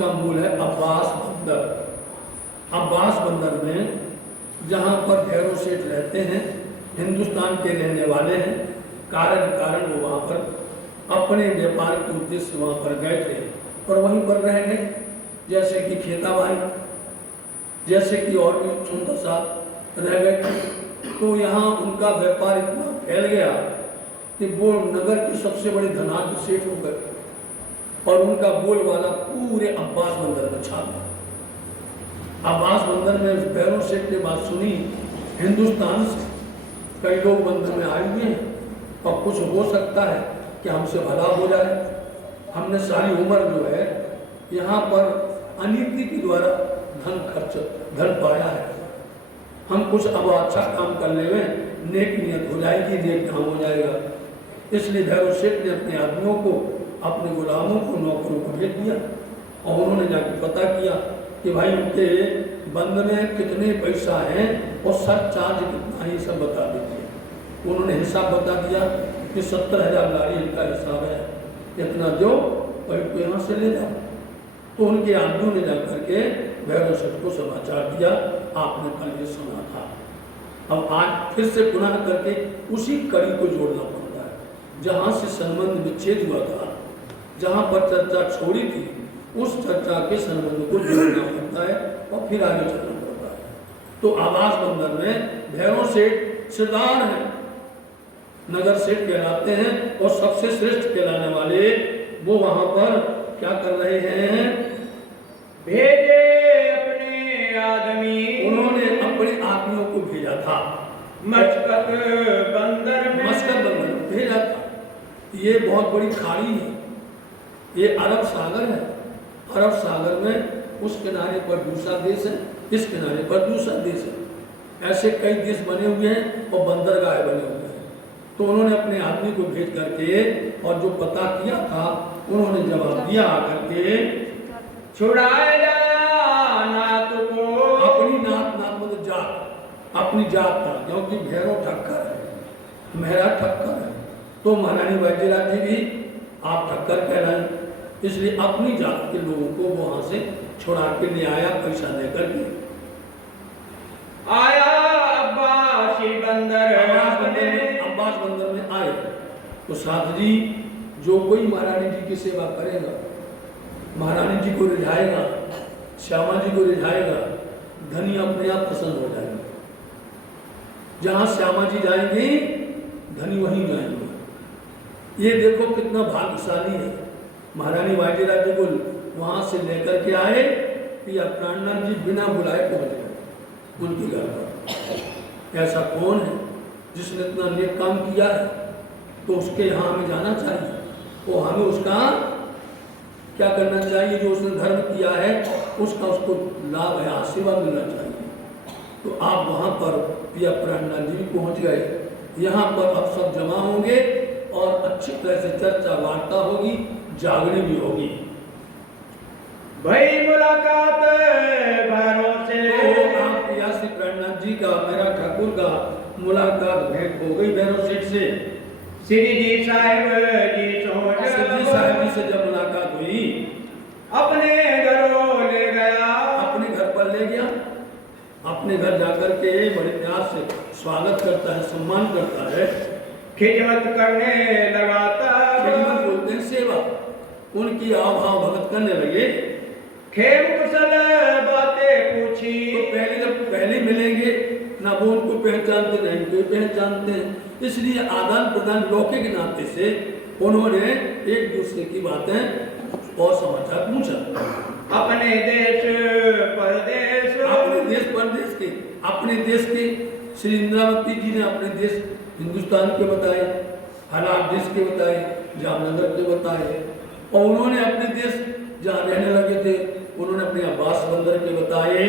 उसका मूल है अब्बास बंदर। अब्बास बंदर में जहाँ पर भैरव सेठ रहते हैं, हिंदुस्तान के रहने वाले हैं, कारण वो वहाँ पर अपने व्यापार के उद्देश्य से वहाँ पर गए थे और वहीं पर रह गए। जैसे कि खेताबाई, जैसे कि और भी सुंदर सा रह गए थे। तो यहाँ उनका व्यापार इतना फैल गया कि वो नगर के सबसे बड़े धनाढ्य सेठ हो गए और उनका बोलबाला पूरे अब्बास बंदर में छा गया। अब्बास बंदर में भैरव सेठ ने बात सुनी, हिंदुस्तान से कई लोग बंदर में आए हुए हैं और कुछ हो सकता है कि हमसे भला हो जाए। हमने सारी उम्र जो है यहाँ पर अनीति के द्वारा धन पाया है, हम कुछ अब अच्छा काम कर ले, नेक नियत हो जाएगी, नेक काम हो जाएगा। इसलिए भैरव सेठ ने अपने आदमियों को, अपने गुलामों को, नौकरों को भेज दिया और उन्होंने जाकर पता किया कि भाई उनके बंद में कितने पैसा हैं और सर चार्ज कितना है, ये सब बता दीजिए। उन्होंने हिसाब बता दिया कि 70,000 लाड़ी इनका हिसाब है, इतना दो और इनको यहाँ से ले जाओ। तो उनके आदमियों ने जाकर के भैरव सेठ को समाचार दिया, आपने कल ये सुना था। अब आज फिर से पुनः करके उसी कड़ी को जोड़ना पड़ता है जहाँ से संबंध विच्छेद हुआ था, जहाँ पर चर्चा छोड़ी थी, उस चर्चा के संबंध को जोड़ना पड़ता है और फिर आगे चलना पड़ता है। तो अब्बास बंदर में भैरव सेठ सरदार हैं, नगर सेठ कहलाते हैं और सबसे श्रेष्ठ कहलाने वाले वो वहां पर क्या कर रहे हैं, भेजे अपने आदमी, उन्होंने अपने आदमियों को भेजा था मस्कत बंदर में भेजा था। ये बहुत बड़ी खाड़ी है, ये अरब सागर है। अरब सागर में उस किनारे पर दूसरा देश है, इस किनारे पर दूसरा देश है। ऐसे कई देश बने हुए हैं और बंदरगाह बने हुए हैं। तो उन्होंने अपने आदमी को भेज करके और जो पता किया था उन्होंने जवाब दिया आकर के, छुड़ाए नात को, अपनी नात मतलब जात, अपनी जात का, क्योंकि भैरव ठक्कर है, मेहरा ठक्कर है, तो महारानी वैद्यराज जी भी आप ठक्कर कह रहे हैं, इसलिए अपनी जात के लोगों को वहां से छुड़ा के ले आया पैसा देकर के। आया अब्बासी बंदर, अब्बास बंदर में आए तो साथ जी जो कोई महारानी जी की सेवा करेगा, महारानी जी को रिझाएगा, श्यामा जी को रिझाएगा, धनी अपने आप पसंद हो जाएगा। जहां श्यामा जी जाएंगे धनी वहीं जाएंगे। ये देखो कितना भाग्यशाली है। महारानी वायदेराज जी को वहां से लेकर के आए कि प्राणनाथ जी बिना बुलाए पहुंच गए उनके घर पर। ऐसा कौन है जिसने इतना नेक काम किया है, तो उसके यहाँ हमें जाना चाहिए, तो हमें उसका क्या करना चाहिए, जो उसने धर्म किया है उसका उसको लाभ है, आशीर्वाद मिलना चाहिए। तो आप वहाँ पर पिया प्राणनाथ जी भी पहुँच गए। यहाँ पर अब सब जमा होंगे और अच्छी तरह से चर्चा वार्ता होगी, जागरण भी होगी। भाई मुलाकात भैरव से, तो आप पिया श्री प्राणनाथ जी का, मेरा ठाकुर का मुलाकात भेंट हो गई भैरव सेठ से। श्री जी साहिब जी से जब मुलाकात हुई, अपने घरों ले गया, अपने घर पर ले गया। अपने घर जाकर के बड़े प्यार से स्वागत करता है, सम्मान करता है, खिदमत करने लगाता, खिदमत बोलते हैं सेवा, उनकी आभाव भगत करने लगे। खेम कुशल बातें पूछी, तो जब पहले मिलेंगे ना वो उनको पहचानते नहीं कोई पहचानते हैं, इसलिए आदान प्रदान लौकिक नाते से उन्होंने एक दूसरे की बातें और समाचार पूछा। अपने देश परदेश, अपने देश परदेश के, अपने देश के श्री इंद्रावती जी ने अपने देश हिंदुस्तान के बताए, हालात देश के बताए, जामनगर के बताए, और उन्होंने अपने देश जहाँ रहने लगे थे उन्होंने अपने अब्बास बंदर के बताए।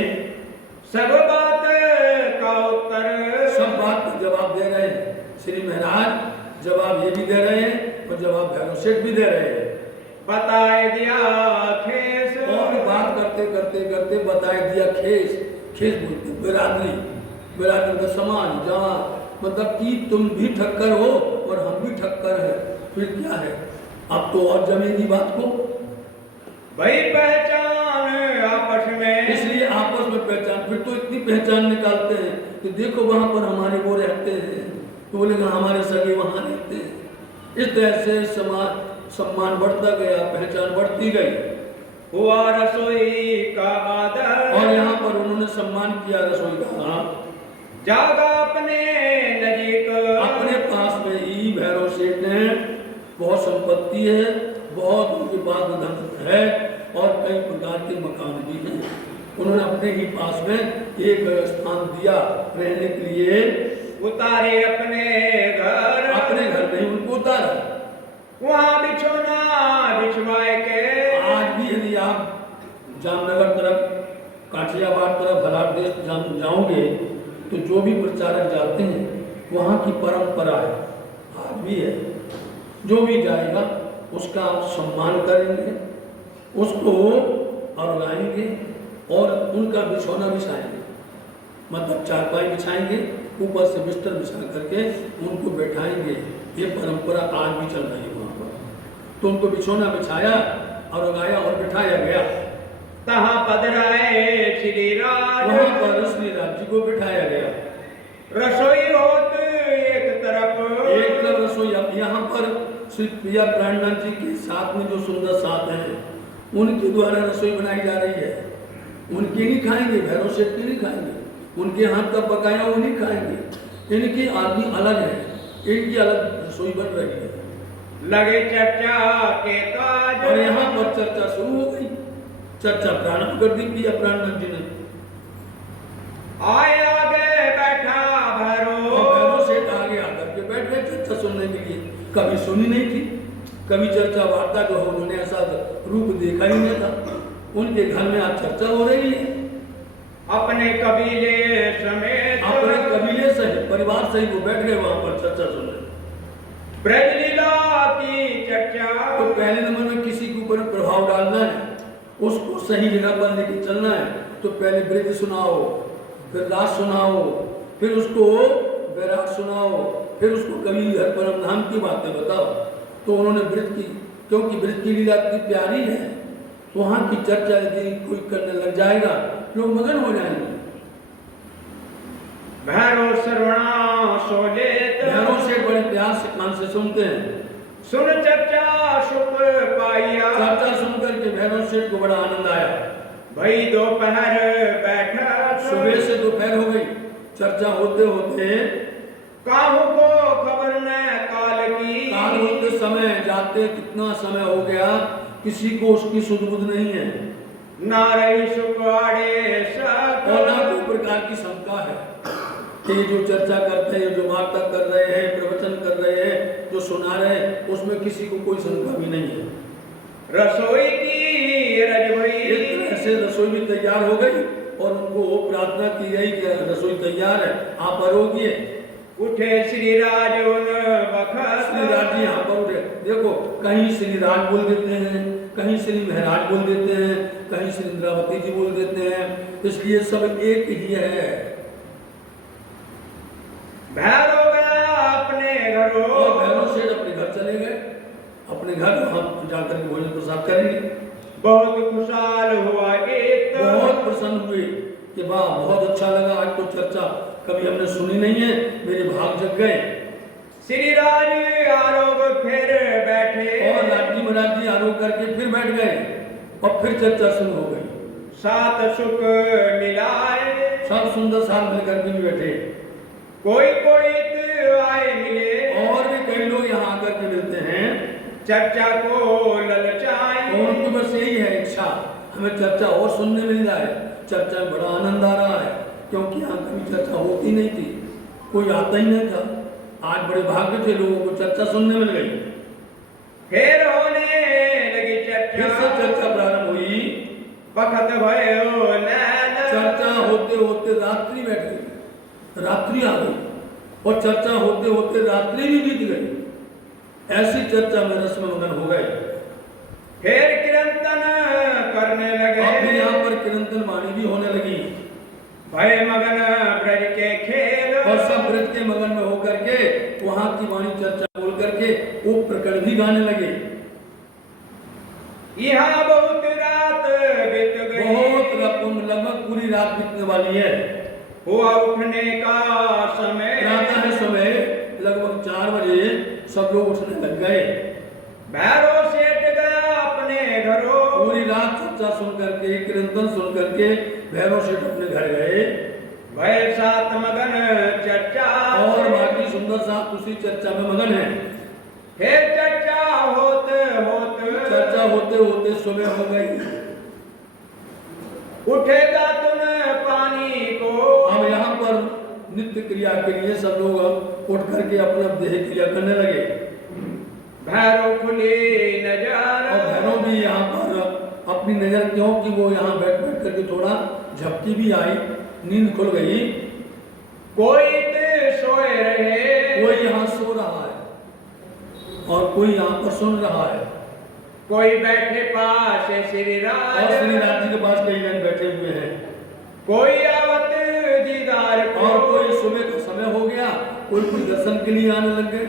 सब बात का उत्तर, सब बात का जवाब दे रहे हैं श्री महाराज, जवाब ये भी दे रहे हैं और जवाब भैरव सेठ भी दे रहे हैं। बताए दिया खेस, और बात करते करते करते बताए दिया खेस। खेस बोलते बिरादरी, बिरादरी का समाज, जहाँ मतलब कि तुम भी ठक्कर हो और हम भी ठक्कर है, फिर क्या है, अब तो और जमेगी बात को। भाई पहचान आपस में। इसलिए आपस में पहचान, फिर तो इतनी पहचान निकालते हैं कि देखो वहां पर हमारे वो रहते हैं, तो बोले हमारे सगे वहां रहते हैं। इस तरह से समाज सम्मान बढ़ता गया, पहचान बढ़ती गई। हुआ रसोई का आदर, और यहाँ पर उन्होंने सम्मान किया रसोई का। जागा अपने नजीक, अपने पास में ही भैरव सेठ ने बहुत संपत्ति है, बहुत उनके पास धन है और कई प्रकार के मकान भी हैं। उन्होंने अपने ही पास में एक स्थान दिया रहने के लिए। उतारे अपने घर, अपने घर में उनको उतारा, वहां बिछोना बिछवाए के। आज भी यदि आप जामनगर तरफ, काठियावाड़ तरफ, भराड़ देश जाओगे तो जो भी प्रचारक जाते हैं वहाँ की परंपरा है, आज भी है। जो भी जाएगा उसका सम्मान करेंगे, उसको अरगाएंगे और उनका बिछौना बिछाएंगे, मतलब चारपाई बिछाएंगे, ऊपर से बिस्तर बिछा करके उनको बैठाएंगे। ये परंपरा आज भी चल रही है वहाँ पर। तो उनको बिछौना बिछाया, अरगाया और बिठाया गया। तहाँ पधराए श्री राज, वहाँ पर श्री राज जी को बिठाया गया। रसोई होत एक तरफ रसोई। अब यहाँ पर श्री प्रिया प्राणनाथ जी के साथ में जो सुंदर साथ हैं, उनके द्वारा रसोई बनाई जा रही है। उनकी नहीं खाएंगे, भैरव सेठ की नहीं खाएंगे, उनके हाथ का पकाया वो नहीं खाएंगे। इनकी आदमी अलग है, इनकी अलग रसोई बन रही है। लगे चर्चा के काज, और यहाँ पर चर्चा शुरू हो गई। चर्चा प्रारंभ कर दी प्रिया प्राणनाथ जी ने। आए आगे बैठा भैरव सेठ आगे आकर के बैठ गए चर्चा सुनने के लिए। कभी सुनी नहीं थी, कभी चर्चा वार्ता जो उन्होंने ऐसा रूप देखा ही नहीं था। उनके घर में आज चर्चा हो रही है। अपने कबीले समेत, अपने कबीले सहित, परिवार सहित वो बैठ गए वहां पर चर्चा सुनने। ब्रजलीला की चर्चा। तो पहले नंबर में किसी के ऊपर प्रभाव डालना है, उसको सही जगह पर लेके चलना है, तो पहले ब्रज सुनाओ, फिर रास सुनाओ, फिर उसको वैराग सुनाओ, फिर उसको कवि हर परम धाम की बातें बताओ। तो उन्होंने ब्रज की, क्योंकि ब्रज की लीला इतनी प्यारी है, वहां की चर्चा यदि कोई करने लग जाएगा लोग मगन हो जाएंगे। भैरव श्रवणा सोलेत, भैरव सेठ बड़े प्यार से कान से सुनते हैं। सुन चर्चा सुख पाइया, चर्चा सुनकर के भैरव सेठ को बड़ा आनंद आया। भाई दोपहर बैठा, सुबह से दोपहर हो गई, चर्चा होते होते काहू को खबर न काल की, काल होते समय जाते कितना समय हो गया, किसी को उसकी सुध बुध नहीं है। ना रही सुखाड़े सक, और ना कोई प्रकार की शंका है कि जो चर्चा करते हैं, जो वार्ता कर रहे हैं, प्रवचन कर रहे हैं, जो सुना रहे हैं, उसमें किसी को कोई शंका भी नहीं है। रसोई की रज भई, ऐसे रसोई भी तैयार हो गई और उनको प्रार्थना की गई कि रसोई तैयार है, आप परोगिए। उठे श्री राज उन बखत, श्री राज जी यहाँ पर उठे। देखो, कहीं श्री राज बोल देते हैं, कहीं श्री महाराज बोल देते हैं, कहीं श्री इंद्रावती जी बोल देते हैं, इसलिए सब एक ही है। भैरव गया अपने घरों, और भैरव सेठ अपने घर चले गए, अपने घर वहां जाकर के भोजन प्रसाद करेंगे। बहुत खुशहाल हुआ एक, बहुत प्रसन्न हुए कि वाह, बहुत अच्छा लगा, आज तो चर्चा कभी हमने सुनी नहीं है, मेरे भाग जग गए। श्री राज आरोग फिर बैठे, और लाडजी महाराज जी आरोप करके फिर बैठ गए और फिर चर्चा शुरू हो गई। सात सुख मिलाए, सब सुंदर साथ मिलकर के भी बैठे। कोई कोई आए मिले, और भी कई लोग यहाँ आकर के मिलते हैं, चर्चा को ललचाए। और उनको बस यही है इच्छा, हमें चर्चा और सुनने मिल जाए। चर्चा में बड़ा आनंद आ रहा है, क्योंकि यहाँ कभी चर्चा होती नहीं थी, कोई आता ही नहीं था। आज बड़े भाग्य थे, लोगों को चर्चा सुनने मिल गई। फिर होने लगी चर्चा, फिर से चर्चा प्रारंभ हुई। बखत भयो नैन, चर्चा होते होते रात्रि बैठ गई, रात्रि आ गई, और चर्चा होते होते रात्रि भी बीत गई। ऐसी चर्चा में रस में मगन हो गए। फिर कीर्तन करने लगे, अब यहाँ पर कीर्तन वाणी भी होने लगी। भय मगन ब्रज के खेल, और सब ब्रज के मगन में होकर के वहां की वाणी चर्चा बोल करके वो प्रकट भी गाने लगे। यहाँ बहुत रात बीत गई, बहुत लगने वाली है। हुआ उठने का समय, प्रातः है समय, लगभग 4 बजे सब लोग उठने लग गए। भैरव सेठ गया अपने घरों, पूरी रात चर्चा सुन करके, कीर्तन सुन करके भैरव सेठ अपने घर गए। भय सात मगन चर्चा, और बाकी सुंदर साहब उसी चर्चा में मगन है। फिर चर्चा होते चर्चा होते होते सुबह हो गई। उठेगा तूने पानी को, अब यहाँ पर नित्य क्रिया के लिए सब लोग उठ करके अपना देह क्रिया करने लगे। भैरव खुली नजर, और भैरव भी यहाँ पर अपनी नजर, क्योंकि वो यहाँ बैठ बैठ करके थोड़ा झपकी भी आई, नींद खुल गई। कोई तो सोए रहे, कोई यहाँ सो रहा है और कोई यहाँ पर सुन रहा है। कोई बैठे पास श्री राज, और श्री राज जी के पास कई जन बैठे हुए हैं। कोई आवत दीदार को, और कोई सुबह का समय हो गया, कोई दर्शन के लिए आने लग गए।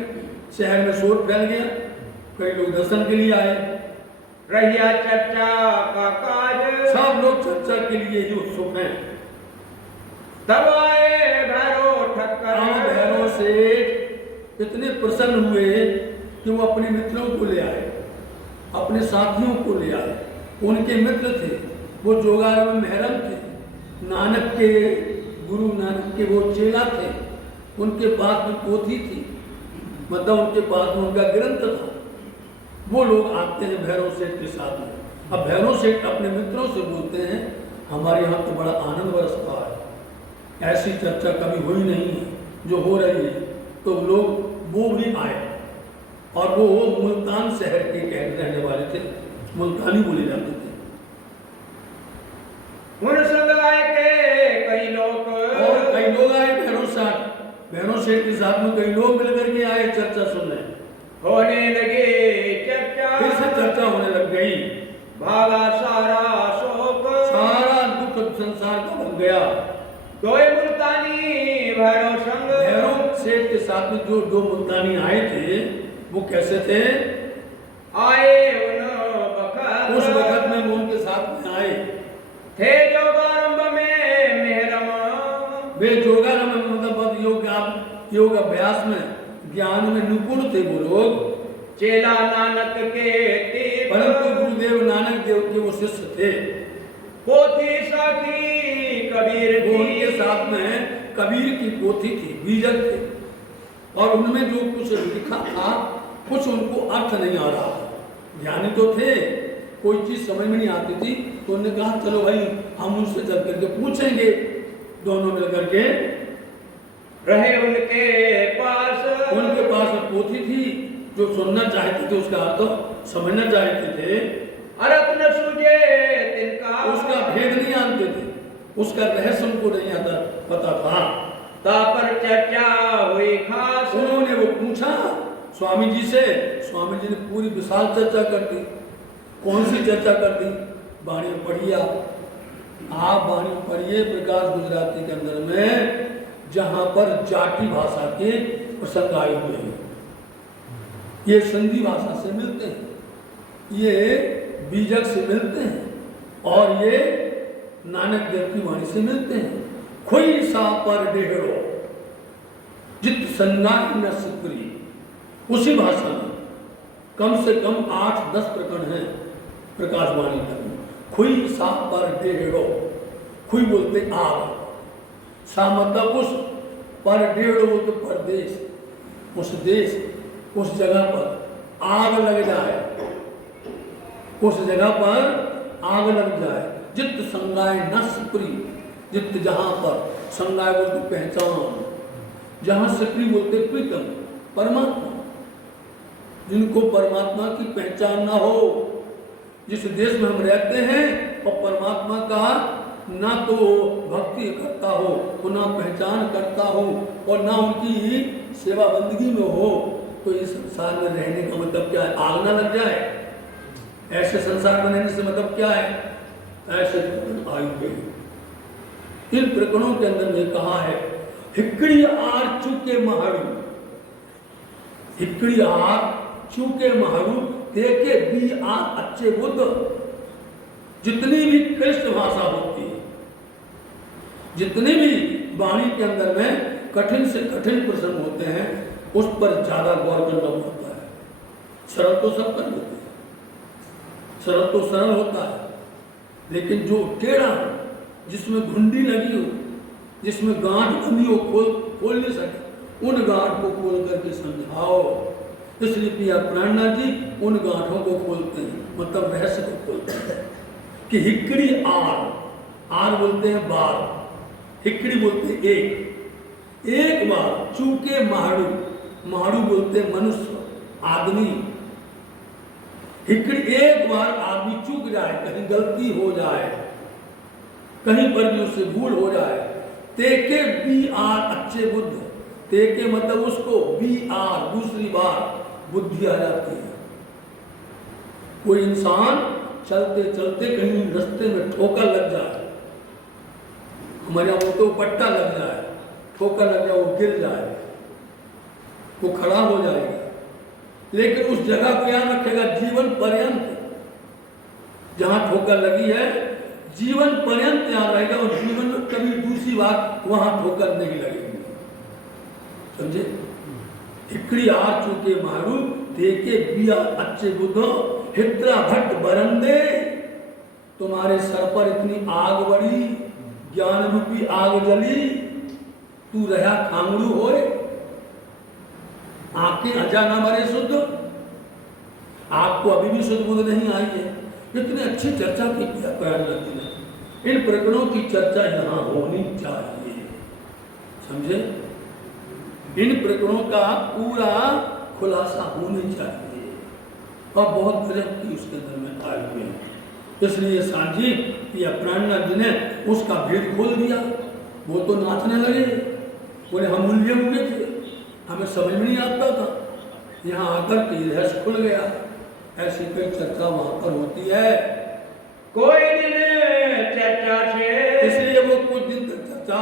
शहर में शोर फैल गया, कई लोग दर्शन के लिए आए। रहिया चर्चा का काज, सब लोग चर्चा के लिए ही उत्सुक हैं। तब आए भैरव ठक्कर, भैरव सेठ इतने प्रसन्न हुए कि वो अपने मित्रों को ले आए, अपने साथियों को ले आए। उनके मित्र थे, वो जोगाराम महरम थे, नानक के गुरु नानक के वो चेला थे। उनके पास में पोथी थी, मतलब उनके पास में उनका ग्रंथ था। वो लोग आते हैं भैरव सेठ के साथ में। अब भैरव सेठ अपने मित्रों से बोलते हैं, हमारे यहाँ तो बड़ा आनंद बरसता है, ऐसी चर्चा कभी हुई नहीं है जो हो रही है। तो लोग वो भी आए, और वो मुल्तान शहर के रहने वाले थे, मुल्तानी बोले जाते थे। उन संग आए के कई लोग, और कई लोग आए भैरव सेठ के साथ में, कई लोग मिलकर के आए चर्चा सुनने। होने लगे चर्चा, फिर से चर्चा होने लग गई। भागा सारा शोक, सारा दुख संसार का बन गया। दोए मुल्तानी भैरव संग, भैरव सेठ के साथ में जो 2 मुल्तानी आए थे, वो कैसे थे? आए उन वक्त, उस वक्त में वो उनके साथ में आए थे जोगारंभ में मेहरम, वे जोगारंभ में मतलब योग अभ्यास में, ज्ञान में निपुण थे वो लोग। चेला नानक के तीर्थ, परंतु गुरुदेव नानक देव के वो शिष्य थे। पोथी साखी कबीर वो की, उनके साथ में कबीर की पोथी थी, बीजक थे, और उनमें जो कुछ लिखा था कुछ उनको अर्थ नहीं आ रहा। ज्ञानी तो थे, कोई चीज समझ में नहीं आती थी, तो उन्होंने कहा चलो भाई हम उनसे चल करके पूछेंगे। दोनों मिल करके रहे उनके पास पोथी थी, जो सुनना चाहते थे उसका अर्थ समझना चाहते थे। अरत न सूझे तिनका, उसका भेद नहीं जानते थे, उसका रहस्य उनको नहीं आता पता था। तापर चर्चा हुई खास, उन्होंने वो पूछा स्वामी जी से। स्वामी जी ने पूरी विशाल चर्चा कर दी। कौन सी चर्चा कर दी? वाणी पढ़िए आप वाणी पढ़िए प्रकाश गुजराती के अंदर में, जहां पर जाटी भाषा के प्रसंग आए हुए हैं। ये संधि भाषा से मिलते हैं, ये बीजक से मिलते हैं, और ये नानक देव की वाणी से मिलते हैं। खोई सा पर डेहरो जित संज्ञान न सिकरी, उसी भाषा में कम से कम 8-10 प्रकरण हैं प्रकाशवाणी में। खुई सा पर डेढ़ो, खुई बोलते आग, सा मतलब उस, पर डेढ़ो बोलते परदेश, उस देश, उस जगह पर आग लग जाए, उस जगह पर आग लग जाए। जित संज्ञाय न सिकरी, जित जहाँ पर, संज्ञाय बोलते पहचान, जहाँ सिकरी बोलते प्रीतम परमात्मा, जिनको परमात्मा की पहचान ना हो। जिस देश में हम रहते हैं और परमात्मा का ना तो भक्ति करता हो, ना पहचान करता हो, और ना उनकी सेवा बंदगी में हो, तो इस संसार में रहने का मतलब क्या है? आग ना लग जाए। ऐसे संसार में रहने से मतलब क्या है? ऐसे आयु गई। इन प्रकरणों के अंदर में कहा है, हिकड़ी आर चूके महारू, हिकड़ी आर चूके महारू देखे भी आर अच्छे बुद्ध। जितनी भी कृष्ण भाषा होती है जितने भी वाणी के अंदर में कठिन से कठिन प्रसंग होते हैं उस पर ज्यादा गौर करना पड़ता है। सरल तो सब कर लेते हैं, सरल तो सरल होता है, लेकिन जो टेढ़ा हो, जिसमें घुंडी लगी हो, जिसमें गांठ बंधी हो, खोल नहीं सके, उन गांठ को खोल करके समझाओ। इसलिए पिया प्राणनाथ जी उन गांठों को खोलते हैं, मतलब रहस्य को खोलते हैं कि हिकड़ी आर बोलते हैं बार, हिकड़ी बोलते हैं एक बार चूके महाड़ू बोलते हैं मनुष्य आदमी। हिकड़ी एक बार आदमी चूक जाए, कहीं गलती हो जाए, कहीं पर भी उससे भूल हो जाए, तेके बी आर अच्छे बुद्ध, तेके मतलब उसको बी आर दूसरी बार बुद्धि आ जाती है। कोई इंसान चलते चलते कहीं रास्ते में ठोकर लग जाए, हमारे यहाँ तो पट्टा लग जाए, ठोकर लग जाए, वो गिर जाए, वो खड़ा हो जाएगा, लेकिन उस जगह को याद रखेगा जीवन पर्यंत। जहां ठोकर लगी है जीवन पर्यंत याद रहेगा, और जीवन में कभी दूसरी बार वहां ठोकर नहीं लगेगी। समझे? हिकड़ी आर चूके मारू देखे बिया अच्छे बुद्धो हित्रा भट्ट बरंदे, तुम्हारे सर पर इतनी आग बढ़ी, ज्ञान रूपी आग जली, तू रहा खांगड़ू होए, आंखें अजा ना मरे शुद्ध, आपको अभी भी शुद्ध बुद्ध नहीं आई है। इतनी अच्छी चर्चा की प्राणनाथ जी ने, इन प्रकरणों की चर्चा यहाँ होनी चाहिए। समझे? इन प्रकरणों का पूरा खुलासा होनी चाहिए, और बहुत गजब की उसके अंदर में आए हुए हैं। इसलिए सांझी या प्राणनाथ जी ने उसका भेद खोल दिया। वो तो नाचने लगे, बोले हम उलझे हुए थे, हमें समझ में नहीं आता था, यहाँ आकर के रहस्य खुल गया। ऐसी कोई चर्चा वहां पर होती है, कोई दिन चर्चा से, इसलिए वो कुछ दिन तक चर्चा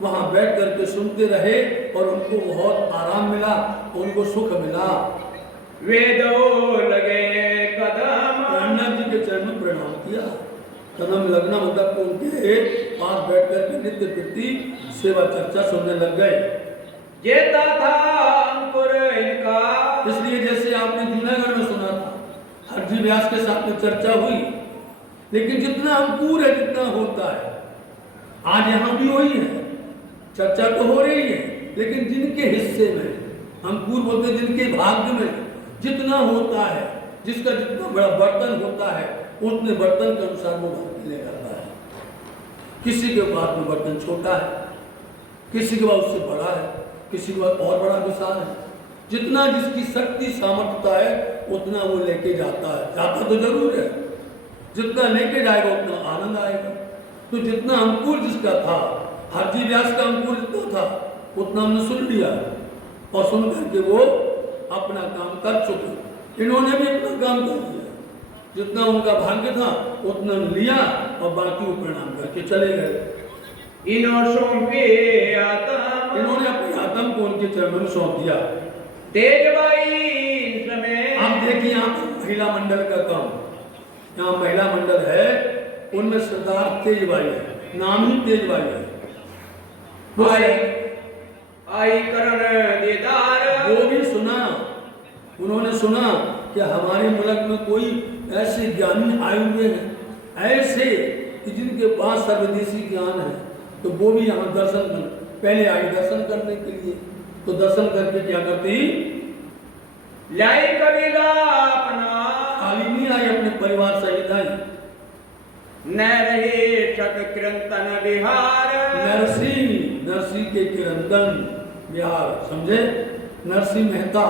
वहां बैठ करके सुनते रहे, और उनको बहुत आराम मिला, उनको सुख मिला। वेदो लगे कदम, प्राणनाथ जी के चरण में प्रणाम किया। कदम लगना मतलब उनके पास बैठ करके नित्य प्रति सेवा चर्चा सुनने लग गए। जेता था अंकुर इनका, इसलिए जैसे आपने जूनागढ़ में सुना था, हरजी व्यास के साथ में चर्चा हुई, लेकिन जितना अंकुर है जितना होता है, आज यहाँ भी वही है, चर्चा तो हो रही है, लेकिन जिनके हिस्से में अंकुर बोलते, जिनके भाग्य में जितना होता है, जिसका जितना बड़ा बर्तन होता है, उतने बर्तन के अनुसार वो भाग ले जाता है। किसी के पास में बर्तन छोटा है, किसी के पास उससे बड़ा है, किसी के पास और बड़ा विशाल है। जितना जिसकी शक्ति सामर्थ्यता है उतना वो लेके जाता है, जाता तो जरूर है, जितना लेके जाएगा उतना आनंद आएगा। तो जितना अंकुर जिसका था, हरजी व्यास का अंकुर जितना था उतना हमने सुन लिया, और सुन करके वो अपना काम कर चुके। इन्होंने भी अपना काम कर लिया, जितना उनका भाग्य था उतना लिया, और बाकी वो प्रणाम करके चले गए। इन्होंने अपनी आत्म को उनके चरणों में सौंप दिया। तेजबाई समय, आप देखिए यहाँ पर महिला मंडल का काम, यहाँ महिला मंडल है, उनमें सरदार तेजबाई है, नाम ही तेजबाई है। आई करण दीदार, वो भी सुना, उन्होंने सुना कि हमारे मुल्क में कोई ऐसे ज्ञानी आए हुए हैं, ऐसे कि जिनके पास सर्वदेशी ज्ञान है, तो वो भी यहाँ दर्शन कर, पहले आई दर्शन करने के लिए, तो दर्शन करके क्या करती, लाई कबीला अपना, खाली नहीं आई, अपने परिवार सहित आई। न रहे शक किरंतन बिहार, नरसी के किरंतन बिहार, समझे? नरसी मेहता,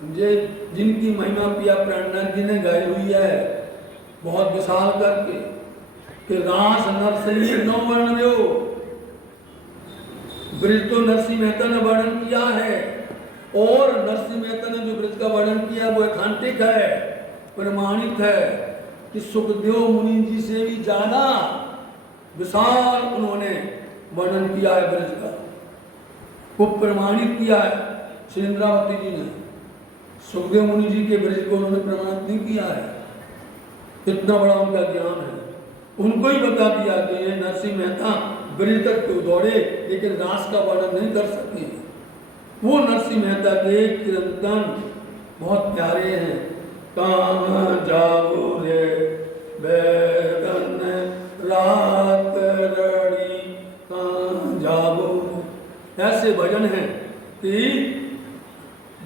समझे? जिनकी महिमा पिया प्राणनाथ जी ने गाई हुई है बहुत विशाल करके, कि रास नरसरी नौ वर्ण दो, ब्रज तो नरसी मेहता ने वर्णन किया है, और नरसी मेहता ने जो ब्रज का वर्णन किया वो एकांतिक है, प्रमाणित है, कि सुखदेव मुनि जी से भी ज्यादा विशाल उन्होंने वर्णन किया है ब्रज का, वो प्रमाणित किया है श्री इंद्रावती जी ने। सुखदेव मुनि जी के ब्रज को उन्होंने प्रमाणित नहीं किया है, इतना बड़ा उनका ज्ञान है। उनको ही बता दिया कि ये नरसिंह मेहता ब्रिज तक तो दौड़े लेकिन रास का वर्णन नहीं कर सके। वो नरसिंह मेहता के कीर्तन बहुत प्यारे हैं। कहाँ जाओ रे बैगन रात रड़ी कहाँ जाओ, ऐसे भजन हैं कि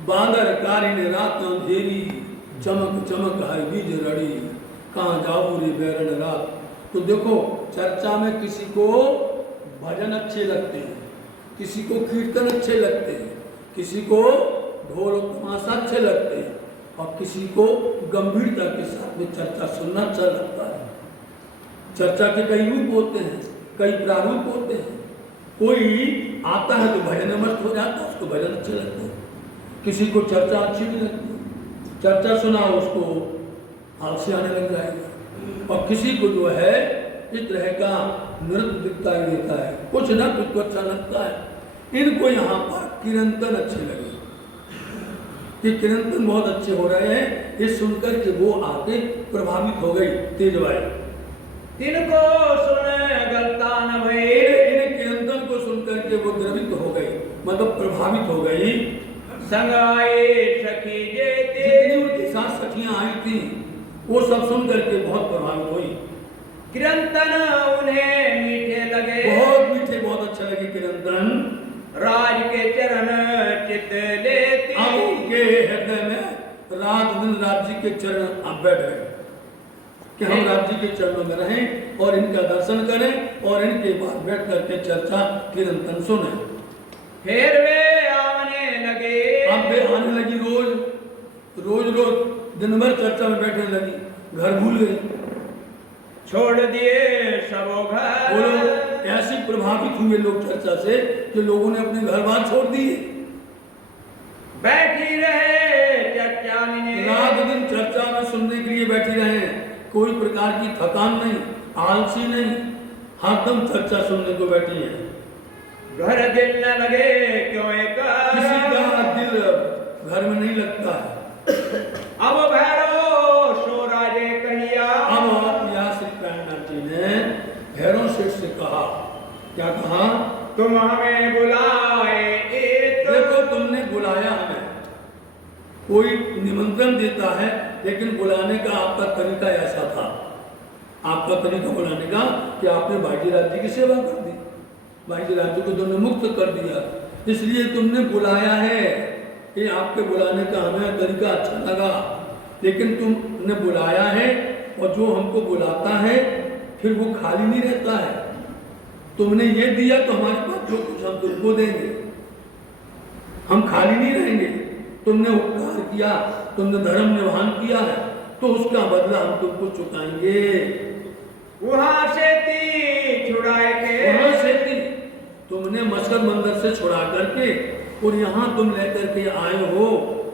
बांदर कारी ने रात अंधेरी चमक चमक है बीज रड़ी कहाँ जाओ रे बैरन रात। तो देखो चर्चा में किसी को भजन अच्छे लगते हैं, किसी को कीर्तन अच्छे लगते हैं, किसी को ढोल तमाशा अच्छे लगते हैं और किसी को गंभीरता के साथ में चर्चा सुनना अच्छा लगता है। चर्चा के कई रूप होते हैं, कई प्रारूप होते हैं। कोई आता है तो भजन में मस्त हो जाता है, उसको भजन अच्छे लगते हैं। किसी को चर्चा अच्छी नहीं लगती, चर्चा सुना उसको आलसी आने लग जाएगा। और किसी को जो है इस तरह का नृत्य दिखता ही देता है, कुछ ना कुछ तो अच्छा लगता है। इनको यहाँ पर कीर्तन अच्छे लगे कि कीर्तन बहुत अच्छे हो रहे हैं, ये सुनकर के वो आके प्रभावित हो गई तेजबाई। तिनको सुने गलता न भई, इन्हें कीर्तन को सुनकर के वो द्रवित हो गई, मतलब प्रभावित हो गई। संग आए सखी जेते, जितनी उनके साथ सखियां आई थी वो सब सुन करके बहुत प्रभावित हुई। कीर्तन उन्हें मीठे लगे, बहुत मीठे, बहुत अच्छे लगे कीर्तन। राज के चरण चित लेती, अब उनके हृदय में रात दिन राज्य के चरण अब बैठ गए कि हम राज्य के चरणों में रहें और इनका दर्शन करें और इनके बाद बैठ करके चर्चा कीर्तन सुने। फिर वे आने लगे, अब वे आने लगी रोज दिन भर चर्चा में बैठने लगी, घर भूल गई, छोड़ दिए सबो घर। वो लोग ऐसे प्रभावित हुए लोग चर्चा से कि लोगों ने अपने घर बार छोड़ दिए। बैठी रहे चर्चा में, रात दिन चर्चा में सुनने के लिए बैठी रहे, कोई प्रकार की थकान नहीं, आलसी नहीं, हरदम चर्चा सुनने को बैठी है। घर दिल न लगे क्यों एक, किसी का दिल घर में नहीं लगता है। अब भैरव सो राजे कहिया, अब यहाँ श्री प्राणनाथ जी ने भैरव सेठ से कहा, क्या कहा? तुम हमें बुलाए एक, देखो तुमने बुलाया हमें, कोई निमंत्रण देता है लेकिन बुलाने का आपका तरीका ऐसा था, आपका तरीका बुलाने का कि आपने भाईजीराज जी की सेवा कर दी, भाईजीराज जी को तुमने मुक्त कर दिया, इसलिए तुमने बुलाया है। ये आपके बुलाने का हमें तरीका अच्छा लगा, लेकिन तुमने बुलाया है और जो हमको बुलाता है फिर वो खाली नहीं रहता है। तुमने ये दिया तो हमारे पास जो कुछ हम तुमको देंगे, हम खाली नहीं रहेंगे। तुमने उपकार किया, तुमने धर्म निभान किया है तो उसका बदला हम तुमको चुकाएंगे। वहां से ती छुड़ाए के, वहां से ती तुमने मस्कत मंदिर से छुड़ा करके और यहाँ तुम लेकर के आए हो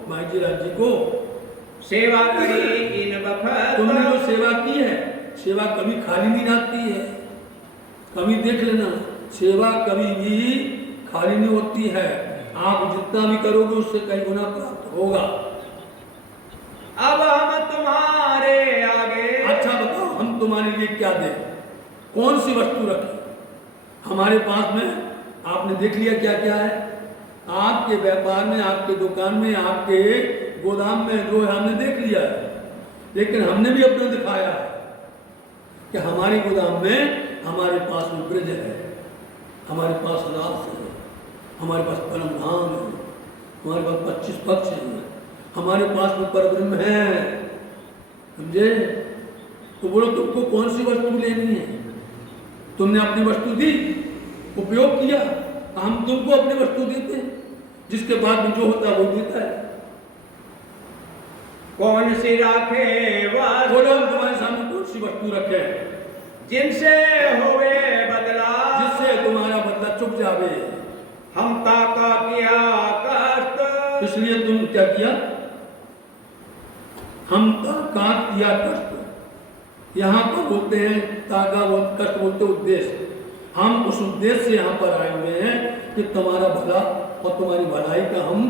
भाईजीराज जी को, सेवा करी इन बखत, तुमने जो सेवा की है, सेवा कभी खाली नहीं रहती है। कभी देख लेना, सेवा कभी भी खाली नहीं होती है। आप जितना भी करोगे उससे कई गुना प्राप्त होगा। अब हम तुम्हारे आगे, अच्छा बताओ हम तुम्हारे लिए क्या दें, कौन सी वस्तु रखें हमारे पास में? आपने देख लिया क्या क्या है आपके व्यापार में, आपके दुकान में, आपके गोदाम में, जो है हमने देख लिया है। लेकिन हमने भी अपना दिखाया है कि हमारे गोदाम में हमारे पास में ब्रज है, हमारे पास रास है, हमारे पास परम धाम है, हमारे पास 25 पक्ष हैं, हमारे पास में परब्रह्म है, समझे? तो बोलो तुमको कौन सी वस्तु लेनी है? तुमने अपनी वस्तु दी, उपयोग किया, हम तुमको अपनी वस्तु देते हैं, जिसके बाद में जो होता है वो देता है। कौन सी राखे वास, बोलो हम तुम्हारे सामने कौन सी वस्तु रखे जिनसे होवे बदला, जिससे तुम्हारा बदला चुक जावे। हम ताका किया कष्ट, इसलिए तुम क्या किया? हम ताका किया कष्ट। यहाँ पर बोलते हैं ताका, वो कष्ट बोलते उद्देश्य। हम उस उद्देश्य से यहाँ पर आए हुए हैं कि तुम्हारा भला और तुम्हारी भलाई का हम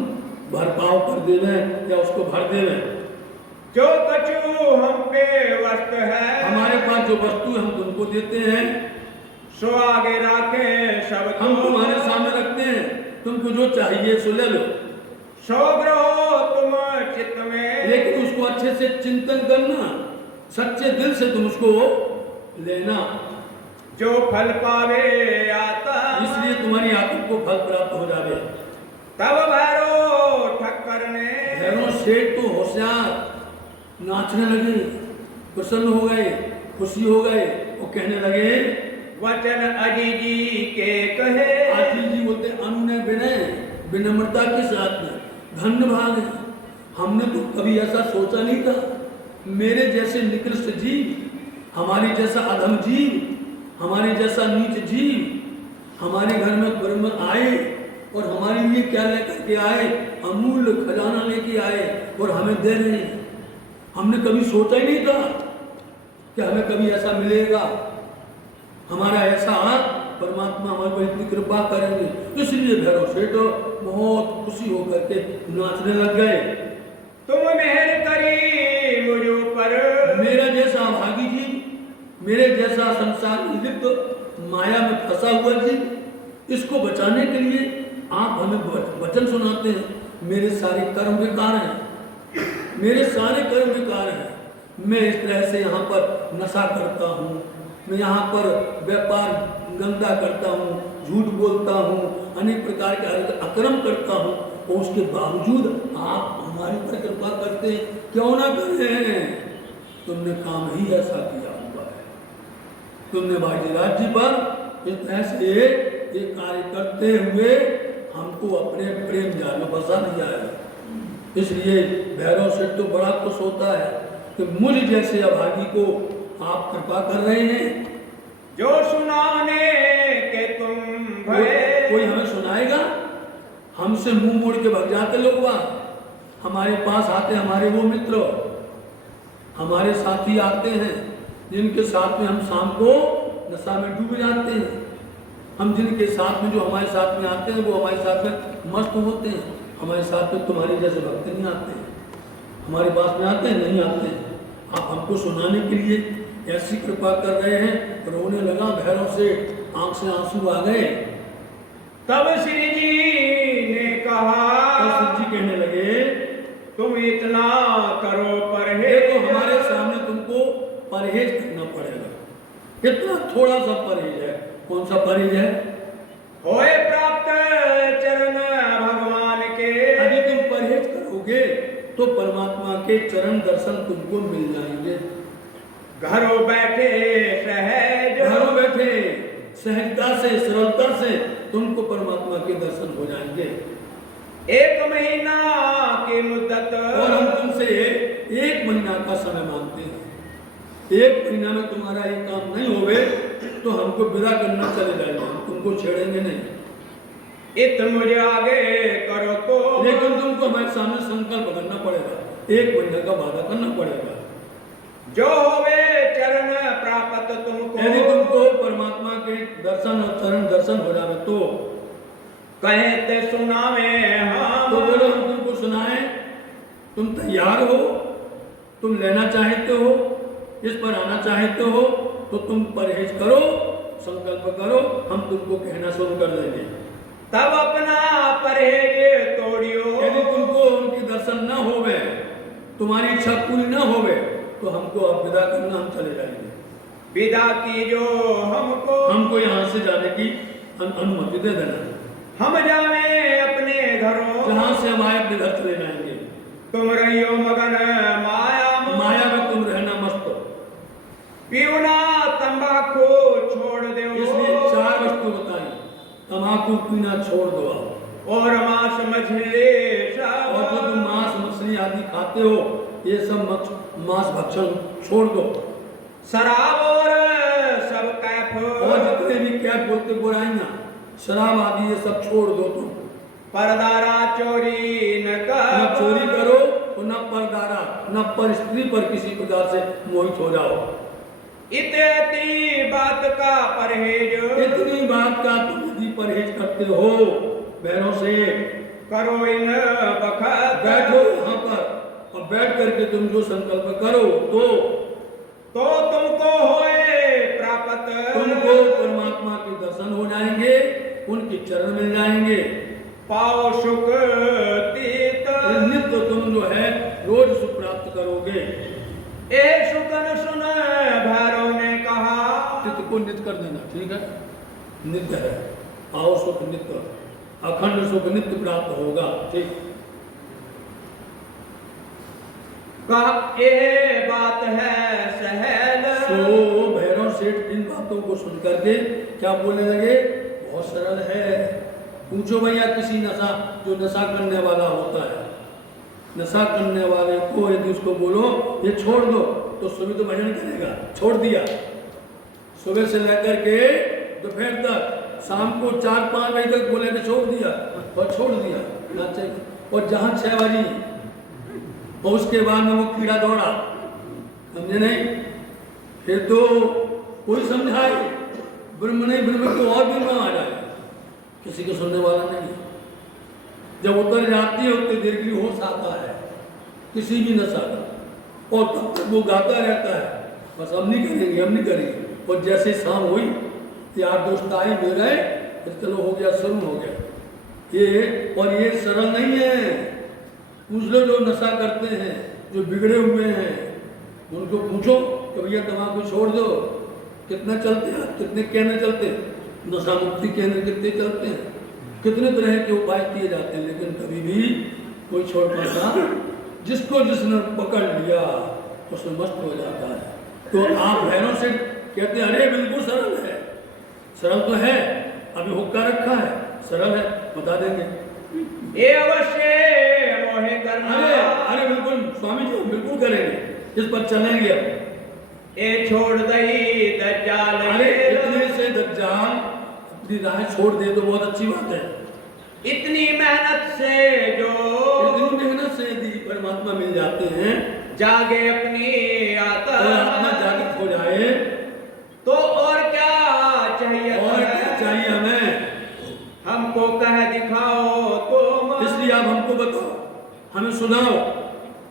भरपाव कर देवें या उसको भर देवें। जो कछु हम पे वस्तु है, हमारे पास जो वस्तु हम तुमको देते हैं, सो आगे राखे सब हम तुम्हारे सामने रखते हैं, तुमको जो चाहिए सो ले लो, सो ग्रहो तुम चित्त में, लेकिन उसको अच्छे से चिंतन करना, सच्चे दिल से तुम उसको लेना, जो फल पावे आता, इसलिए तुम्हारी आत्मा को फल प्राप्त हो जावे। तब भैरो ठक्कर ने, भैरव सेठ तो होशियार, नाचने लगे, प्रसन्न हो गए, खुशी हो गए, वो कहने लगे, वचन अजी जी के कहे, आजी जी बोलते अनुनय विनय, विनम्रता के साथ में, धन्य भाग है, हमने तो कभी ऐसा सोचा नहीं था, मेरे जैसे निकृष्ट जीव, हमारे जैसा अधम जीव, हमारे जैसा नीच जीव हमारे घर में ब्रह्म आए और हमारे लिए क्या लेकर के आए, अमूल्य खजाना लेके आए और हमें दे रहे हैं। हमने कभी सोचा ही नहीं था कि हमें कभी ऐसा मिलेगा, हमारा ऐसा परमात्मा हमारे पर इतनी कृपा करेंगे। इसलिए भैरव सेठ बहुत खुशी होकर के नाचने लग गए। तुम मेहर करी मुझ ऊपर, मेरा जैसा अभागी जी, मेरे जैसा संसार में लिप्त माया में फंसा हुआ जी, इसको बचाने के लिए आप हमें वचन सुनाते हैं। मेरे सारे कर्म बेकार हैं, मेरे सारे कर्म बेकार हैं, मैं इस तरह से यहाँ पर नशा करता हूँ, मैं यहाँ पर व्यापार गंदा करता हूँ, झूठ बोलता हूँ, अनेक प्रकार के अक्रम करता हूँ, और उसके बावजूद आप हमारी पर कृपा करते हैं, क्यों ना करें? तुमने काम ही ऐसा किया हुआ है, तुमने भागीराज जी पर इस तरह से ये कार्य करते हुए हमको अपने प्रेम जाल में फंसा दिया है। इसलिए भैरव सेठ तो बड़ा खुश होता है कि मुझ जैसे अभागी को आप कृपा कर रहे हैं। जो सुनाने के तुम भय, कोई हमें सुनाएगा? हमसे मुंह मोड़ के भग जाते लोग, वहाँ हमारे पास आते, हमारे वो मित्र, हमारे साथी आते हैं जिनके साथ में हम शाम को नशा में डूब जाते हैं। हम जिनके साथ में, जो हमारे साथ में आते हैं, वो हमारे साथ में मस्त होते हैं। हमारे साथ में तुम्हारे जैसे भक्त नहीं आते हैं, हमारे पास में आते हैं नहीं आते हैं। आप हमको सुनाने के लिए ऐसी कृपा कर रहे हैं। रोने लगा भैरव से, आंख से आंसू आ गए। तब श्री जी ने कहा, तो श्री जी कहने लगे, तुम इतना करो परहेज, देखो हमारे सामने तुमको परहेज करना पड़ेगा। कितना थोड़ा सा परहेज है। कौन सा परहेज है? होए प्राप्त चरण भगवान के, यदि तुम परहेज करोगे तो परमात्मा के चरण दर्शन तुमको मिल जाएंगे। घरों बैठे सहज, घरों बैठे सहजता से, सरलता से तुमको परमात्मा के दर्शन हो जाएंगे। 1 महीना की मुद्दत, और हम तुमसे 1 महीना का समय मांगते हैं। 1 महीना में तुम्हारा ये काम नहीं होवे तो हमको विदा करना चले जाएंगे, हम तुमको छेड़ेंगे नहीं। इत मुझे आगे करो तो, लेकिन तुमको हमारे सामने संकल्प करना पड़ेगा, 1 महीने का वादा करना पड़ेगा। जो होवे चरण प्राप्त तुमको, यदि तुमको परमात्मा के दर्शन और चरण दर्शन हो जाए तो कहते सुनावे हम, तो बोलो हम तुमको सुनाए। तुम तैयार हो, तुम लेना चाहते हो, इस पर आना चाहते हो, तो तुम परहेज करो, संकल्प करो, हम तुमको कहना शुरू कर देंगे। तब अपना परहेज तोड़ियो, यदि तुमको उनकी दर्शन न होवे, तुम्हारी इच्छा पूरी न होवे, तो हमको अब विदा करना, हम चले जाएंगे। विदा की जो हमको यहाँ से जाने की अनुमति दे देना। हम जावे अपने घरों, जहाँ से हम आए अपने घर चले जाएंगे। तुम रहियो मगन माया में तुम रहना मस्त। पीना तंबाकू छोड़ दो, इसलिए 4 वस्तु बताई, तंबाकू पीना छोड़ दो और मांस मछली सब, और जो तुम मांस मछली आदि खाते हो ये सब मांस भक्षण छोड़ दो। शराब और सब कैफ, और जितने भी कैफ बोलते बुराइयां, शराब आदि ये सब छोड़ दो। तुम परदारा चोरी न कर, चोरी करो तो न परदारा, न पर स्त्री पर किसी प्रकार से मोहित हो जाओ। इतनी बात का परहेज, इतनी बात का तुम यदि परहेज करते हो भैरव से, करो इन बखत, बैठो यहाँ पर और बैठ करके तुम जो संकल्प करो तो तुमको होए प्राप्त, तुमको परमात्मा चरण मिल जाएंगे। पाओ सुख तीत नित्य तुम जो है रोज सुख प्राप्त करोगे। ए सुकन सुन भैरव ने कहा। चित्त को नित्य कर देना, ठीक है, नित्य है। आओ सुख नित्य, अखंड सुख नित्य प्राप्त होगा, ठीक। कहा ये बात है सहल। तो भैरव सेठ इन बातों को सुन करके क्या बोलने लगे, बहुत सरल है। पूछो भैया किसी नशा, जो नशा करने वाला होता है, नशा करने वाले को यदि उसको बोलो ये छोड़ दो, तो सुबह तो भजन करेगा, छोड़ दिया। सुबह से लेकर के दोपहर तक, शाम को 4-5 बजे तक बोले कि छोड़ दिया, और छोड़ दिया ना चाहिए। और जहाँ 6 बजे और उसके बाद में वो कीड़ा दौड़ा, समझे नहीं, फिर तो कोई समझाए ब्रह्म नहीं, ब्रह्म को और भी आ जाए, किसी को सुनने वाला नहीं। जब उतर जाती है उतनी देर की होश आता है किसी भी नशा का, और तब तक वो गाता रहता है, बस हम नहीं करेंगे, हम नहीं करेंगे। और जैसे शाम हुई, यार दोस्त आए मिल गए, फिर चलो हो गया, शुरू हो गया ये। और ये सरल नहीं है। पूछ लो जो नशा करते हैं, जो बिगड़े हुए हैं, उनको पूछो कि भैया तम्बाकू छोड़ दो, कितना चलते हैं, कितने केंद्र चलते हैं, नशा मुक्ति केंद्र कितने चलते हैं, कितने तरह के उपाय किए जाते हैं, लेकिन कभी भी कोई छोड़ पाता। जिसको जिसने पकड़ लिया उसमें मस्त हो जाता है। तो आप बहनों से कहते हैं अरे बिल्कुल सरल है, सरल तो है, अभी हुक्का रखा है, सरल है, बता देंगे। ये अवश्य मोहे करना। अरे बिल्कुल स्वामी जी, बिल्कुल करेंगे, इस पर चलेंगे अब। ए छोड़ दई दज्जाल। अरे इतने से दज्जाल अपनी राह छोड़ दे तो बहुत अच्छी बात है। इतनी मेहनत से जो, इतनी मेहनत से यदि परमात्मा मिल जाते हैं, जागे अपनी आत्मा जागृत हो जाए, तो और क्या चाहिए, और क्या चाहिए हमें। हमको कह दिखाओ तुम। इसलिए आप हमको बताओ, हमें सुनाओ,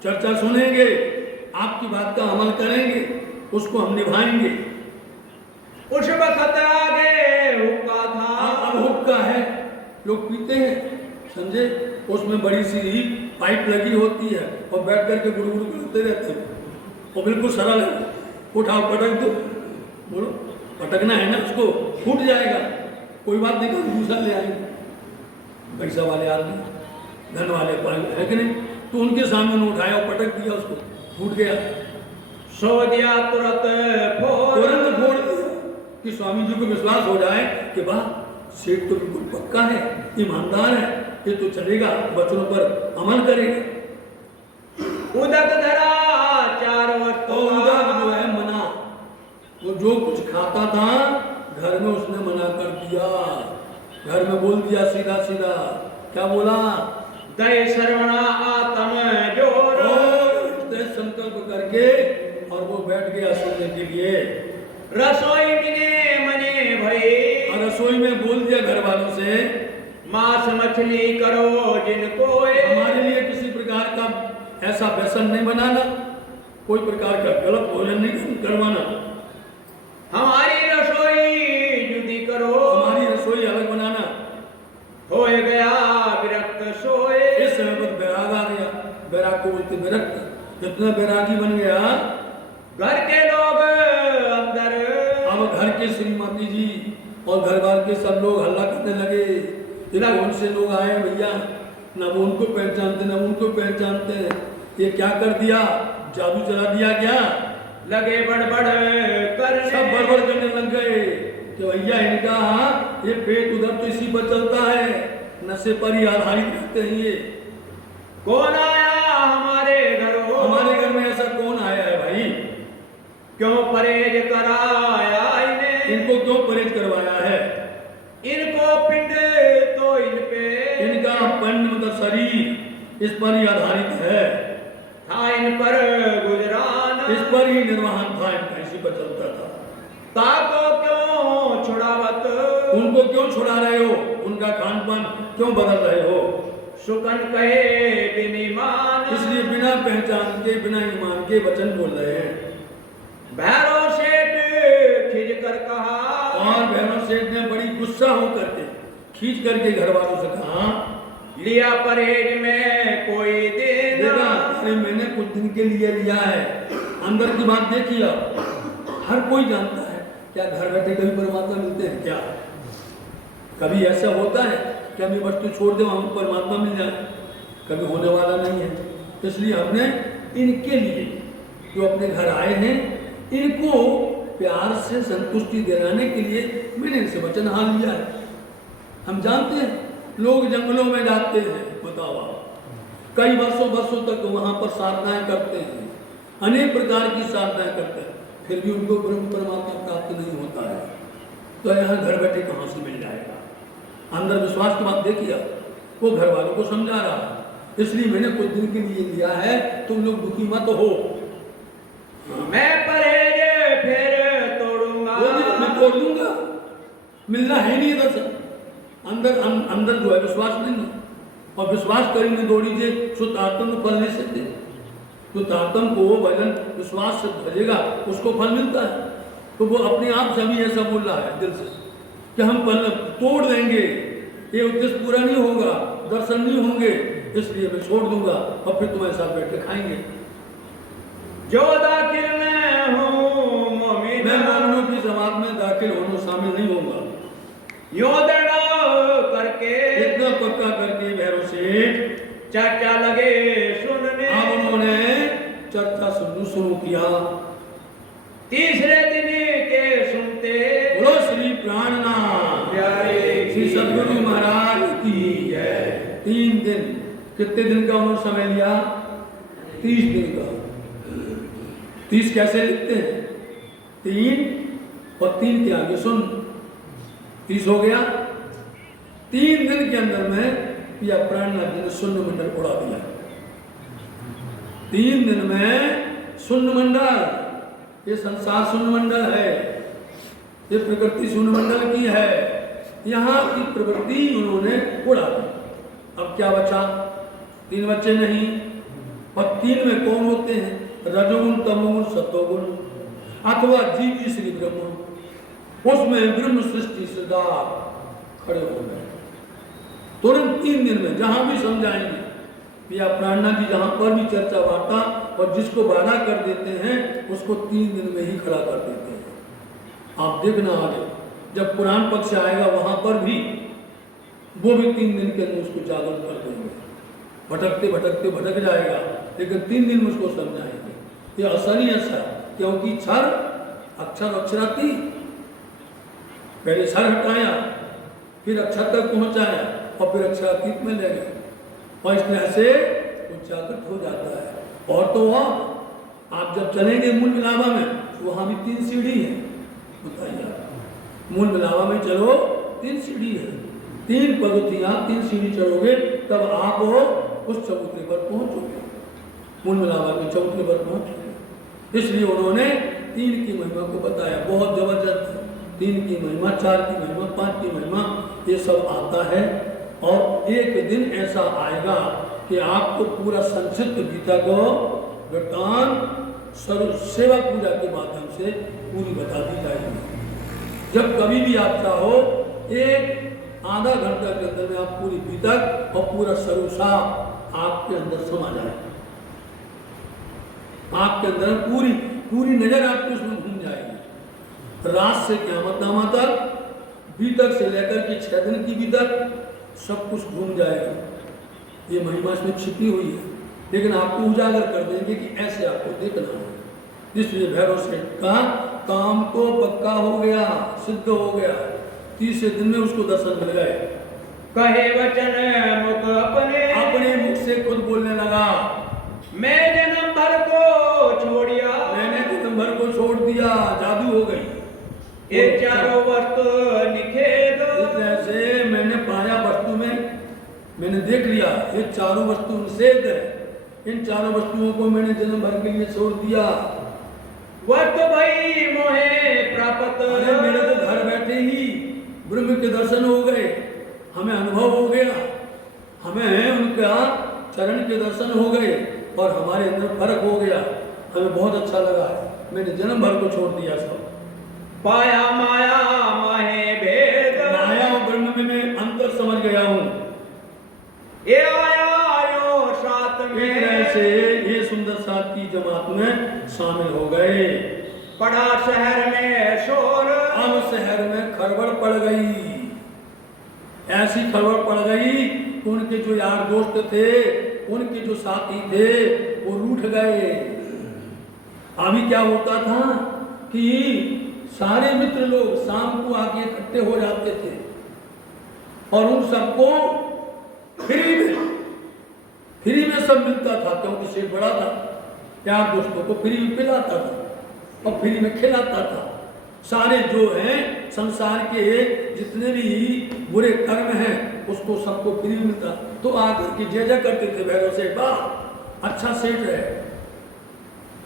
चर्चा सुनेंगे, आपकी बात का अमल करेंगे, उसको हम निभाएंगे। उस वक्त आगे हुक्का था। अब हुक्का है, लोग पीते हैं, समझे, उसमें बड़ी सी पाइप लगी होती है और बैठ करके गुड़गुड़ करते रहते हैं, और बिल्कुल सरल है। उठाओ पटक दो, बोलो पटकना है ना, उसको फूट जाएगा, कोई बात नहीं, दूसरा ले आएंगे। पैसा वाले आदमी, धन वाले है कि नहीं, तो उनके सामने उठाया और पटक दिया, उसको फूट गया, सो दिया तुरंत फोड़ दिया, कि स्वामी जी को विश्वास हो जाए कि वाह सेठ तो बिल्कुल पक्का है, ईमानदार है, ये तो चलेगा, वचनों पर अमल करेगा। उदक धरा 4 वस्तु। उदक जो है मना, वो जो कुछ खाता था घर में उसने मना कर दिया, घर में बोल दिया सीधा सीधा, क्या बोला, दय सर्वणा आत्म जोर। संकल्प करके और वो बैठ गया सुनने के लिए। रसोई मिने मने भई। रसोई में बोल दिया घर वालों से, मांस मछली करो जिनको। हमारे लिए किसी प्रकार का ऐसा व्यसन नहीं बनाना, कोई प्रकार का गलत भोजन नहीं करवाना, हमारी रसोई जुदी करो, हमारी रसोई अलग बनाना। हो गया विरक्त सोए। इस समय पर बैराग आ गया, बैराग को बोलते विरक्त, इतना बैरागी बन गया, घर के लोग अंदर, अब घर के श्रीमती जी और घर बार के सब लोग हल्ला करने लगे, कौन से लोग आए भैया, ना वो उनको पहचानते ना उनको पहचानते हैं, ये क्या कर दिया, जादू चला दिया क्या। लगे बड़बड़ करने, सब बड़बड़ करने लग गए कि भैया इनका ये पेट उधर तो इसी पर चलता है, नशे पर ही आधारित रहते हैं ये। कौन आया हमारे घरों, हमारे घर में ऐसा कौन आया है भाई, क्यों परहेज कराया इन्हें, इनको क्यों परहेज करवाया है, इनको पिंड तो इन पे, इनका पिंड मतलब शरीर इस पर ही आधारित है, था इन पर गुजरान, इस पर ही निर्वाहन था, इनका इसी पर चलता था। ताको क्यों छुड़ावत, उनको क्यों छुड़ा रहे हो, उनका खान पान क्यों बदल रहे हो। सुकन कहे बिनीमान, इसलिए बिना पहचान के बिना ईमान के वचन बोल रहे हैं। भैरव सेठ खिज कर कहा, और भैरव सेठ ने बड़ी गुस्सा होकर के खींच करके घर वालों से कहा, लिया परहेज में कोई दिन। देखा अरे मैंने कुछ दिन के लिए लिया है। अंदर की बात देखिए, हर कोई जानता है क्या घर बैठे कभी परमात्मा मिलते हैं क्या? कभी ऐसा होता है कि हम ये वस्तु छोड़ दें हमको परमात्मा मिल जाए? कभी होने वाला नहीं है। इसलिए हमने इनके लिए जो अपने घर आए हैं इनको प्यार से संतुष्टि दिलाने के लिए मैंने इनसे वचन हाल लिया है। हम जानते हैं लोग जंगलों में जाते हैं, बताओ आप, कई वर्षों तक वहां पर साधनाएं करते हैं, अनेक प्रकार की साधनाएं करते हैं, फिर भी उनको ब्रह्म परमात्मा प्राप्त नहीं होता है। तो यहाँ घर बैठे कहाँ से मिल जाएगा? अंदर विश्वास की बात देखिए, वो घर वालों को समझा रहा है। इसलिए मैंने कुछ दिन के लिए लिया है, तुम लोग दुखी मत हो। मैं परहेज फिर तोड़ूंगा। मैं तोड़ दूंगा, मिलना है नहीं इधर से। अंदर जो है विश्वास नहीं है, और विश्वास करेंगे दौड़ी जे शुद्ध आत्म फल नहीं सकते। जो आत्म को भजन विश्वास से भजेगा उसको फल मिलता है। तो वो अपने आप से भी ऐसा बोल रहा है दिल से कि हम फल तोड़ देंगे, ये उद्देश्य पूरा नहीं होगा, दर्शन नहीं होंगे, इसलिए मैं छोड़ दूंगा और फिर तुम्हारे साथ बैठ के खाएंगे। जो दाखिल मैं हूँ मोमिन, मैं मोमिनों की जमात में दाखिल होने शामिल नहीं होऊंगा। यो दड़ा करके इतना पक्का करके भैरव सेठ चर्चा लगे सुनने। अब उन्होंने चर्चा शुरू किया। तीसरे दिन के सुनते बोलो श्री प्राणनाथ प्यारे श्री सद्गुरु महाराज की जय। 3 दिन, कितने दिन का उन्होंने समय लिया? 30 दिन का। 30 कैसे लिखते हैं? 3 और 3 के आगे सुन, 30 हो गया। 3 दिन के अंदर में या प्राणनाथ जी ने शून्य मंडल उड़ा दिया। 3 दिन में शून्य मंडल, ये संसार शून्य मंडल है, ये प्रकृति शून्य मंडल की है, यहाँ की प्रवृत्ति उन्होंने उड़ा दी। अब क्या बचा? 3 बच्चे नहीं, और 3 में कौन होते हैं? रजोगुण, तमोगुण, सत्वगुण, अथवा जीव श्री ब्रह्म। उसमें ब्रह्म सृष्टि सरदार खड़े हो गए तुरंत 3 दिन में। जहां भी समझाएंगे या प्राणनाथ जी जहां पर भी चर्चा वार्ता और जिसको बाधा कर देते हैं उसको 3 दिन में ही खड़ा कर देते हैं। आप देखना आगे जब पुराण पक्ष आएगा वहां पर भी वो भी 3 दिन के अंदर उसको जागरूक कर देंगे। भटकते भटकते भटक जाएगा, लेकिन 3 दिन में उसको समझाएंगे। ये असर ही ऐसा, क्योंकि क्षर अक्षर अक्षराती, पहले क्षर हटाया, फिर अक्षर तक पहुंचाया और फिर अक्षरातीत में ले गए, और इस तरह से वो जागृत हो जाता है। और तो आप जब चलेंगे मूल मिलावा में, वहां भी 3 सीढ़ी है। बताइए, मूल मिलावा में चलो 3 सीढ़ी है, 3 पगथियां, 3 सीढ़ी चढ़ोगे तब आप उस चबूतरे पर पहुंचोगे, मूल मिलावा के चबूतरे पर पहुंचोगे। इसलिए उन्होंने 3 की महिमा को बताया। बहुत जबरदस्त है। 3 की महिमा, 4 की महिमा, 5 की महिमा, ये सब आता है। और एक दिन ऐसा आएगा कि आपको पूरा संक्षिप्त गीता को वृत्तांत सेवा पूजा के माध्यम से पूरी बता दी जाएगी। जब कभी भी आप चाहो, एक आधा घंटा के अंदर में आप पूरी गीतक और पूरा सरुसा आपके अंदर समा जाए। आपके अंदर पूरी नजर आपकी उसमें घूम जाएगी। रात से क़यामत नामा तक, बीतक से लेकर के 6 दिन की बीतक, सब कुछ घूम जाएगा। ये महिमा इसमें छिपी हुई है, लेकिन आपको उजागर कर देंगे कि ऐसे आपको देखना है। इसलिए भैरव सेठ का काम तो पक्का हो गया, सिद्ध हो गया। 30 दिन में उसको दर्शन मिल गए। कहे वचन मुख अपने मुख से खुद बोलने लगा, मैं जन्म भर को छोड़िया, मैंने जन्म भर को छोड़ दिया, जादू हो गई। ये चारों वस्तु निखेध। इस तरह से मैंने पाया वस्तु में, मैंने देख लिया ये चारों वस्तु निषेध है। इन चारों वस्तुओं को मैंने जन्म भर के लिए छोड़ दिया। वस्तु भई मोहे प्राप्त। अरे मेरे को घर बैठे ही ब्रह्म के दर्शन हो गए, हमें अनुभव हो गया, हमें उनका चरण के दर्शन हो गए और हमारे अंदर फर्क हो गया। हमें बहुत अच्छा लगा। मैंने जन्म भर को छोड़ दिया सब। पाया माया माहे भेद। माया और ब्रह्म में अंतर की जमात में शामिल हो गए। पड़ा शहर में शोर, अब शहर में खड़बड़ पड़ गई। ऐसी खड़बड़ पड़ गई कि उनके जो यार दोस्त थे, उनके जो साथी थे, वो रूठ गए। अभी क्या होता था कि सारे मित्र लोग शाम को आके इकट्ठे हो जाते थे और उन सबको फ्री में सब मिलता था, क्योंकि सेठ बड़ा था, यार दोस्तों को फ्री में पिलाता था और फ्री में खिलाता था। सारे जो हैं संसार के जितने भी बुरे कर्म हैं उसको सबको फ्री मिलता। तो आकर की जय जय करते थे भैरव सेठ, वाह अच्छा सेठ है।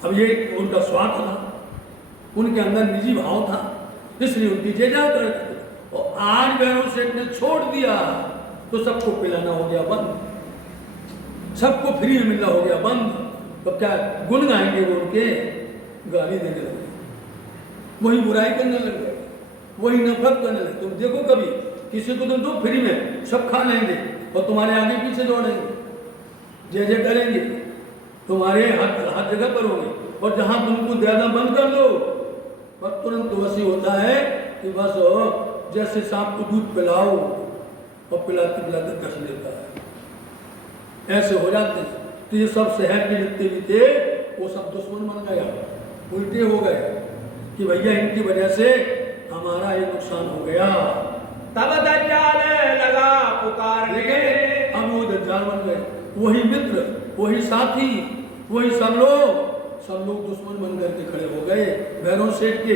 अब ये उनका स्वार्थ था, उनके अंदर निजी भाव था, इसलिए उनकी जय जय करते थे। और आज भैरव सेठ ने छोड़ दिया तो सबको पिलाना हो गया बंद, सबको फ्री में मिलना हो गया बंद। तो क्या गुण गाएंगे वो उनके? गाली देने लगे, वही बुराई करने लगे, वही नफरत करने लगे। तुम देखो कभी किसी को तुम दो फ्री में, सब खा लेंगे और तुम्हारे आगे पीछे दौड़ेंगे, जय जय करेंगे, तुम्हारे हर जगह पर होंगे। और जहां तुमको ज्यादा बंद कर लो और तुरंत वैसे होता है कि बस जैसे सांप को दूध पिलाओ और पिलाते पिलाते कस लेता है, ऐसे हो जाते हैं। तो ये सब शहर के जितने भी थे वो सब दुश्मन बन गया, उल्टे हो गए कि भैया इनकी वजह से हमारा ये नुकसान हो गया। तब दज्जाल लगा पुकारने, अब वो दज्जाल बन गए, वही मित्र, वही साथी, वही सब लोग दुश्मन बन करके खड़े हो गए भैरव सेठ के।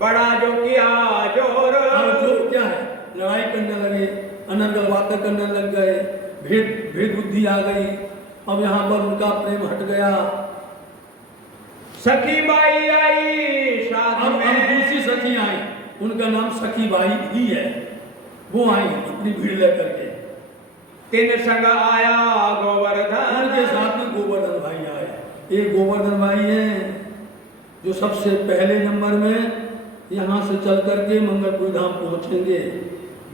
बड़ा जो किया जोर, अब जो क्या है, लड़ाई करने लगे, अनर्गल बातें करने लग गए, भेद बुद्धि आ गई। अब यहाँ पर उनका प्रेम हट गया। सखी बाई आई साथ में, अब दूसरी सखी आई, उनका नाम सखी बाई ही है, वो आई अपनी भीड़ लेकर के। तीन संग आया गोवर्धन, उनके साथ में गोवर्धन भाई आए। एक गोवर्धन भाई हैं जो सबसे पहले नंबर में यहाँ से चल करके मंगलपुर धाम पहुँचेंगे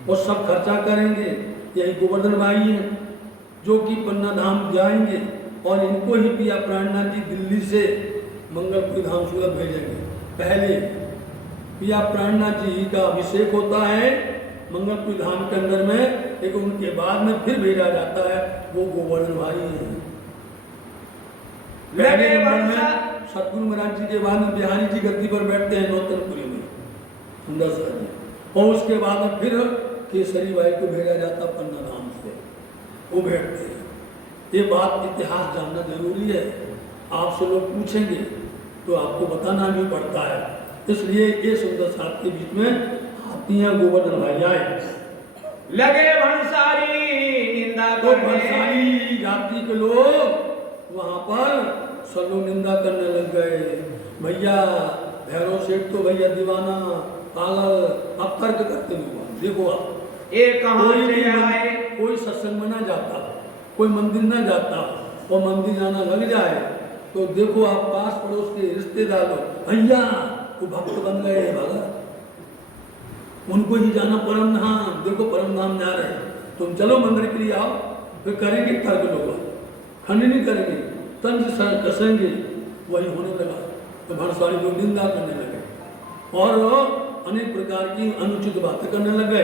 और सब खर्चा करेंगे। यही गोवर्धन भाई हैं जो कि पन्ना धाम जाएंगे और इनको ही पिया प्राणनाथ जी दिल्ली से मंगलपुर धाम सूरत भेजेंगे। पहले पिया प्राणनाथ जी का अभिषेक होता है मंगलपुर धाम के अंदर में, लेकिन उनके बाद में फिर भेजा जाता है वो गोवर्धन भाई हैं। पहले नंबर में सतगुरु महाराज जी के बाद में बिहारी जी गद्दी पर बैठते हैं नौतनपुरी में, सुंदर सर जी, और उसके बाद में फिर केसरी भाई को भेजा जाता पन्ना धाम से, वो बैठते हैं। ये बात इतिहास जानना जरूरी है, आपसे लोग पूछेंगे तो आपको बताना भी पड़ता है। इसलिए ये सुंदर साथ के बीच में आती हैं गोवर्धन भाई आए। लगे भंसारी निंदा तो करने, भंसारी जाति के लोग वहां पर सब लोग निंदा करने लग गए। भैया भैरव सेठ तो भैया दीवाना पागल, अब तर्क करते हुए देखो आप, ये कहाँ से आए, कोई सत्संग में ना जाता, कोई मंदिर ना जाता और मंदिर जाना लग जाए तो देखो आप पास पड़ोस के रिश्तेदार लोग भैया वो भक्त बन गए भगत, उनको ही जाना परम धाम, देखो परम धाम जा रहे हैं, तुम चलो मंदिर के लिए आओ, फिर करेंगे तर्क लोग, खंड नहीं करेंगे, तंज कसेंगे। वही होने लगा तो भंसारी लोग निंदा करने लगे और अनेक प्रकार की अनुचित बातें करने लगे।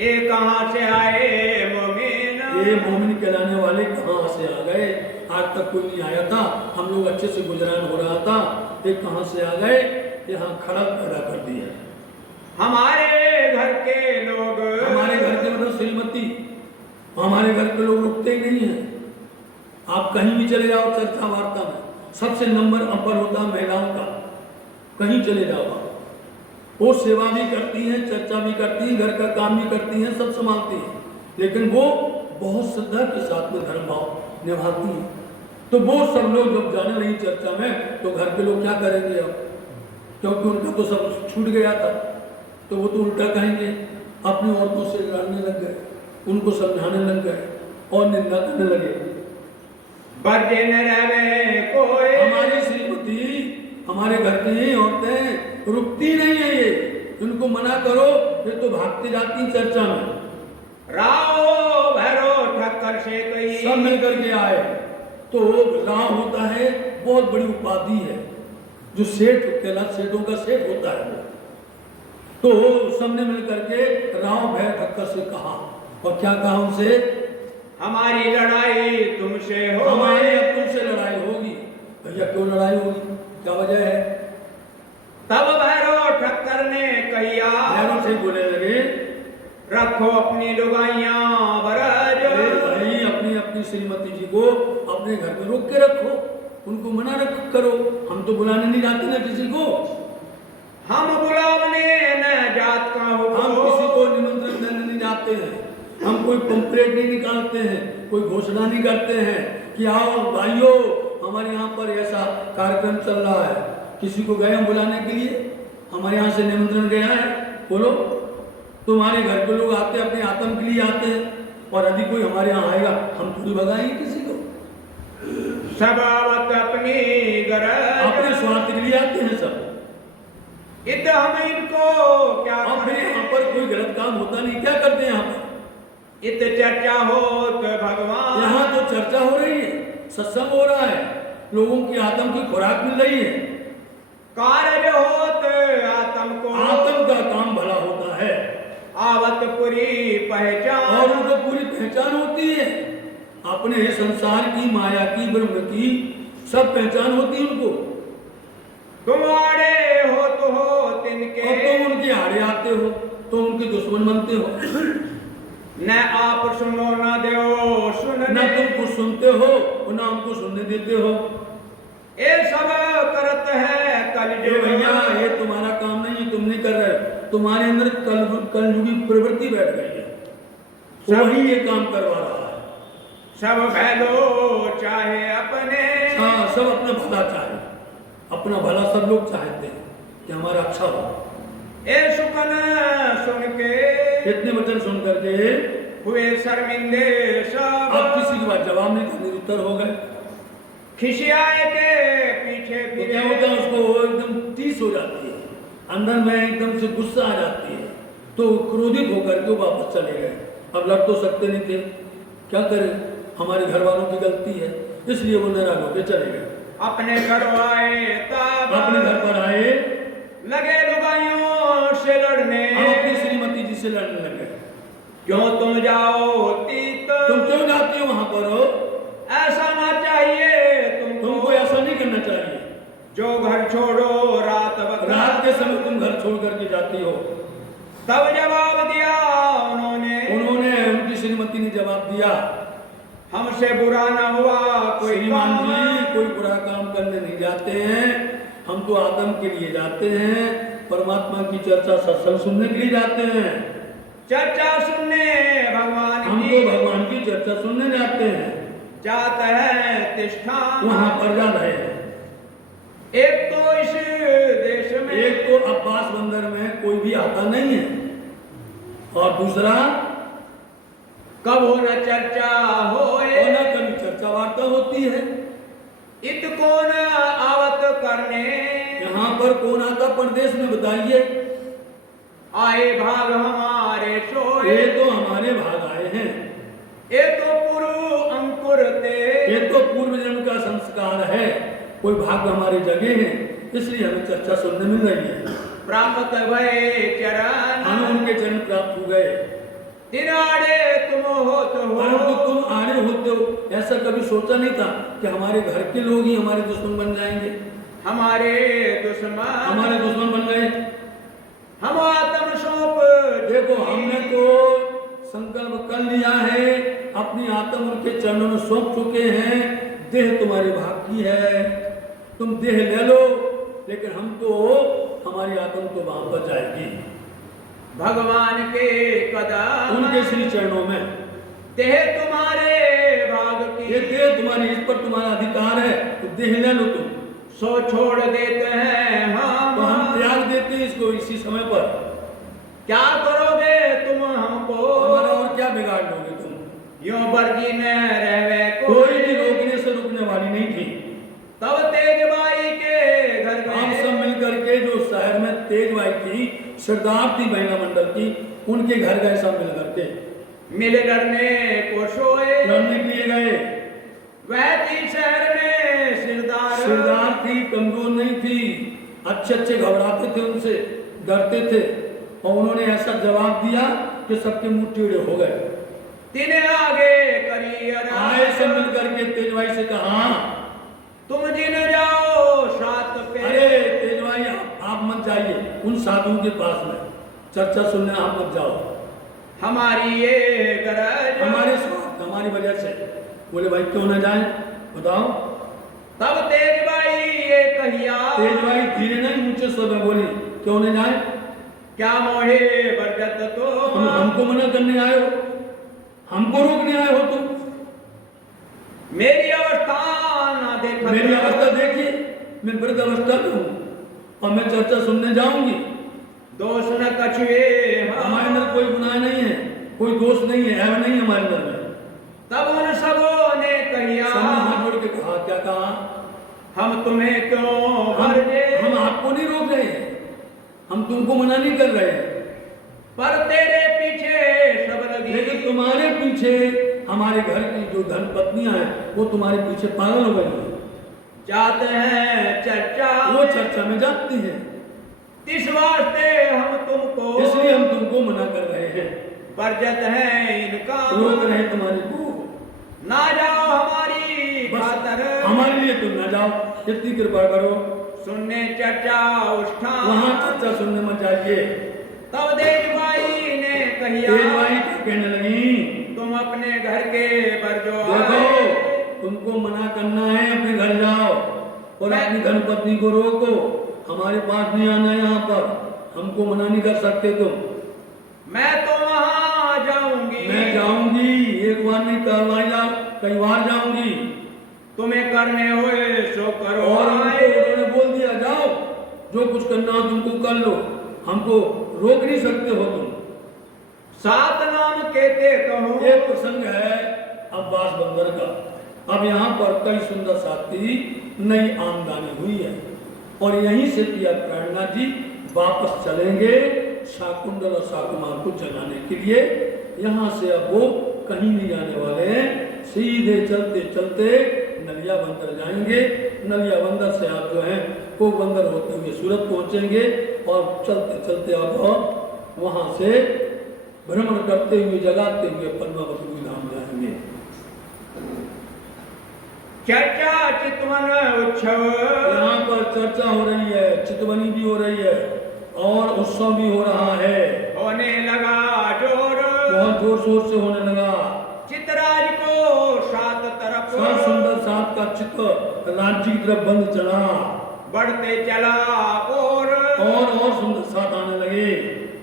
ये कहाँ से आए मोमिन, ये मोमिन कहलाने वाले कहाँ से आ गए, आज तक कोई नहीं आया था, हम लोग अच्छे से गुजरान हो रहा था, ये कहाँ से आ गए, यहाँ खड़ा पैदा कर दिया। हमारे घर के लोग, हमारे घर के मतलब श्रीमती, हमारे घर के लोग रुकते नहीं हैं। आप कहीं भी चले जाओ चर्चा वार्ता में सबसे नंबर अपर होता है महिलाओं का, कहीं चले जाओ आप, वो सेवा भी करती हैं, चर्चा भी करती हैं, घर का काम भी करती हैं, सब संभालती हैं, लेकिन वो बहुत श्रद्धा के साथ में धर्म भाव निभाती हैं। तो वो सब लोग जब जाने लगी चर्चा में तो घर के लोग क्या करेंगे अब, क्योंकि उनका तो सब छूट गया था, तो वो तो उल्टा कहेंगे, अपनी औरतों से लड़ने लग गए, उनको समझाने लग गए और निंदा करने लगे। बर्जे न रहे कोई, हमारी श्रीमती, हमारे घर की औरतें रुकती नहीं है, ये इनको मना करो, ये तो भागते जाती चर्चा में। राव भैरो ठक्कर से कही, सब मिलकर के आए तो राव होता है बहुत बड़ी उपाधि है, जो सेठ कहला, सेठों का सेठ होता है वो। तो सबने मिल करके राव भैर ठक्कर से कहा, और क्या कहा उनसे? हमारी लड़ाई तुमसे हो, हमारी अब तुमसे लड़ाई होगी। भैया क्यों लड़ाई होगी, क्या वजह है? तब भैरव ठक्कर ने कहिया, भैरव से बोले लगे, रखो अपनी लुगाइयां बरज। अरे भाई, अपनी अपनी श्रीमती जी को अपने घर में रोक के रखो, उनको मना रख करो। हम तो बुलाने नहीं जाते ना किसी को, हम बुलावने न जात का हो, हम किसी को निमंत्रण देने नहीं जाते हैं, हम कोई पंपलेट नहीं निकालते हैं, कोई घोषणा नहीं करते हैं कि आओ भाइयों हमारे यहाँ पर ऐसा कार्यक्रम चल रहा है। किसी को गए हम बुलाने के लिए, हमारे यहाँ से निमंत्रण गया है, बोलो तुम्हारे घर के लोग आते अपने आत्म के लिए आते हैं, और यदि कोई हमारे यहाँ आएगा हम थोड़ी भगाएंगे किसी को। सबावत अपनी गरज, अपने स्वार्थ के लिए आते हैं सब। इत हम इनको क्या अपने करें, यहाँ पर कोई गलत काम होता नहीं, क्या करते हैं यहाँ पर? इत चर्चा हो तो भगवान, यहाँ तो चर्चा हो रही है, सत्संग हो रहा है, लोगों की आत्म की खुराक मिल रही है। कार्य होत आत्म को, आत्म का काम भला होता है, आवत पूरी पहचान, और उनको पूरी पहचान होती है। अपने संसार की, माया की, ब्रह्म की सब पहचान होती है उनको। तुम आड़े हो तो हो तिनके, और तुम उनके आड़े आते हो तो उनके दुश्मन बनते हो। न आप सुनो न दो सुन, न तुम कुछ सुनते हो और न हमको सुनने देते हो। ये सब करत है कल ये भैया ये तुम्हारा काम नहीं है, तुम नहीं कर रहे, तुम्हारे अंदर कलयुगी प्रवृत्ति बैठ गई है, वही ये काम करवा रहा है। सब भलो चाहे अपने, हाँ, सब अपना भला चाहे, अपना भला सब लोग चाहते हैं कि हमारा अच्छा हो। ए सुकन सुन के, इतने वचन सुन करके हुए शर्मिंदे सब, आप किसी की बात जवाब नहीं करने उत्तर हो गए। खिसियाए के पीछे तो फिरे, क्या होता है, उसको एकदम टीस हो जाती है, अंदर में एकदम से गुस्सा आ जाती है, तो क्रोधित होकर के वापस चले गए। अब लड़ तो सकते नहीं थे, क्या करें, हमारे घर वालों की गलती है, इसलिए वो नाराज होकर चले गए। अपने घर आए तब, अपने घर पर आए, लगे लुगाइयों से लड़ने, अपनी श्रीमती जी से लड़ने लगे। क्यों तुम जाओ तीत, तुम क्यों जाते हो वहां पर हो? ऐसा ना चाहिए तुमको ऐसा नहीं करना चाहिए, जो घर छोड़ो रात वक्त, रात के समय तुम घर छोड़ करके जाती हो। तब जवाब दिया उन्होंने, उनकी श्रीमती ने जवाब दिया, हमसे बुरा न हुआ कोई श्रीमान काम, जी कोई बुरा काम करने नहीं जाते हैं, हम तो आत्म के लिए जाते हैं, परमात्मा की चर्चा सत्संग सुनने के लिए जाते हैं। चर्चा सुनने भगवान हम की, तो भगवान की चर्चा सुनने जाते हैं, जात है तिष्ठान, वहां पर जा रहे हैं। एक तो इस देश में, एक तो अब्बास बंदर में कोई भी आता नहीं है, और दूसरा कब हो न चर्चा होए, और न कभी चर्चा वार्ता होती है। इत कौन आवत करने, यहाँ पर कौन आता परदेश में, बताइए। आए भाग हमारे सोए, ये तो हमारे भाग आए हैं, ये तो पुरु अंकुर ते, ये तो पूर्व जन्म का संस्कार है, कोई भाग हमारे जगह है, इसलिए हमें चर्चा सुनने मिल रही है। प्राप्त भय चरण, हमें उनके चरण प्राप्त हो गए। तिनाड़े तुम हो तो हो, परंतु तुम आड़े होते हो, ऐसा कभी सोचा नहीं था कि हमारे घर के लोग ही हमारे दुश्मन बन जाएंगे। हमारे दुश्मन, हमारे दुश्मन बन गए। हम आत्म सौंप, देखो हमने तो संकल्प कर लिया है, अपनी आत्म उनके चरणों में सौंप चुके हैं, देह तुम्हारे भाग की है, तुम देह ले लो, लेकिन हम तो हमारी आत्म तो वहां पर जाएगी भगवान के कदम, उनके श्री चरणों में। देह तुम्हारे भाग ये की, देह तुम्हारी, इस पर तुम्हारा अधिकार है, तो देह ले लो तुम। सो छोड़ देते हैं हम, तो हम त्याग देते हैं इसको इसी समय पर। क्या करोगे तुम हमको, हमारा और क्या बिगाड़ लोगे तुम? यूं बर्जी में रहवे कोई भी रोकने से रुकने वाली नहीं थी। तब तेजबाई के घर हम में, सब मिलकर के जो शहर में तेजबाई थी, सरदार थी महिला मंडल की, उनके घर गए सब मिल करके, मिल लड़ने को सोए, लड़ने के लिए गए। वह थी शहर में सिरदार सिरदार थी, कमजोर नहीं थी, अच्छे अच्छे घबराते थे उनसे, डरते थे, और उन्होंने ऐसा जवाब दिया कि सबके मुंह टेढ़े हो गए। तिने आगे करी आए से मिलकर के तेजभाई से कहा, तुम जिन जाओ सात पे। अरे तेजभाई आप मत जाइए उन साधुओं के पास में, चर्चा सुनने आप मत जाओ, हमारी ये गरज हमारे स्वार्थ हमारी वजह से। बोले भाई क्यों ना जाए, बताओ। तब तेजभाई ये कहिया, तेजभाई धीरे नहीं ऊंचे स्वर में बोली, क्यों न जाए, क्या मोहे बरगत तो हमको मना करने आए हो, हमको रोकने आए हो तुम। मेरी अवस्था ना देखा, मेरी अवस्था देखिए, मैं वृद्ध अवस्था में हूँ और मैं चर्चा सुनने जाऊंगी। दोष न कछुए हमारे अंदर कोई गुनाह नहीं है, कोई दोष नहीं है, ऐब नहीं है हमारे अंदर में। तब उन सबों ने कहिया, सबने हाथ जोड़ के कहा, क्या कहा, हम तुम्हें क्यों भरजे, हम आपको नहीं रोक रहे हैं, हम तुमको मना नहीं कर रहे हैं, पर तेरे पीछे सब लगी। लेकिन तुम्हारे पीछे हमारे घर की जो धन पत्नियां हैं वो तुम्हारे पीछे पागल हो गई हैं, जाते हैं चर्चा, वो चर्चा में जाती हैं, इस वास्ते हम तुमको, इसलिए हम तुमको मना कर रहे हैं, बरजत है इनका, रोक रहे हैं तुम्हारे को, ना जाओ हमारी खातर, हमारे लिए तुम ना जाओ, इतनी कृपा करो। सुनने चर्चा उष्ठा, वहां चर्चा सुनने मत जाइए। तब तेजभाई ने कहिया, तेजभाई क्या कहने लगी, तुम अपने घर के पर जो देखो तुमको मना करना है, अपने घर जाओ और अपनी धर्मपत्नी को रोको, हमारे पास नहीं आना यहाँ पर, हमको मना नहीं कर सकते तुम। मैं तो वहां जाऊंगी, मैं जाऊंगी, एक बार नहीं कई बार जाऊंगी, तुम्हें करने हुए सो करो। और उन्होंने बोल दिया जाओ, जो कुछ करना हो तुमको कर लो, हमको रोक नहीं सकते हो तुम। सात नाम कहते कहूं, एक प्रसंग है अब्बास बंदर का। अब यहाँ पर कई सुंदर साथी नई आमदनी हुई है और यहीं से पिया प्राणनाथ जी वापस चलेंगे शाकुंडल और शाकुमार को जगाने के लिए। यहाँ से अब वो कहीं नहीं जाने वाले हैं, सीधे चलते चलते नलिया बंदर जाएंगे। नलिया बंदर से आप जो है कोक बंदर होते हुए सूरत पहुंचेंगे और चलते चलते आप वहां से भ्रमण करते हुए जगाते हुए पद्मावती धाम जाएंगे। चर्चा चितवन उत्सव, यहाँ पर चर्चा हो रही है, चितवनी भी हो रही है और उत्सव भी हो रहा है, होने लगा जोर, बहुत जोर शोर से होने लगा। चितराज को सात तरफ, सब सुंदर सात का चित्र राज्य की तरफ बंद चला, बढ़ते चला और सुंदर साथ आने लगे।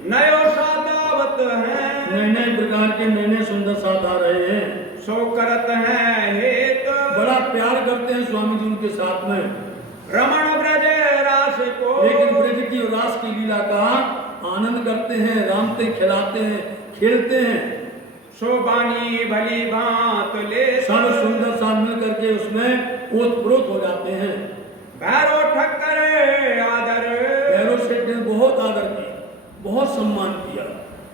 नयो सादावत है, नए नए प्रकार के नए नए सुंदर साथ आ रहे हैं, सो करत है हेत, बड़ा प्यार करते हैं स्वामी जी उनके साथ में। रमण ब्रज रास को, लेकिन ब्रज की और रास की लीला का आनंद करते हैं, रामते खिलाते हैं, खेलते हैं। शोभानी भली भांत ले, सब सुंदर साथ मिल करके उसमें ओतप्रोत हो जाते हैं। भैरो ठक्कर आदर, भैरव सेठ ने बहुत आदर किया, बहुत सम्मान किया,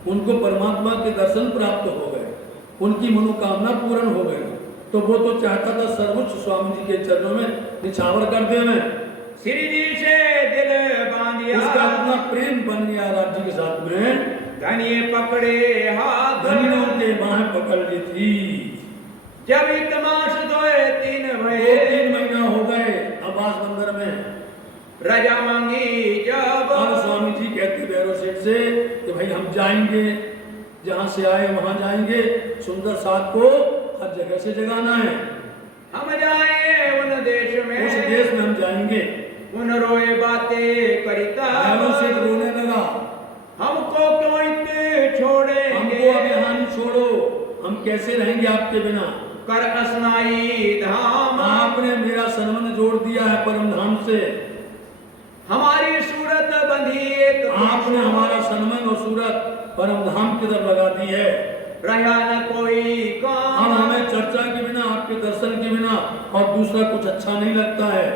उनको परमात्मा के दर्शन प्राप्त हो गए, उनकी मनोकामना पूर्ण हो गई। तो वो तो चाहता था सर्वोच्च स्वामी जी के चरणों में निछावर कर दे में, श्री जी से दिल बांधिया, उसका अपना प्रेम बन गया राज्य के साथ में। धनिये पकड़े हाथ, धनियों के बाहें पकड़ ली थी। जब इतमास दोए तीन भये, 3 महीना हो गए अब्बास बंदर में। रजा मांगी जब, अब स्वामी जी कहते भैरव सेठ से कि भाई हम जाएंगे, जहाँ से आए वहाँ जाएंगे, सुंदर साथ को हर जगह से जगाना है, हम जाए उन देश में, उस देश में हम जाएंगे। उन रोए बातें करिता, भैरव सेठ रोने लगा, हमको क्यों इतने छोड़ेंगे, हमको अब यहाँ नहीं छोड़ो, हम कैसे रहेंगे आपके बिना। कर असनाई धाम, आपने मेरा संबंध जोड़ दिया है परम धाम से, हमारी सूरत बंधी एक, आपने हमारा संबंध और सूरत परम धाम की तरफ लगा दी है। रहा न कोई काम, अब हमें चर्चा के बिना, आपके दर्शन के बिना और दूसरा कुछ अच्छा नहीं लगता है।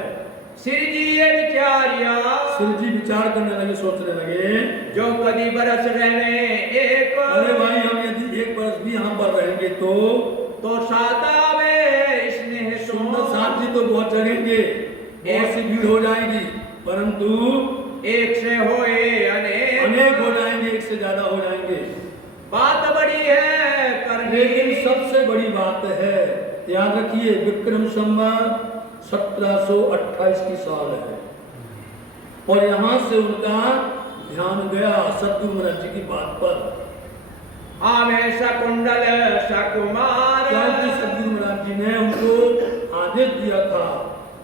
श्री जी ये विचारिया, श्री जी विचार करने लगे, सोचने लगे, जो कभी बरस रहे एक, अरे भाई हम यदि 1 वर्ष भी यहाँ पर रहेंगे तो सादा वे स्नेह तो बहुत जगेंगे, बहुत सी भीड़ हो जाएगी, परंतु एक से होए अनेक हो जाएंगे, एक से ज्यादा हो जाएंगे। बात बड़ी है करनी, लेकिन सबसे बड़ी बात है, याद रखिए, विक्रम संवत 1728 की साल है और यहां से उनका ध्यान गया सतगुरु महाराज जी की बात पर। आवे शकुंडल शकुमार, क्योंकि सतगुरु महाराज जी ने उनको आदेश दिया था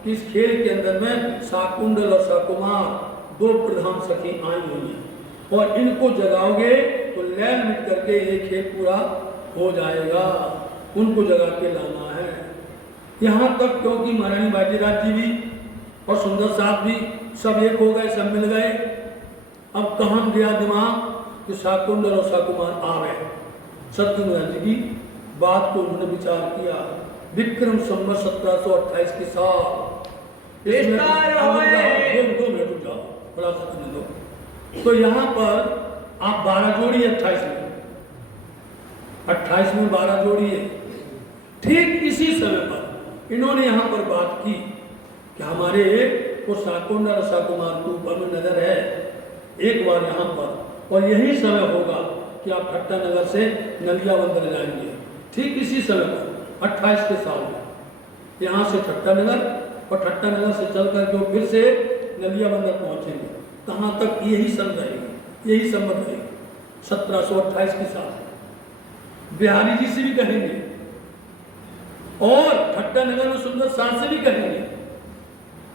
कि इस खेल के अंदर में शाकुंडल और शाकुमार दो प्रधान सखी आई हुई हैं और इनको जगाओगे तो लैल मिट करके ये खेल पूरा हो जाएगा। उनको जगा के लाना है। यहाँ तक क्योंकि महारानी बाजीराज जी भी और सुंदर साहब भी सब एक हो गए, सब मिल गए। अब कहाँ गया दिमाग कि शाकुंडल और शाकुमार आ गए। सतगुरु महाराज जी की बात को उन्होंने विचार किया। विक्रम संवत 1728 के साल तो यहाँ पर आप 12 जोड़िए 28 में 12 जोड़िए। ठीक इसी समय पर इन्होंने यहाँ पर बात की कि हमारे को शाकुंडल और शाकुमार के ऊपर में नजर है एक बार यहाँ पर, और यही समय होगा कि आप ठट्टा नगर से नलिया बंदर जाएंगे। ठीक इसी समय पर 28 के साल में यहाँ से ठट्टा नगर और ठट्टा नगर से चलकर के फिर से नलिया बंदर पहुंचेंगे। कहाँ तक यही सन रहेगी, यही संबंध रहेगी। 1728 के साल बिहारी जी से भी कहेंगे और ठट्टा नगर में सुंदर साथ से भी कहेंगे।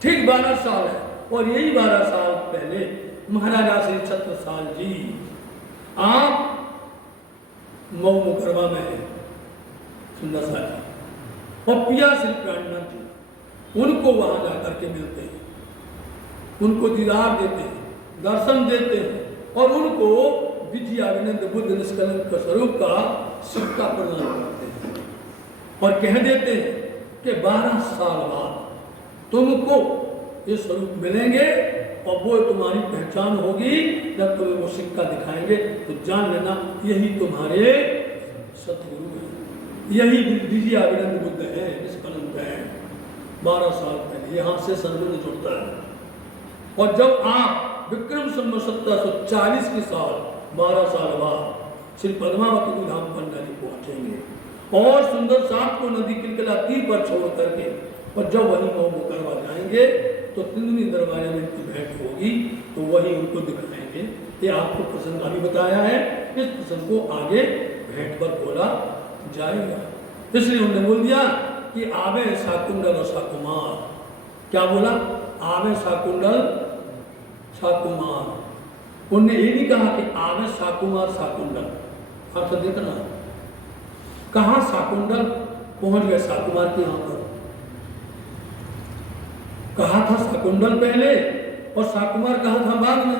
ठीक 12 साल है और यही 12 साल पहले महाराजा श्री छत्रसाल जी आप मऊ मुकरमा में है सुंदर साल जी और पिया श्री प्राणनाथ जी उनको वहां जाकर के मिलते हैं, उनको दीदार देते हैं, दर्शन देते हैं और उनको विजयानंद बुद्ध निष्कलंक स्वरूप का सिक्का प्रदान करते हैं और कह देते हैं कि 12 साल बाद तुमको ये स्वरूप मिलेंगे और वो तुम्हारी पहचान होगी। जब तुम्हें वो सिक्का दिखाएंगे तो जान लेना यही तुम्हारे सतगुरु हैं, यही विजयानंद बुद्ध है, निष्कलंक है। 12 साल पहले यहाँ से संबंध जुड़ता है। और जब आप विक्रम संवत 1740 के साल 12 साल बाद श्री पद्मावती को धाम पर नदी पहुंचेंगे और सुंदर साहब को नदी किलकिला तीर पर छोड़ करके और जब वही मऊ मुकरमा जाएंगे तो तिंदुनी दरबार में इनकी भेंट होगी तो वही उनको दिखाएंगे। ये आपको प्रसंग अभी बताया है, इस प्रसंग को आगे भेंट पर बोला जाएगा। इसलिए उन्होंने बोल दिया कि आवे शाकुंडल और शाकुमार। क्या बोला? आवे शाकुंडल शाकुमार। उनने ये नहीं कहा कि आवे शाकुमार शाकुंडल। अर्थ देखना, कहाँ शाकुंडल पहुंच गए शाकुमार के यहाँ पर। कहा था शाकुंडल पहले और शाकुमार कहा था बाद में,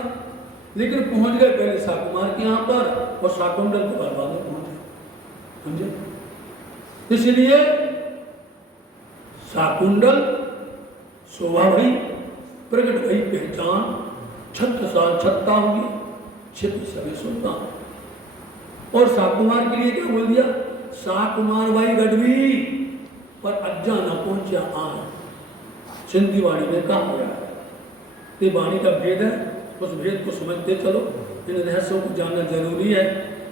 लेकिन पहुंच गए पहले शाकुमार के यहाँ पर और शाकुंडल के बाद में पहुंचे। समझे? इसलिए शाकुंडल शोभा भई, प्रकट भई पहचान, छत्र साल छत्ता होगी, छित्र सभी सुनता। और शाकुमार के लिए क्या बोल दिया? शाकुमार भाई गढ़वी पर अज्जा न पहुंचा आन। सिंधी वाणी में कहा गया है। ये वाणी का भेद है, उस भेद को समझते चलो। इन रहस्यों को जानना जरूरी है,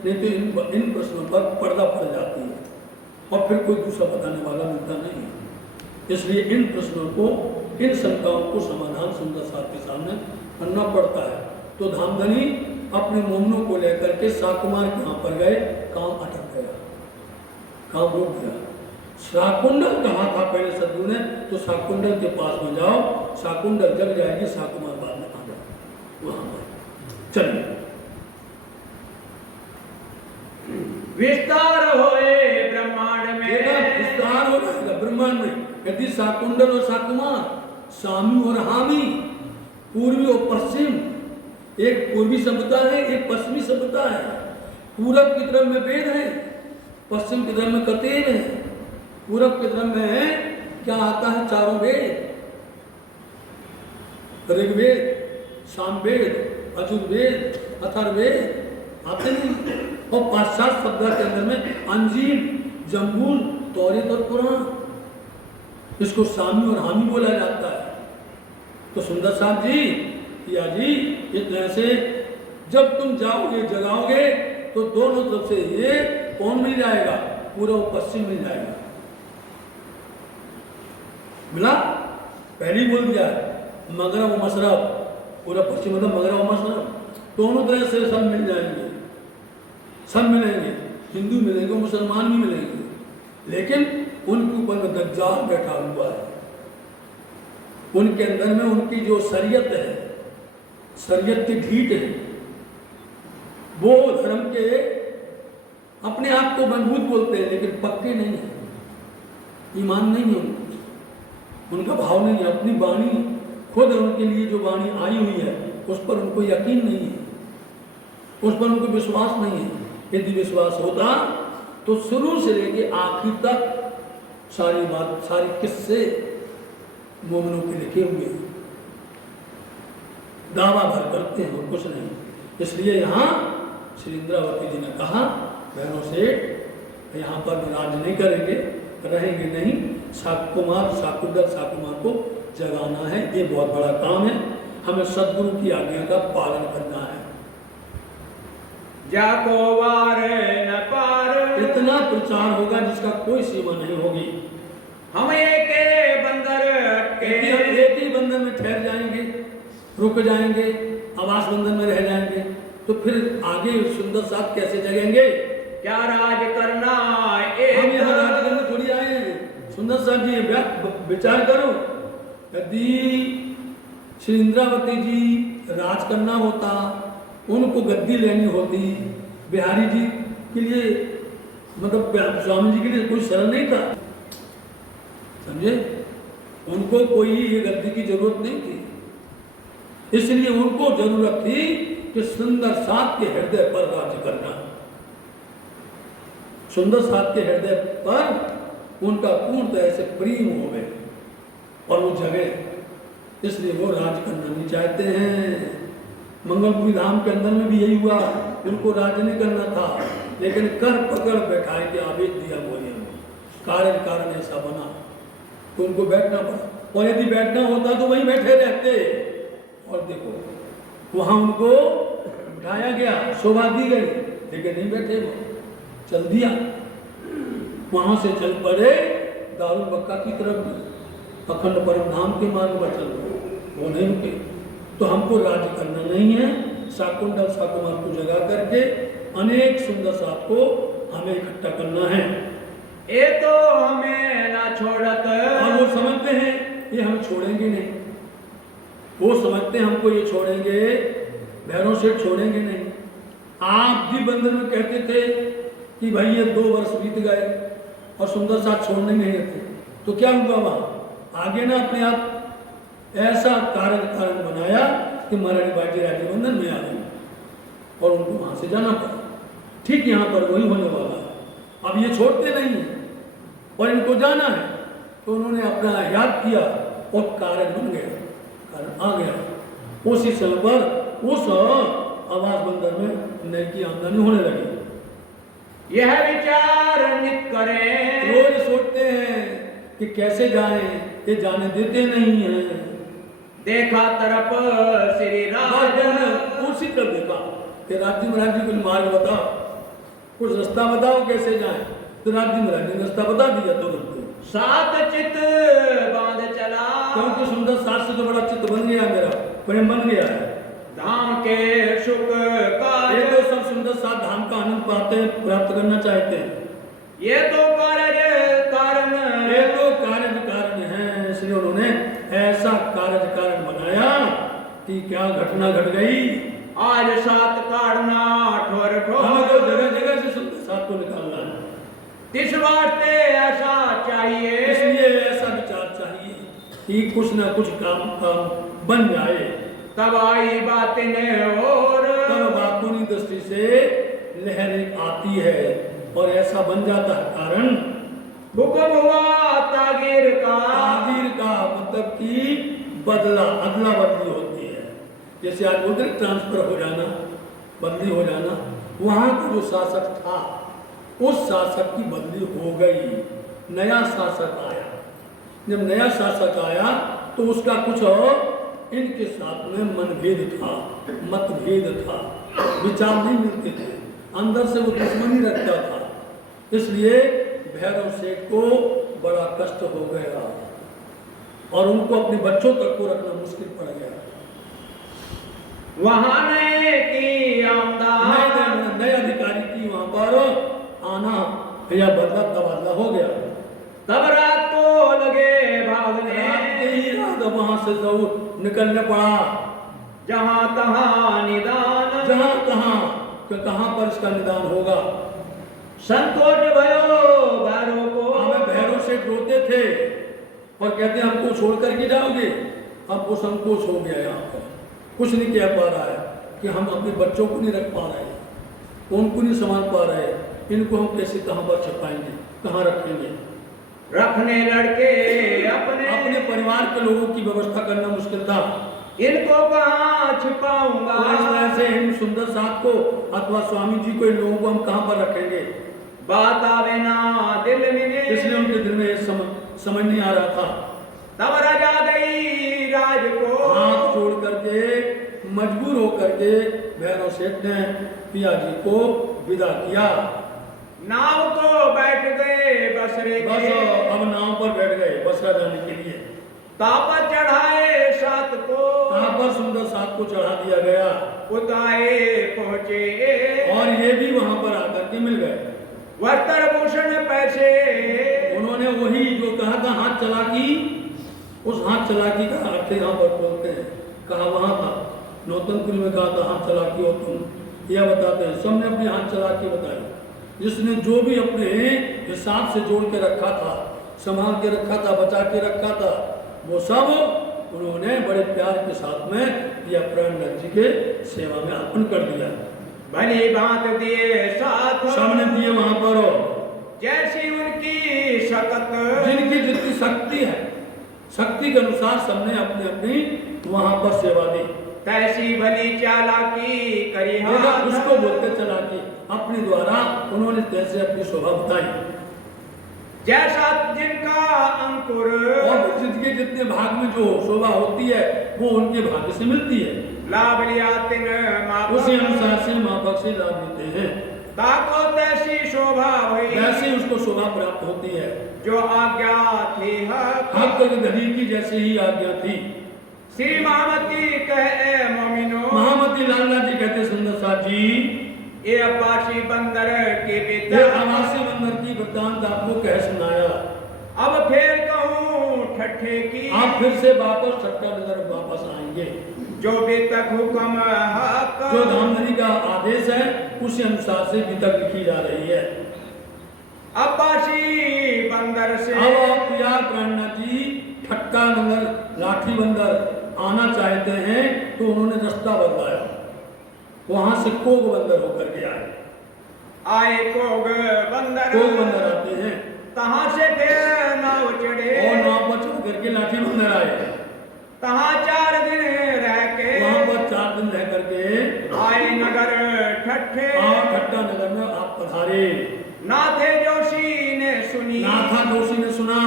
नहीं तो इन प्रश्नों पर पर्दा पड़ जाती है और फिर कोई दूसरा बताने वाला मिलता नहीं है। इसलिए इन प्रश्नों को, इन शंकाओं को समाधान सुंदर साहब के सामने करना पड़ता है। तो धामधनी अपने मोमनों को लेकर के शाकुमार के यहाँ पर गए, काम अटक गया, काम रुक गया। शाकुंडल कहा था पहले सदगुरु ने, तो शाकुंडल के पास में जाओ, शाकुंडल जग जाएगी, शाकुमार बाद में आ जाओ वहां पर। चलिए, विस्तार होए ब्रह्मांड में, विस्तार हो जाएगा ब्रह्मांड में। यदि शाकुंडल और शाकुमार, सामी और हामी, पूर्वी और पश्चिम, एक पूर्वी सभ्यता है, एक पश्चिमी सभ्यता है। पूरब की तरफ में वेद है, पश्चिम की तरफ में कतेब है। पूरब की तरफ में क्या आता है? चारों वेद, ऋग्वेद, सामवेद, अजुर्वेद, अथर्ववेद आते नहीं। और पाश्चात्य सभ्यता के अंदर में अंजील, जम्बूल, तौरेत और कुरान। इसको सामी और हामी बोला जाता है। तो सुंदर साहब जी, या जी, इस तरह से जब तुम जाओगे जगाओगे तो दोनों तरफ से ये कौन मिल जाएगा, पूर्व पश्चिम मिल जाएगा। मिला, पहले ही बोल दिया, मगरब और मशरब, पूरा पश्चिम मतलब मगरब और मशरब, दोनों तरह से सब मिल जाएंगे, सब मिलेंगे, हिंदू मिलेंगे, मुसलमान भी मिलेंगे, लेकिन उनके ऊपर में दज्जाल बैठा हुआ है। उनके अंदर में उनकी जो शरीयत है, शरीयत की ढीठ है, वो धर्म के अपने आप को मजबूत बोलते हैं लेकिन पक्के नहीं है, ईमान नहीं है उनका भाव नहीं है, अपनी वाणी खुद उनके लिए जो वाणी आई हुई है उस पर उनको यकीन नहीं है, उस पर उनको विश्वास नहीं है। यदि विश्वास होता तो शुरू से लेके आखिर तक सारी बात, सारी किस्से मोमिनों के लिखे हुए हैं, दावा भर करते हैं और कुछ नहीं। इसलिए यहाँ श्री इंद्रावती जी ने कहा, बहनों से यहाँ पर राज नहीं करेंगे, रहेंगे नहीं, शाकुमार शाकुंडल शाकुमार को जगाना है, ये बहुत बड़ा काम है, हमें सदगुरु की आज्ञा का पालन करना है। जाको वार न पार, इतना प्रचार होगा जिसका कोई सीमा नहीं होगी। हम एक बंदर एक ही बंधन में ठहर जाएंगे, रुक जाएंगे, आवास बंधन में रह जाएंगे, तो फिर आगे सुंदर साथ कैसे जगेंगे? क्या राज करना हम यहाँ राज करने थोड़ी आए हैं। सुंदर साहब जी विचार करो, यदि श्री इंद्रावती जी राज करना होता, उनको गद्दी लेनी होती, बिहारी जी के लिए, मतलब स्वामी जी के लिए कोई सरल नहीं था, समझे? उनको कोई ये गद्दी की जरूरत नहीं थी, इसलिए उनको जरूरत थी कि सुंदर साथ के हृदय पर राज्य करना। सुंदर साथ के हृदय पर उनका पूर्ण तरह से प्रेम हो गए और वो जगह, इसलिए वो राज करना नहीं चाहते हैं। मंगलपुरी धाम के अंदर में भी यही हुआ, उनको राज नहीं करना था, लेकिन कर पकड़ बैठाए के आवेश दिया बोलिए, कारण ऐसा बना तो उनको बैठना पड़ा, और यदि बैठना होता तो वहीं बैठे रहते। और देखो वहां उनको बिठाया गया, शोभा दी गई, लेकिन नहीं बैठे, वो चल दिया, वहां से चल पड़े दारुल बक्का की तरफ, अखंड परम धाम के मार्ग पर चल पड़े, वो नहीं रुके। तो हमको राज्य करना नहीं है, शाकुंडल शाकुमार को जगा करके अनेक सुंदर साथ को हमें इकट्ठा करना है। ये तो हमें ना छोड़त, और वो समझते हैं ये हम छोड़ेंगे नहीं, वो समझते हैं हमको ये छोड़ेंगे, भैरव से छोड़ेंगे नहीं। आप भी बंदर में कहते थे कि भाई ये 2 वर्ष बीत गए और सुंदर साथ छोड़ने नहीं थे, तो क्या हुआ वहां आगे ना अपने आप ऐसा कारण बनाया कि महारानी बाजी राज्य बंधन में आ गई और उनको वहां से जाना पड़ा। ठीक यहाँ पर वही होने वाला है, अब ये छोड़ते नहीं है और इनको जाना है, तो उन्होंने अपना याद किया और कारण बन गया, कारण आ गया। उसी समय पर उस आवास बंदर में नई की आमदनी होने लगी। यह विचार नित करें, रोज सोचते हैं कि कैसे जाएं, ये जाने देते नहीं हैं। देखा तरफ श्री राजा ने उसी तरफ देखा कि राज्य महाराज जी कुछ मार्ग बताओ, कुछ रास्ता बताओ कैसे जाएं, तो राज्य महाराज ने रास्ता बता दिया तुरंत। सात चित बांध चला, क्योंकि सुंदर साथ से तो बड़ा चित्त बन गया, मेरा प्रेम बन गया है। धाम के सुख का, ये तो सब सुंदर साथ धाम का आनंद पाते हैं, प्राप्त करना चाहते हैं। ये तो कार्य कारण, ये तो कारण है, इसलिए उन्होंने ऐसा कारण बनाया कि क्या घटना घट गई। आज सात काटना ठोर हमें ठोर, तो जगह जगह से सुंदर साथ को निकालना है, इस वास्ते ऐसा चाहिए, इसलिए ऐसा विचार चाहिए कि कुछ ना कुछ काम बन जाए, तब आई बातें और तब बातूनी दृष्टि से लहरें आती है और ऐसा बन जाता है कारण। हुक्म हुआ तागीर का, मतलब कि बदला, अदला बदली होती है। जैसे आज बोलते हैं ट्रांसफर हो जाना, बदली हो जाना, वहां का जो शासक था उस शासक की बदली हो गई, नया शासक आया, जब नया शासक आया तो उसका कुछ इनके साथ में मनभेद था, मतभेद था, विचार नहीं मिलते थे, अंदर से वो दुश्मनी रखता था। इसलिए भैरव सेठ को बड़ा कष्ट हो गया और उनको अपने बच्चों तक को रखना मुश्किल पड़ गया। वहां की आमदान नए अधिकारी की वहां पर आना या बदला तबादला हो गया। तब रात को लगे भागने, रात वहां से जरूर निकलने पड़ा। जहां तहां निदान, जहां तहां कि कहां पर इसका निदान होगा। संकोच भयो भैरव को, हमें भैरव से रोते थे और कहते हैं हमको छोड़ करके जाओगे। हमको संकोच हो गया, यहाँ पर कुछ नहीं कह पा रहा है कि हम अपने बच्चों को नहीं रख पा रहे, उनको नहीं संभाल पा रहे, इनको हम कैसे कहाँ पर छुपाएंगे, कहाँ रखेंगे। रखने लड़के अपने परिवार के लोगों की व्यवस्था करना मुश्किल था। इनको कहाँ छिपाऊंगा। तो इस तरह से इन सुंदर साथ को अथवा स्वामी जी को, इन लोगों को हम कहाँ पर रखेंगे। बात आवे ना दिल में, इसलिए उनके दिल में ये समझ नहीं आ रहा था। तब राजा गई राज को, हाथ जोड़ करके मजबूर होकर के भैरव सेठ ने पिया जी को विदा किया। नाव को बैठ गए बसरे बस के, अब नाव पर बैठ गए बसरा जाने के लिए। तापर चढ़ाए सात को, कहाँ पर सुंदर साथ को चढ़ा दिया गया। उताए पहुंचे और ये भी वहां पर आकर के मिल गए। वस्त्र भूषण पैसे, उन्होंने वही जो कहा था हाथ चलाकी, उस हाथ चलाकी का अर्थ यहाँ पर बोलते हैं। कहा वहां था नौतनपुरी में कहा था हाथ चलाकी हो तुम, यह बताते हैं। सबने अपनी हाथ चलाकी बताई। जिसने जो भी अपने हिसाब से जोड़ के रखा था, संभाल के रखा था, बचा के रखा था, वो सब उन्होंने बड़े प्यार के साथ में या प्राणनाथ जी के सेवा में अर्पण कर दिया। भली बात दिए साथ, सबने दिए वहां पर जैसी उनकी शकत, जिनकी जितनी शक्ति है, शक्ति के अनुसार सबने अपनी अपनी वहां पर सेवा दी। तैसी भली चालाकी करी, उसको बोलते चालाकी। अपने द्वारा उन्होंने तैसे अपनी शोभा बताई। जैसा जिनका अंकुर, और जिनके जितने भाग में जो शोभा होती है वो उनके भाग्य से मिलती है। लाभ लिया तिन मापक, उसी अनुसार से मापक से लाभ लेते हैं। ताको तैसी शोभा हुई, वैसे उसको शोभा प्राप्त होती है जो आज्ञा थी हक गधी की जैसे ही आज्ञा थी। श्री महामती कहे मोमिनो, महामती लाला जी कहते सुंदर साथ जी, ये अपाशी बंदर के ये बेटा, आवासी बंदर की वृत्तांत आपको कह सुनाया। अब फिर कहूँ ठट्ठे की, आप फिर से वापस ठट्टा नगर वापस आएंगे। जो बेतक हुक्म हक, जो धामधनी का आदेश है उसी अनुसार से वितक लिखी जा रही है। अपाशी बंदर से, अब आप यार प्राणनाथ जी ठट्टा नगर लाठी बंदर आना चाहते हैं तो उन्होंने रास्ता बदलाया, वहां से कोग बंदर होकर के आए। आए कोग बंदर, कोग बंदर आते हैं, तहाँ से फिर नाव चढ़े, और नाव पर चढ़ करके लाठी बंदर आए। तहाँ 4 दिन रह के, वहां पर 4 दिन रह करके आए नगर ठट्ठे, आप ठट्टा नगर में आप पधारे। नाथे जोशी ने सुनी, नाथा जोशी ने सुना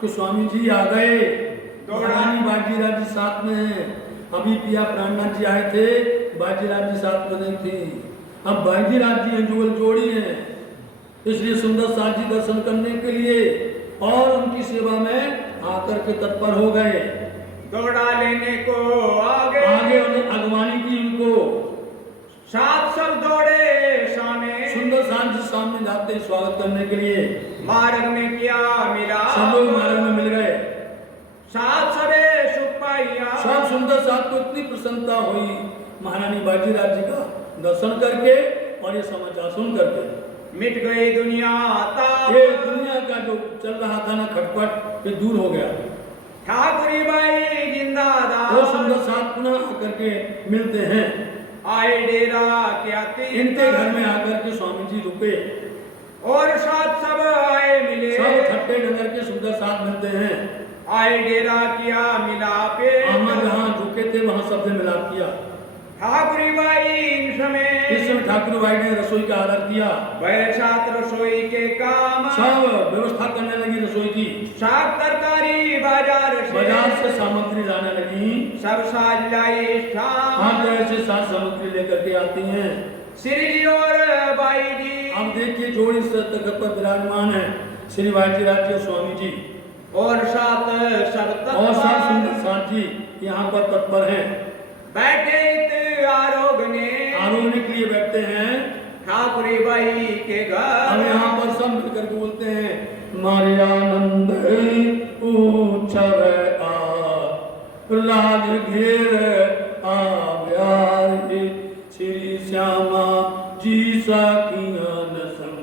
कि स्वामी जी आ गए। रानी बाजीराव जी साथ में हैं। अभी पिया प्राणनाथ जी आए थे, बाजीराव जी साथ में नहीं थी। अब बाजीराव जी अंजुल जोड़ी हैं, इसलिए सुंदर साथ जी दर्शन करने के लिए और उनकी सेवा में आकर के तत्पर हो गए। दौड़ा लेने को आगे उन्हें अगवानी की उनको। साथ सब दौड़े सामने, सुंदर साथ जी सामने जाते स्वागत करने के लिए। मार्ग में क्या मिला, सब लोग मार्ग में मिल गए। साथ सबे सुख पाइया, सब सुंदर साथ को इतनी प्रसन्नता हुई महारानी बाजीराव जी का दर्शन करके और ये समाचार सुन करके। मिट गई दुनिया ताप, ये दुनिया का जो चल रहा था ना खटपट, ये दूर हो गया। ठाकुरी बाई जिंदाबाद, वो सुंदर साथ पुनः आकर के मिलते हैं। आए डेरा क्या इनके घर में आकर के स्वामी जी रुके और साथ सब आए मिले, सब ठट्टे नगर के सुंदर साथ मिलते हैं। आए डेरा किया मिलापे, जहाँ रुके थे वहाँ सबसे मिलाप किया। ठाकुरी बाई इन समय इस समय ठाकुर भाई ने रसोई का आदर किया, बैल सात रसोई के काम सब व्यवस्था करने लगी रसोई की, साग तरकारी बाजार से सामग्री लाने लगी, सब साज लाई हम जैसे साज सामग्री लेकर के आती हैं। श्री जी और बाई जी अब देखिए जोड़ी तखत पर विराजमान है श्री भाई राज्य स्वामी जी और सात और सब सुंदर साथ जी यहाँ पर तत्पर हैं। बैठे आरोगने के लिए बैठते हैं ठाकुरी बाई के घर। हम यहाँ पर सब मिलकर के बोलते हैं मारे आनंद लाज घेर आव्यार श्री श्यामा जी साखिया नसंग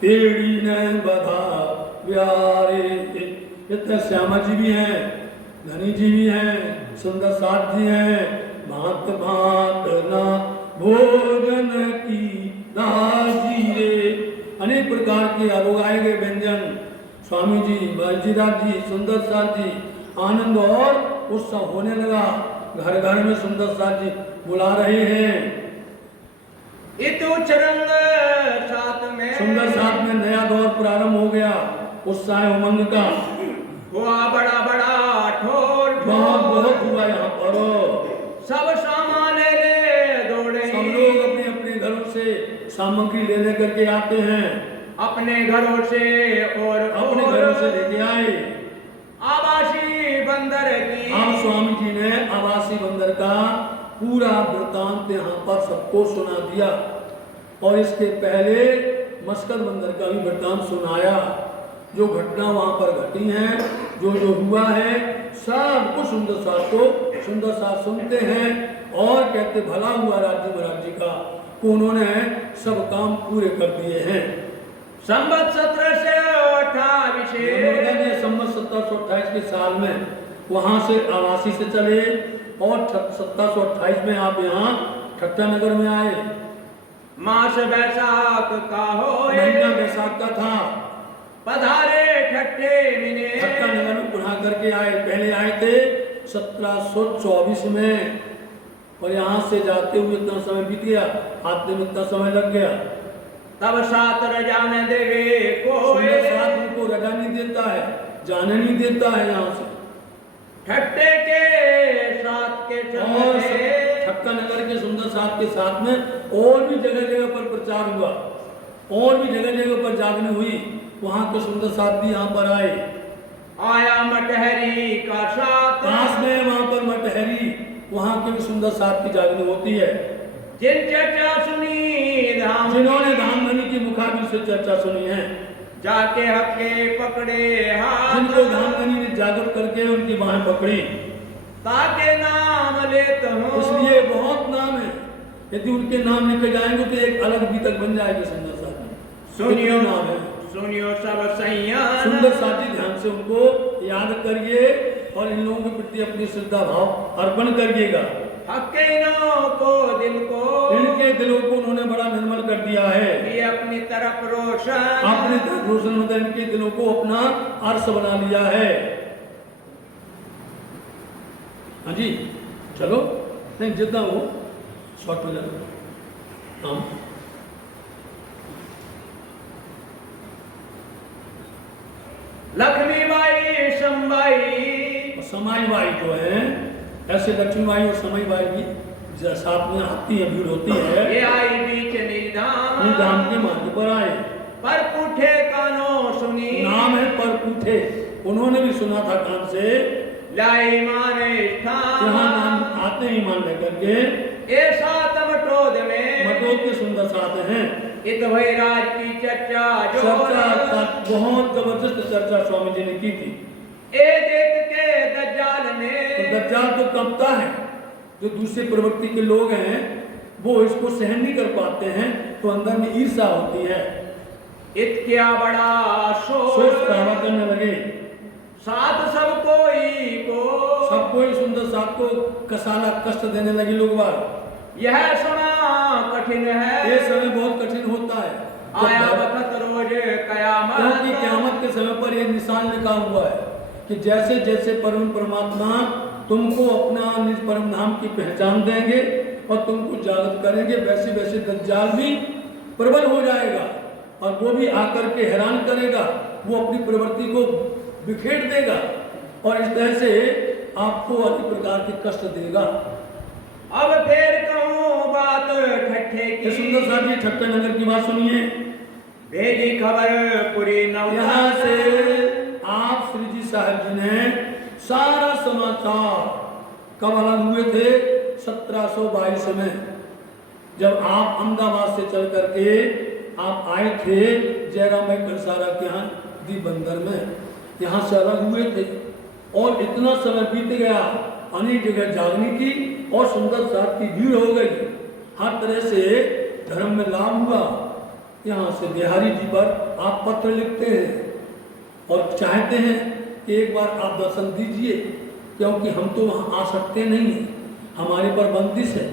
तेड़ी ने बधा प्यारे। इतने श्यामा जी भी हैं, धनी जी भी हैं, सुंदर साथ जी हैं, भांत भांत ना भोजन की दाजी रे। अनेक प्रकार के आरोगाए गए व्यंजन स्वामी जी बाजीराज जी सुंदर साथ जी आनंद और उत्सव होने लगा। घर घर में सुंदर साथ जी बुला रहे हैं। इतु चरंग साथ में सुंदर साथ में नया दौर प्रारंभ हो गया उत्साह उमंग का। हुआ बड़ा बड़ा ठोर बहुत बहुत हुआ यहाँ पर। सब सामान ले दौड़े, सब लोग अपने अपने घरों से सामग्री लेने करके आते हैं, अपने घरों से और अपने घरों से लेके आए। आवासी बंदर की अब स्वामी जी ने आवासी बंदर का पूरा वृतांत यहाँ पर सबको सुना दिया और इसके पहले मस्कत बंदर का भी वृतांत सुनाया। जो घटना वहाँ पर घटी है, जो जो हुआ है, सब कुछ सुंदर साथ को सुंदर साथ सुनते हैं और कहते भला हुआ राज्य महाराज जी का कि उन्होंने सब काम पूरे कर दिए हैं। संवत 1728 संवत 1728 के साल में वहाँ से आवासी से चले और 1728 में आप यहाँ ठट्टा नगर में आए। मास बैसाख का हो महीना बैसाख का था। पधारे ठट्टे मिने ठट्टा नगर में पुनः करके आए। पहले आए थे 1724 में और यहाँ से जाते हुए इतना समय बीत गया, आते में इतना समय लग गया। तब साथ रजाने देवे को साथ उनको रजा नहीं देता है, जाने नहीं देता है यहाँ से। ठट्टे के साथ के और ठट्टा नगर के सुंदर साथ के साथ में और भी जगह जगह पर प्रचार हुआ और भी जगह जगह पर जागनी हुई। वहाँ के सुंदर साथ भी यहाँ पर आए। आया मटहरी का साथ पास में वहाँ पर मटहरी, वहाँ के भी सुंदर साथ की जागनी होती है। जिन चर्चा सुनी धाम जिन्होंने धामधनी की मुखाबिल से चर्चा सुनी है, जाके हक्के पकड़े हाथ, जिनको धामधनी ने जागृत करके उनकी बाहें पकड़ी, ताके नाम लेता हूँ इसलिए बहुत नाम है। यदि उनके नाम लिखे जाएंगे तो एक अलग बीतक बन जाएगी सुंदर साथी। सुनियो नाम है, सुनियो सब सैयान सुंदर साथी, ध्यान से उनको याद करिए और इन लोगों के प्रति अपनी श्रद्धा भाव अर्पण करिएगा। हकीनों को दिल को इनके दिलों को उन्होंने बड़ा निर्मल कर दिया है। ये अपनी तरफ रोशन अपनी तरफ रोशन मतलब इनके दिलों को अपना अर्श बना लिया है। हाँ जी चलो, नहीं जितना हो शॉर्ट हो जाए। हाँ लक्ष्मीबाई संबाई समाई बाई तो है, ऐसे लक्ष्मी बाई और समाई बाई भी साथ में आती है, भीड़ होती है। ये आई बीच निधाम धाम के मार्ग पर आए। पर पूठे कानों सुनी नाम है पर पूठे, उन्होंने भी सुना था कान से। लाई माने स्थान यहाँ नाम आते ही मान लेकर के ऐसा मटोद में मटोद के सुंदर साथ हैं। इत भई राज की चर्चा जो चर्चा बहुत जबरदस्त चर्चा स्वामी जी ने की थी। ए देख के दज्जाल ने तो दज्जाल तो कपता है, जो दूसरे प्रवृत्ति के लोग हैं वो इसको सहन नहीं कर पाते हैं, तो अंदर में ईर्ष्या होती है। इत क्या बड़ा सोच दावा करने लगे। साथ सब कोई को सबको ही सुंदर साथ को कसाला कष्ट देने लगे लोग बार। यह सुना कठिन है, ये समय बहुत कठिन होता है। आया वक्त रोज कयामत क्योंकि क़यामत के समय पर यह निशान लिखा हुआ है कि जैसे जैसे परम परमात्मा तुमको अपना निज परम धाम की पहचान देंगे, और तुमको जागृत करेंगे। वैसे वैसे दज्जाल भी प्रबल हो जाएगा और वो भी आकर के हैरान करेगा, वो अपनी प्रवृत्ति को बिखेर देगा और इस तरह से आपको अनेक प्रकार के कष्ट देगा। अब फिर कहूँ बात ठट्ठे की। सुंदर साहब जी ठट्टा नगर की बात सुनिए। भेजी खबर पूरी यहाँ से आप श्री जी साहब जी ने सारा समाचार कब अलग हुए थे? 1722 में, जब आप अहमदाबाद से चल करके आप आए थे जयराम भाई कंसारा के यहाँ दी बंदर में, यहाँ से अलग हुए थे और इतना समय बीत गया, अनेक जगह जागने की और सुंदर साहब की भीड़ हो गई, हर तरह से धर्म में लाभ हुआ। यहाँ से बिहारी जी पर आप पत्र लिखते हैं और चाहते हैं कि एक बार आप दर्शन दीजिए, क्योंकि हम तो वहाँ आ सकते नहीं हैं, हमारे पर बंदिश है,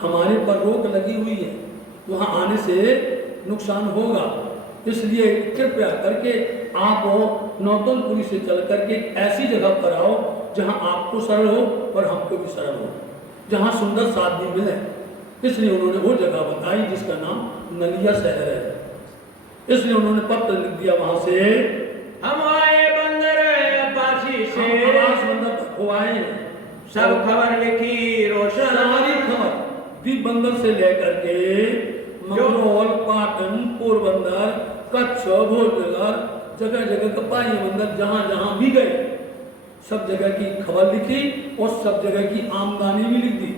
हमारे पर रोक लगी हुई है, वहाँ आने से नुकसान होगा, इसलिए कृपया करके आप नौतनपुरी से चल करके ऐसी जगह पर आओ जहाँ आपको सरल हो और हमको भी सरल हो, जहाँ सुंदर साथ भी मिले। इसलिए उन्होंने वो जगह बताई जिसका नाम नलिया शहर है। इसलिए उन्होंने पत्र लिख दिया वहाँ से, हम आए बंदर अब्बासी से, बंदर तक हो आए, सब खबर लिखी रोशन, सारी खबर भी बंदर से लेकर के मंगरौल, पाटन, पोरबंदर, कच्छ, भोजनगर, जगह जगह कपाई बंदर, जहाँ जहाँ भी गए सब जगह की खबर लिखी और सब जगह की आमदनी भी लिख दी।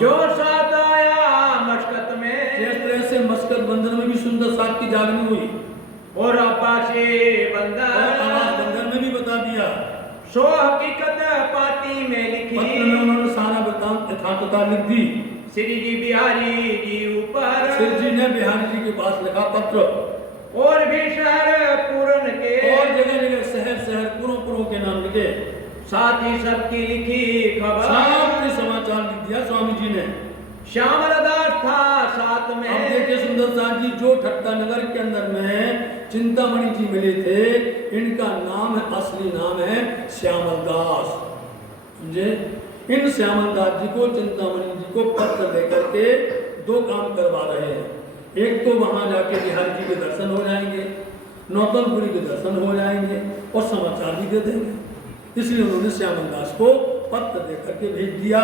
जो साथ आया मस्कत में, जिस तरह से मस्कत बंदर में भी सुंदर साथ की जागनी हुई और अब्बासी बंदर में भी बता दिया, सो हकीकत पाती में लिखी, पत्र में उन्होंने सारा वृत्तांत यथार्थता लिख दी। श्री जी बिहारी जी ऊपर, श्री जी ने बिहारी जी के पास लिखा पत्र, और भी शहर पूरन के, और जगह जगह शहर शहर पुरों के नाम लिखे, साथ ही सबकी लिखी खबर, सबके समाचार लिख दिया स्वामी जी ने। श्यामल दास था साथ में। अब देखिए सुंदर साहब जी, जो ठट्टा नगर के अंदर में चिंतामणि जी मिले थे, इनका नाम है, असली नाम है श्यामल दास, समझे। इन श्यामल दास जी को, चिंतामणि जी को पत्र लेकर के दो काम करवा रहे हैं। एक तो वहां जाके बिहारी जी के दर्शन हो जाएंगे, नौतनपुरी के दर्शन हो जाएंगे और समाचार भी दे देंगे। इसलिए उन्होंने श्यामल दास को पत्र दे करके भेज दिया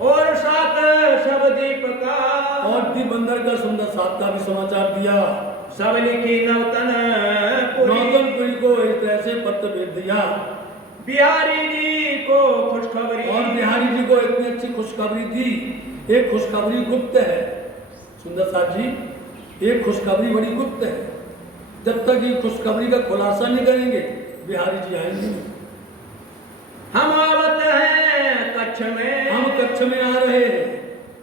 और साथ सब दीप का, और दी बंदर का सुंदर साथ का भी समाचार दिया। सब लिखी नौतनपुरी को इस तरह से पत्र भेज दिया। बिहारी जी को खुशखबरी, और बिहारी जी को इतनी अच्छी खुशखबरी दी। एक खुशखबरी गुप्त है सुंदर साहब जी, एक खुशखबरी बड़ी गुप्त है, जब तक ये खुशखबरी का खुलासा नहीं करेंगे बिहारी जी आएंगे। हम आवत हैं कच्छ में, हम कच्छ में आ रहे हैं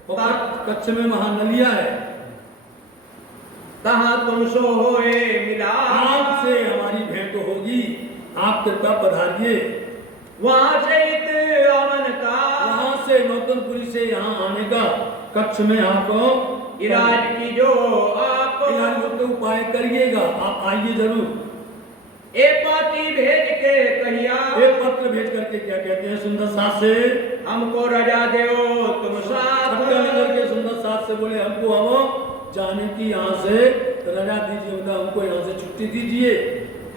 और कच्छ में महानलिया है, तहाँ तुम सो होए मिला, आपसे हमारी भेंट होगी, आप कृपया पधारिए। वहाँ से इत आवन का, वहाँ से नौतनपुरी से यहाँ आने का, कच्छ में आपको इलाज की जो आप इलाज के उपाय करिएगा, आप आइए जरूर। एक पाती भेज के कहिया, एक पत्र भेज करके क्या कहते हैं सुंदर साथ से, हमको रजा दो तुम साथ, के सुंदर साथ से बोले हमको हम जाने की यहाँ से रजा दीजिए, हमको यहाँ से छुट्टी दीजिए,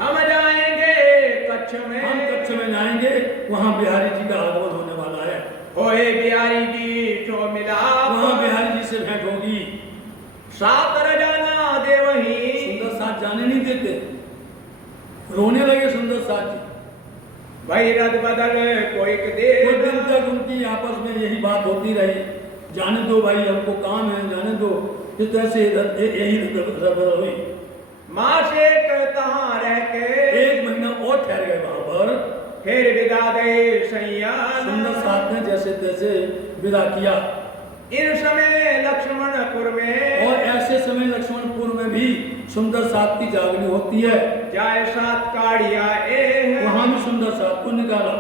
हम जाएंगे कच्छ में, हम कच्छ में जाएंगे, वहाँ बिहारी जी का आगमन होने वाला है। होए बिहारी जी तो मिला, वहाँ बिहारी जी से भेंट होगी। साथ रजाना दे वही, सुंदर साथ जाने नहीं देते, रोने लगे सुंदर साथ जी। भाई रद बदल कोई दे, कुछ दिन तक उनकी आपस में यही बात होती रही, जाने दो भाई हमको काम है, जाने दो, इस तरह से यही रदबदल हुई। माँ से तहाँ रह के 1 महीना और ठहर गए वहां पर, फिर विदा दे सैया, सुंदर साथ ने जैसे तैसे विदा किया। इन समय लक्ष्मणपुर में, और ऐसे समय लक्ष्मणपुर में भी सुंदर साथ की जागनी होती है, जाए साथ काढ़िया वहां भी सुंदर साथ को निकाला,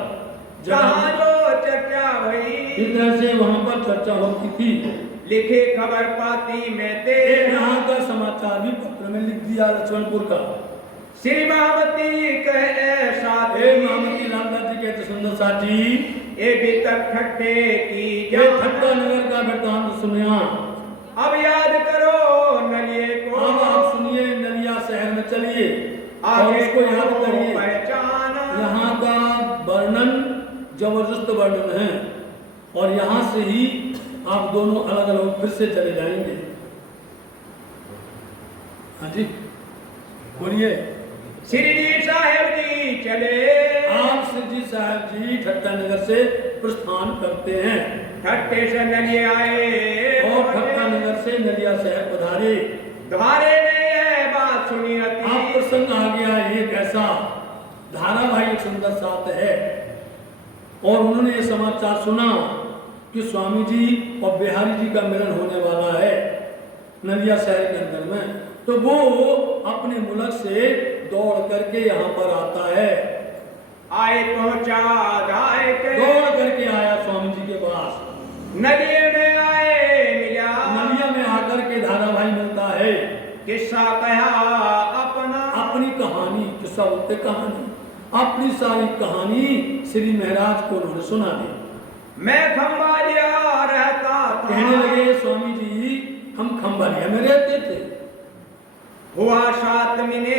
जहाँ जो चर्चा भई, इस तरह से वहां पर चर्चा होती थी। लिखे खबर पाती में ते, यहाँ का समाचार भी पत्र में लिख दिया लक्ष्मणपुर का। श्री महावती कहे साथ, महामती लालदास जी कहते सुंदर साथ जी, ये भी तक ठट्ठे की ये ठट्टा नगर का वृत्तांत सुनिया। अब याद करो नलिए को, अब आप सुनिए, नलिया शहर में चलिए और आगे उसको याद को करिए। पहचाना। यहाँ का वर्णन जबरदस्त वर्णन है और यहाँ से ही आप दोनों अलग अलग फिर से चले जाएंगे। हाँ जी बोलिए। श्री जी साहेब जी चले, आप श्री जी साहब जी ठट्टा नगर से प्रस्थान करते हैं। ठट्टे से नलिए आए और ठट्टा नगर से नलिया शहर पधारे। द्वारे में यह बात सुनी आप रहती, प्रसंग आ गया एक ऐसा धारावाहिक सुंदर साथ है और उन्होंने ये समाचार सुना कि स्वामी जी और बिहारी जी का मिलन होने वाला है नलिया शहर के अंदर में। तो वो अपने मुल्क से दौड़ करके यहाँ पर आता है। आए पहुंचा जाए के, दौड़ करके आया स्वामी जी के पास। नदिए में आए मिला, नलिया में आकर के धारावाहिक मिलता है। किस्सा कहा अपना, अपनी कहानी, किस्सा बोलते कहानी, अपनी सारी कहानी श्री महाराज को उन्होंने सुना दी। मैं खंबालिया रहता था, कहने लगे स्वामी जी हम खंबालिया में रहते थे, हुआ सात महीने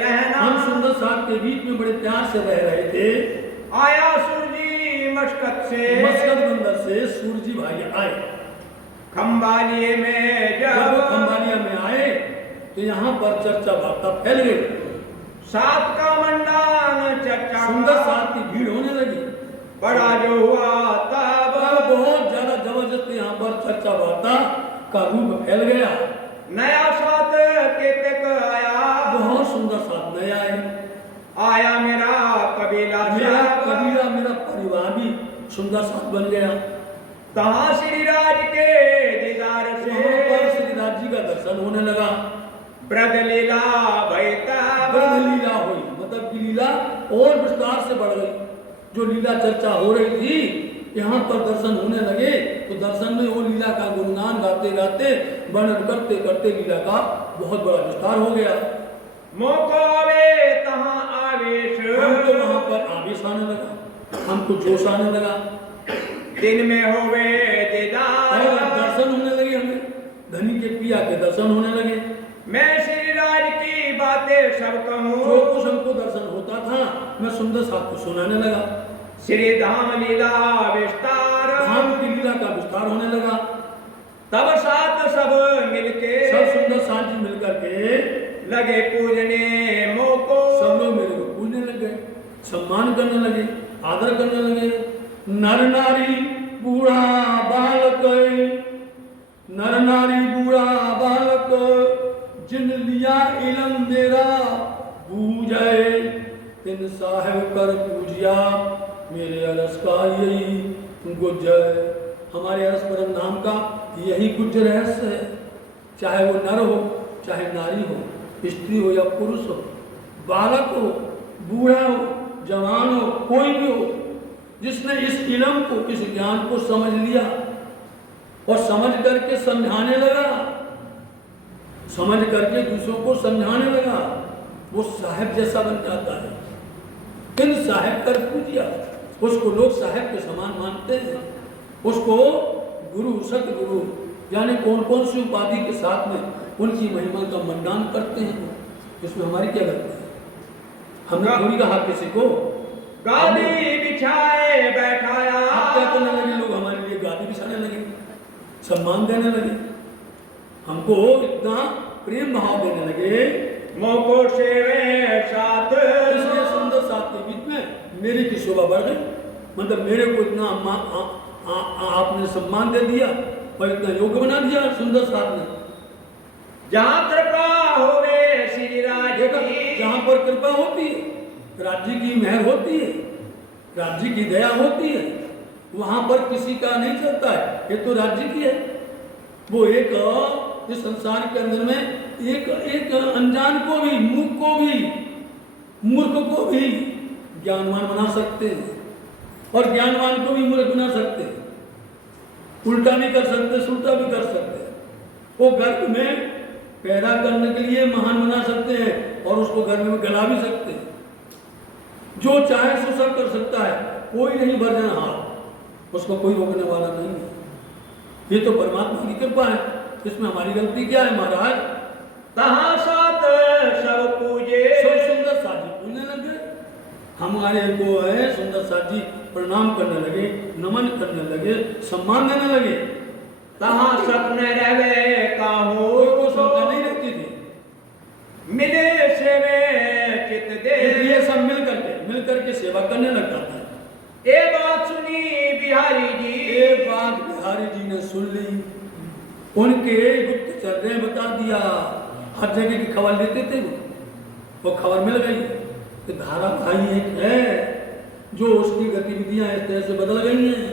रहना, हम सुंदर साथ के बीच में बड़े प्यार से रह रहे थे। आया सूरजी मशकत से, मस्कत बंदर से सूरजी भाई आए। खंबालिए में जब वो जब खंबालिया में आए तो यहाँ पर चर्चा वार्ता फैल गई। सात का मंडान चर्चा, सुंदर साथ की भीड़ होने लगी। बड़ा जो हुआ तब तब बहुत ज्यादा जबरदस्त यहाँ पर चर्चा वार्ता का रूप फैल गया। नया साथ के तक आया, बहुत सुंदर साथ नया है। आया मेरा कबीला, मेरा कबीला, मेरा परिवार भी सुंदर साथ बन गया। तहाँ श्री राज के दीदार से, वहाँ पर श्री राज जी का दर्शन होने लगा। ब्रज लीला भयता, ब्रज लीला हुई, मतलब की लीला और विस्तार से बढ़ गई। जो लीला चर्चा हो रही थी यहाँ पर दर्शन होने लगे तो दर्शन में वो लीला का गुणगान गाते गाते वर्णन करते करते लीला का बहुत बड़ा विस्तार हो गया। मौका आवे तहाँ आवेश, हमको वहाँ पर आवेश आने लगा, हमको जोश आने लगा। दिन में होवे और दीदार, दर्शन होने लगे, हमें धनी के पिया के दर्शन होने लगे। मैं श्री राज की बातें सब कहूँ, जो कुछ हमको दर्शन होता था मैं सुंदर साथ को सुनाने लगा। श्री धाम लीला विस्तार, धाम की लीला का विस्तार होने लगा। तब साथ सब मिलके, सब सुंदर साथ जी मिलकर के लगे पूजने मोको, सब लोग मेरे को पूजने लगे, सम्मान करने लगे, आदर करने लगे। नर नारी बूढ़ा बालक, नर नारी बूढ़ा बालक, जिन लिया इलम मेरा बूझे, तिन साहेब कर पूजिया, मेरे अरस का यही गुज्जर। हमारे अरस परम नाम का यही गुज्जर रहस्य है। चाहे वो नर हो, चाहे नारी हो, स्त्री हो या पुरुष हो, बालक हो, बूढ़ा हो, जवान हो, कोई भी हो, जिसने इस इल्म को, इस ज्ञान को समझ लिया और समझ करके समझाने लगा, समझ करके दूसरों को समझाने लगा, वो साहेब जैसा बन जाता है। इन साहेब कर पूजिया, उसको लोग साहेब के समान मानते हैं। उसको गुरु, सतगुरु यानी कौन कौन सी उपाधि के साथ में उनकी महिमा का मंडान करते हैं। इसमें हमारी क्या गलती है? हमने थोड़ी कहा किसी को गादी बिछाए बैठाया, आप क्या करने लगे? लोग हमारे लिए गादी बिछाने लगे, सम्मान देने लगे, हमको इतना प्रेम भाव देने लगे। मोको सेवे साथ, इसलिए सुंदर साथ के बीच में मेरी की शोभा बढ़ गई। मतलब मेरे को इतना आपने सम्मान दे दिया और इतना योग्य बना दिया सुंदर साथ ने। जहाँ कृपा होवे श्री राज की, जहाँ पर कृपा होती है, राज्य की मेहर होती है, राज्य की दया होती है, वहाँ पर किसी का नहीं चलता है। ये तो राज्य की है। वो एक इस संसार के अंदर में एक अनजान को भी, मूर्ख को भी, मूर्ख को भी ज्ञानवान बना सकते हैं और ज्ञानवान को भी मूर्ख बना सकते हैं। उल्टा भी कर सकते, सुल्टा भी कर सकते हैं। वो गर्भ में पैदा करने के लिए महान बना सकते हैं और उसको गर्भ में गला भी सकते हैं। जो चाहे सो सब कर सकता है, कोई नहीं वर्जनहार। उसको कोई रोकने वाला नहीं है। ये तो परमात्मा की कृपा है, इसमें हमारी गलती क्या है महाराज? तहाँ सात सब पूजे। सब सुंदर साथ जी पूजने लगे, हमारे को है सुंदर साथ जी प्रणाम करने लगे, नमन करने लगे, सम्मान देने लगे। तहाँ सपने रहे काहू को शंका नहीं रहती थी। मिले सेवे चित दे। ये सब मिल करके सेवा करने लग जाता है। ये बात सुनी बिहारी जी। ये बात बिहारी जी ने सुन ली, उनके गुप्तचर ने बता दिया। हर जगह की खबर लेते थे वो खबर मिल गई कि धारा भाई एक है जो उसकी गतिविधियां इस तरह से बदल गई हैं।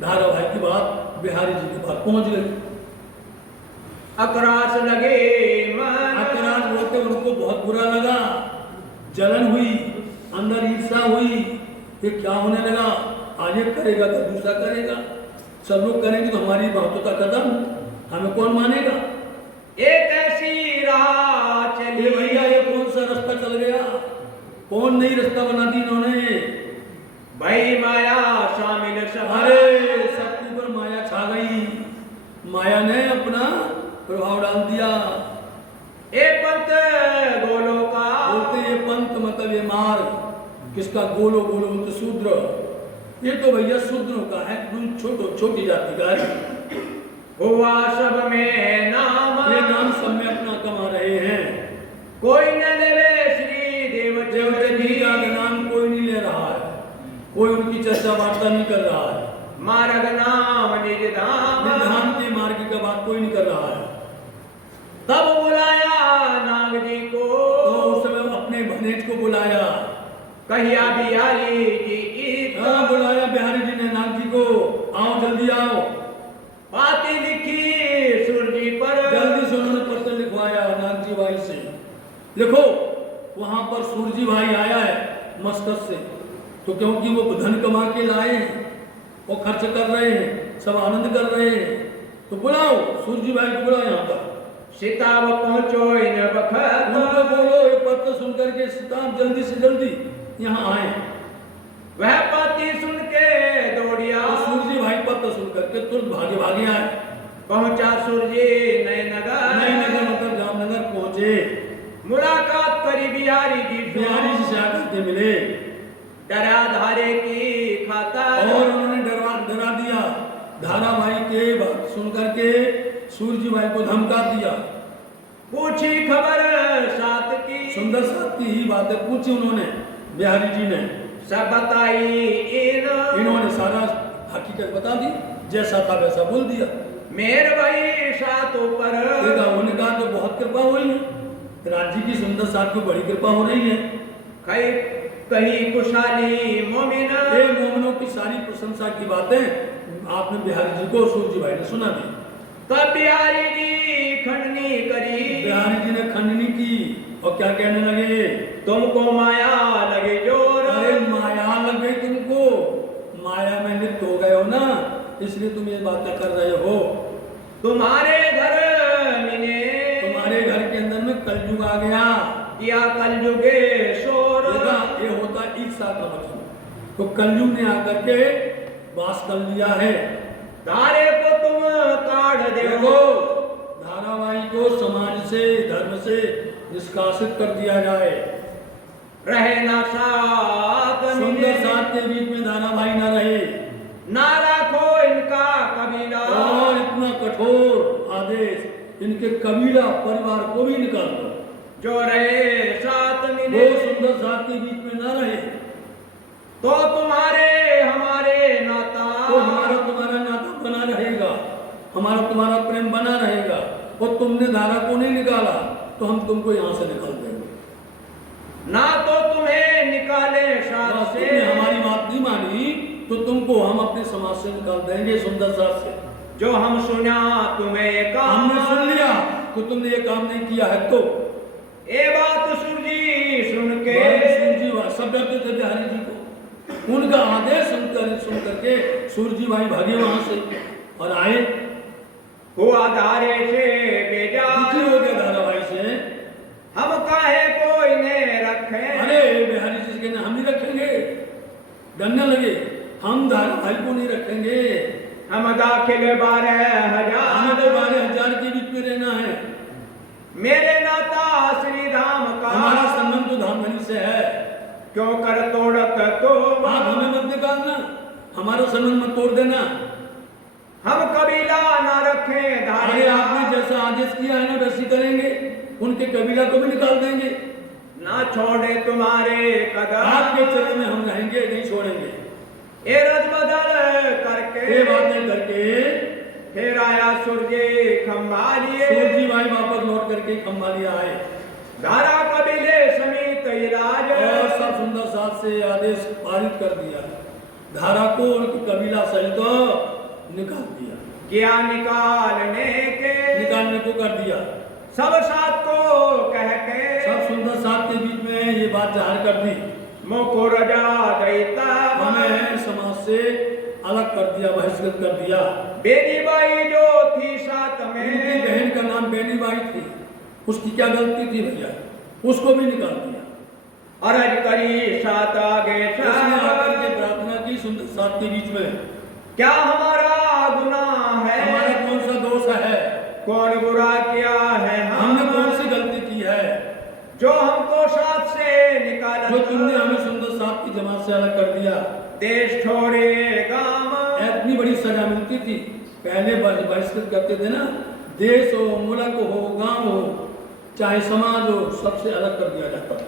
धारा भाई की बात बिहारी जी के पास पहुंच गई। अकरास लगे मन। अकरास बोलते उनको बहुत बुरा लगा, जलन हुई, अंदर ईर्षा हुई कि क्या होने लगा, आज एक करेगा तो दूसरा करेगा, सब लोग करेंगे तो हमारी महत्वता खत्म, हमें कौन मानेगा? एक ऐसी राह चली। भैया ये कौन सा रास्ता चल गया, कौन नई रास्ता बना दी इन्होंने? भाई माया शामिल सब। अरे सबके ऊपर माया छा गई, माया ने अपना प्रभाव डाल दिया। ए पंथ गोलो का। बोलते ये पंथ मतलब ये मार्ग किसका? गोलो गोलो तो शूद्र, ये तो भैया शूद्रों का है, छोटी जाति का है। हुआ सब में नाम। ये नाम सब में अपना कमा रहे हैं। कोई न लेवे श्री देव जी का नाम कोई नहीं ले रहा है, कोई उनकी चर्चा वार्ता नहीं कर रहा है। मार्ग नाम निज धाम। धाम के मार्ग का बात कोई नहीं कर रहा है। तब बुलाया नाग जी को। तो उस समय अपने भनेज को बुलाया। कहिया बिहारी जी। हाँ बुलाया बिहारी जी ने नाग जी को, आओ जल्दी आओ। पाती लिखी सूरजी पर। जल्दी से उन्होंने पत्र लिखवाया नाग जी भाई से, लिखो वहां पर सूरजी भाई आया है मस्कत से, तो क्योंकि वो धन कमा के लाए हैं, वो खर्च कर रहे हैं, सब आनंद कर रहे हैं, तो बुलाओ सूरजी भाई को बुलाओ यहाँ पर। सिताब पहुंचो इन बखत। उनको बोलो ये पत्र सुन करके सिताब जल्दी से जल्दी यहाँ आए। वह पाती सुन के दौड़िया। तो सूरजी भाई पत्र सुन करके तुरंत भागे भागे आए। पहुंचा सूरजी नए नगर मतलब जामनगर पहुंचे। मुलाकात करी बिहारी जी। बिहारी जी से आकर के मिले। डरा धारे की खाता। और उन्होंने डरा दिया, धारा भाई के बात सुन करके सूरजी भाई को धमका दिया। पूछी खबर साथ की। सुंदर साथ की ही बातें पूछी उन्होंने, बिहारी जी ने सब बताई इन्होंने सारा हकीकत बता दी, जैसा था वैसा बोल दिया। मेर भाई सातों पर। उन्होंने कहा तो बहुत कृपा हो रही है, राज्य की सुंदर साथ को बड़ी कृपा हो रही है। कहीं कुशाली मोमिन। ये मोमिनों की सारी प्रशंसा की बातें आपने बिहारी जी को सूरजी भाई ने सुना दी। तब बिहारी जी खंडनी करी। बिहारी जी ने खंडनी की और क्या कहने लगे? तुमको माया लगे जोर। अरे माया लग गई तुमको, माया में लिप्त हो गए हो ना, इसलिए तुम ये बातें कर रहे हो। तुम्हारे घर मिने। तुम्हारे घर के अंदर में कलयुग आ गया। किया कलयुगे शोर। ये होता ईर्षा का मतलब, तो कलयुग ने आकर के वास कर लिया है। धारे को तुम काढ़ देखो, धारावाही को समाज से धर्म से निष्कासित कर दिया जाए। रहे ना साथ सुंदर साथ के बीच में धारावाही ना रहे, ना राखो इनका कबीला। और इतना कठोर आदेश, इनके कबीला परिवार को भी निकाल दो। जो रहे साथ मिले। वो सुंदर साथ के बीच में ना रहे तो तुम्हारे हमारे नाता। तो हमारा तुम्हारा नाता बना रहेगा, हमारा तुम्हारा प्रेम बना रहेगा। और तुमने धारा को नहीं निकाला तो हम तुमको यहाँ से निकाल देंगे। ना तो तुम्हें निकाले साथ से। तुमने हमारी बात नहीं मानी तो तुमको हम अपने समाज से निकाल देंगे, सुंदर साथ से। जो हम सुना तुम्हें काम। हमने सुन लिया तो तुमने ये काम नहीं किया है। तो ये बात सूरजी सुन के। सूरजी सब डरते थे बिहारी जी को, उनका आदेश सुन करके सूरजी भाई भागे वहां से और आए। हुआ धारे से बेजा। हो गया धारा भाई से, हम काहे को इन्हें रखे। अरे बिहारी जी कहने हम ही रखेंगे, डरने लगे। हम धारा भाई को नहीं रखेंगे। हम दाखिल 12,000 हमें तो 12,000 के बीच में रहना है। मेरे नाता श्री धाम का हमारा संबंध तो धामधनी से है। क्यों कर तोड़त तो आप हमें मत निकालना, हमारा संबंध मत तोड़ देना। हम कबीला ना रखें अरे धारे आपने जैसा आदेश किया है ना वैसे करेंगे, उनके कबीला को भी निकाल देंगे। ना छोड़े तुम्हारे कदम आपके चरण में हम रहेंगे, नहीं छोड़ेंगे। ए रद बदल करके ये बातें करके फिर आया सूर्य खम्बा लिए सूरजी भाई वापस लौट करके खम्बालिया आए धारा कबीले समेत इलाज और सब सुंदर साथ से आदेश पारित कर दिया। धारा को उनकी कबीला सहित निकाल दिया। क्या निकालने को कर दिया। सब साथ को कह के सब सुंदर साथ के बीच में ये बात जाहिर कर दी। मोको रजा दैता हमें समाज से अलग कर दिया, बहिष्कृत कर दिया। बेनी बाई जो थी साथ में उनकी बहन का नाम बेनी बाई थी, उसकी क्या गलती थी भैया, उसको भी निकाल दिया। अरज करी साथ आगे उसने आकर के प्रार्थना की सुंदर साथ के बीच में, क्या हमारा गुनाह है, हमारा कौन सा दोष है, कौन बुरा किया है, हमने कौन सी गलती की है जो हमको साथ से निकाला, जो तुमने हमें सुंदर साथ की जमात से अलग कर दिया। देश छोड़े गांव इतनी बड़ी सजा मिलती थी पहले, बहिष्कृत करते थे ना, देश हो, मुल्क हो, गांव हो, चाहे समाज हो, सबसे अलग कर दिया जाता था।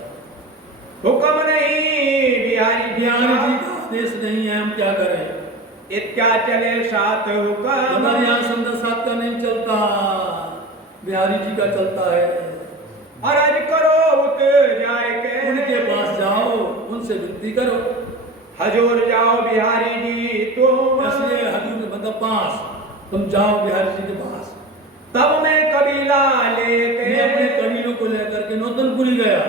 हुक्म नहीं बिहारी जी का आदेश नहीं है, हम क्या करें। इत्या चले साथ हुक्म यहाँ सुंदर साथ का नहीं चलता, बिहारी जी का चलता है। अरज करो उत जाए के उनके पास जाओ, उनसे विनती करो। हजूर जाओ बिहारी जी तुम, इसलिए हजूर मतलब पास तुम जाओ बिहारी जी के पास। तब मैं कबीला लेके मैं अपने कबीलों को लेकर के नौतनपुरी गया।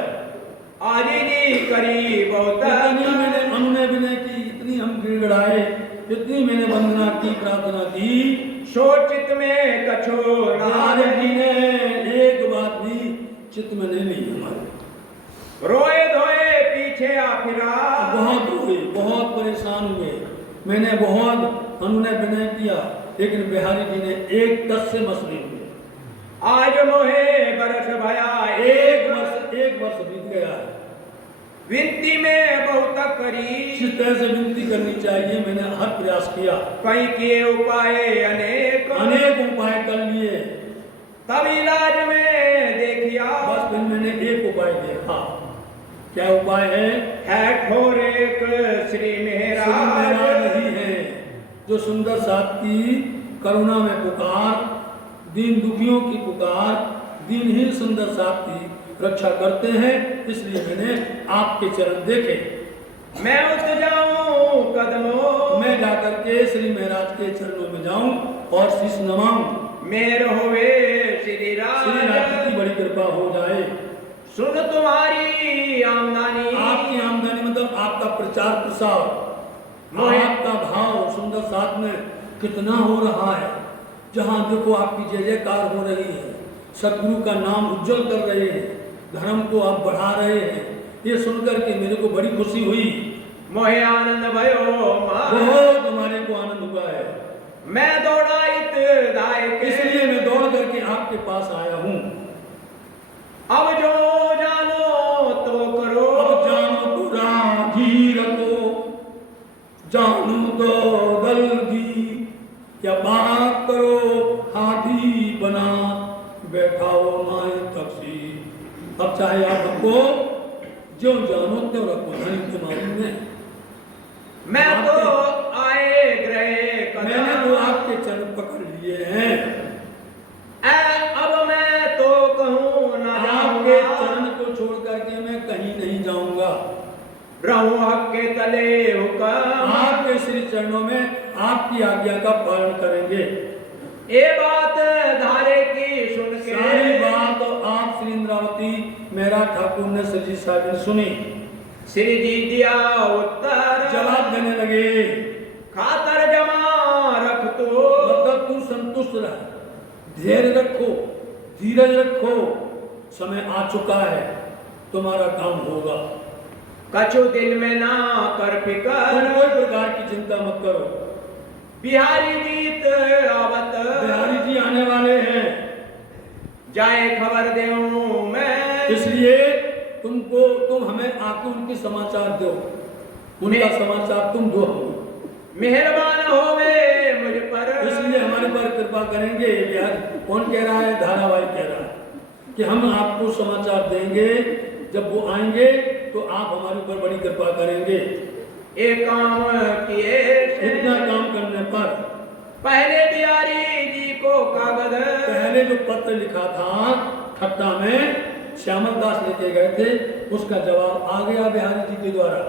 आजी जी करी बहुत इतनी मैंने अनुनय विनय की, इतनी हम गिड़गिड़ाए, इतनी मैंने वंदना की, प्रार्थना की, सोचित में कछो बिहारी जी ने एक बात भी चित्त में नहीं ली हमारे। रोए धोए पीछे आ फिरा, बहुत रोए, बहुत परेशान हुए, मैंने बहुत अनुनय विनय किया, लेकिन बिहारी जी ने एक टस से मस नहीं हुए। आज मोहे बरस भया एक वर्ष बीत गया है। विनती में बहुत करी, इस तरह से विनती करनी चाहिए, मैंने हर प्रयास किया, कई किए उपाय अनेक उपाय कर लिए, तब इलाज में देखिया, बस फिर मैंने एक उपाय देखा। क्या उपाय है ठोर एक श्री मेहराज ही है, जो सुंदर साथ की करुणा में पुकार, दीन दुखियों की पुकार, दीनहीन सुंदर साथ की रक्षा करते हैं। इसलिए मैंने आपके चरण देखे। मैं उठ जाऊं कदमों, मैं जाकर के श्री महाराज के चरणों में जाऊं और शीश नवाऊं। मेर होवे श्री राज की बड़ी कृपा हो जाए। सुन तुम्हारी आमदनी, आपकी आमदनी मतलब आपका प्रचार प्रसार, आपका भाव सुंदर साथ में कितना हो रहा है। जहाँ देखो आपकी जय जयकार हो रही है, सतगुरु का नाम उज्जवल कर रहे हैं, धर्म को आप बढ़ा रहे हैं। ये सुनकर के मेरे को बड़ी खुशी हुई, मोहे आनंद भयो, बहुत हमारे को आनंद हुआ है। मैं दौड़ा इत दाय के, इसलिए मैं दौड़ करके आपके पास आया हूँ। अब जो जानो तो करो, अब जानो तो राजी रखो, जानू तो दलगी, क्या बात करो हाथी बना बैठाओ माए तपसी। अब चाहे आप हमको जो जानो तो रखो, नहीं तो मालूम है। मैं तो आए ग्रह, मैंने तो आपके चरण पकड़ लिए हैं। अब मैं तो कहूँ ना, आपके चरण को छोड़ करके मैं कहीं नहीं जाऊंगा। रहूं हक के तले हुक्म, आपके श्री चरणों में आपकी आज्ञा का पालन करेंगे। ये बात धारे की सुन के, सारी बात आप श्री इंद्रावती मेहरा ठाकुर ने श्री जी साहब ने सुनी। श्री जी दिया उत्तर, जवाब देने लगे, खातर जमा रख तो, मतलब तू संतुष्ट रह, धैर्य रखो, धीरज रखो, समय आ चुका है, तुम्हारा काम होगा। कछु दिल में ना कर तुम फिकर, कोई प्रकार की चिंता मत करो। बिहारी जीत आवत, बिहारी जी आने वाले हैं, जाए खबर देऊं मैं, इसलिए तुम हमें आके उनके समाचार दो, उनका समाचार तुम दो हमको। मेहरबान होवे मुझ पर, इसलिए हमारे पर कृपा करेंगे। बिहारी कौन कह रहा है? धारावाही कह रहा है कि हम आपको समाचार देंगे, जब वो आएंगे तो आप हमारे ऊपर बड़ी कृपा करेंगे। एक काम किए से, इतना काम करने पर पहले बिहारी जी को कागज, पहले जो पत्र लिखा था खट्टा में, श्यामल दास लेके गए थे, उसका जवाब आ गया बिहारी जी के द्वारा।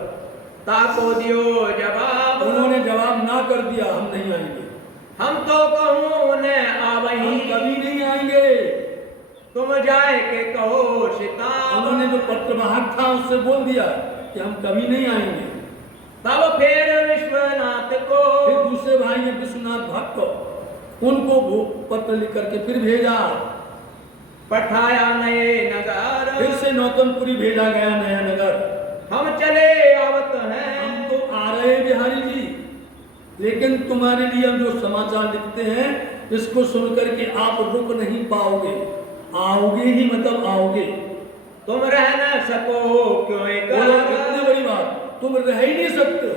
ताको दियो जवाब, उन्होंने जवाब ना कर दिया, हम नहीं आएंगे, हम तो कहूँ न आवही, हम कभी नहीं आएंगे। तुम जाए के कहो सिताब, उन्होंने जो पत्रवाहक था उससे बोल दिया कि हम कभी नहीं आएंगे। तब फिर विश्वनाथ को, फिर दूसरे भाई ने विश्वनाथ भट्ट को, उनको वो पत्र लिख करके फिर भेजा, पठाया नए नगर, फिर से नौतनपुरी भेजा गया नया नगर। हम चले आवत हैं, हम तो आ रहे हैं बिहारी जी, लेकिन तुम्हारे लिए हम जो समाचार लिखते हैं इसको सुन करके आप रुक नहीं पाओगे, आओगे ही मतलब आओगे। तुम रह न सको क्यों बोलो, इतनी बड़ी बात, तुम रह ही नहीं सकते।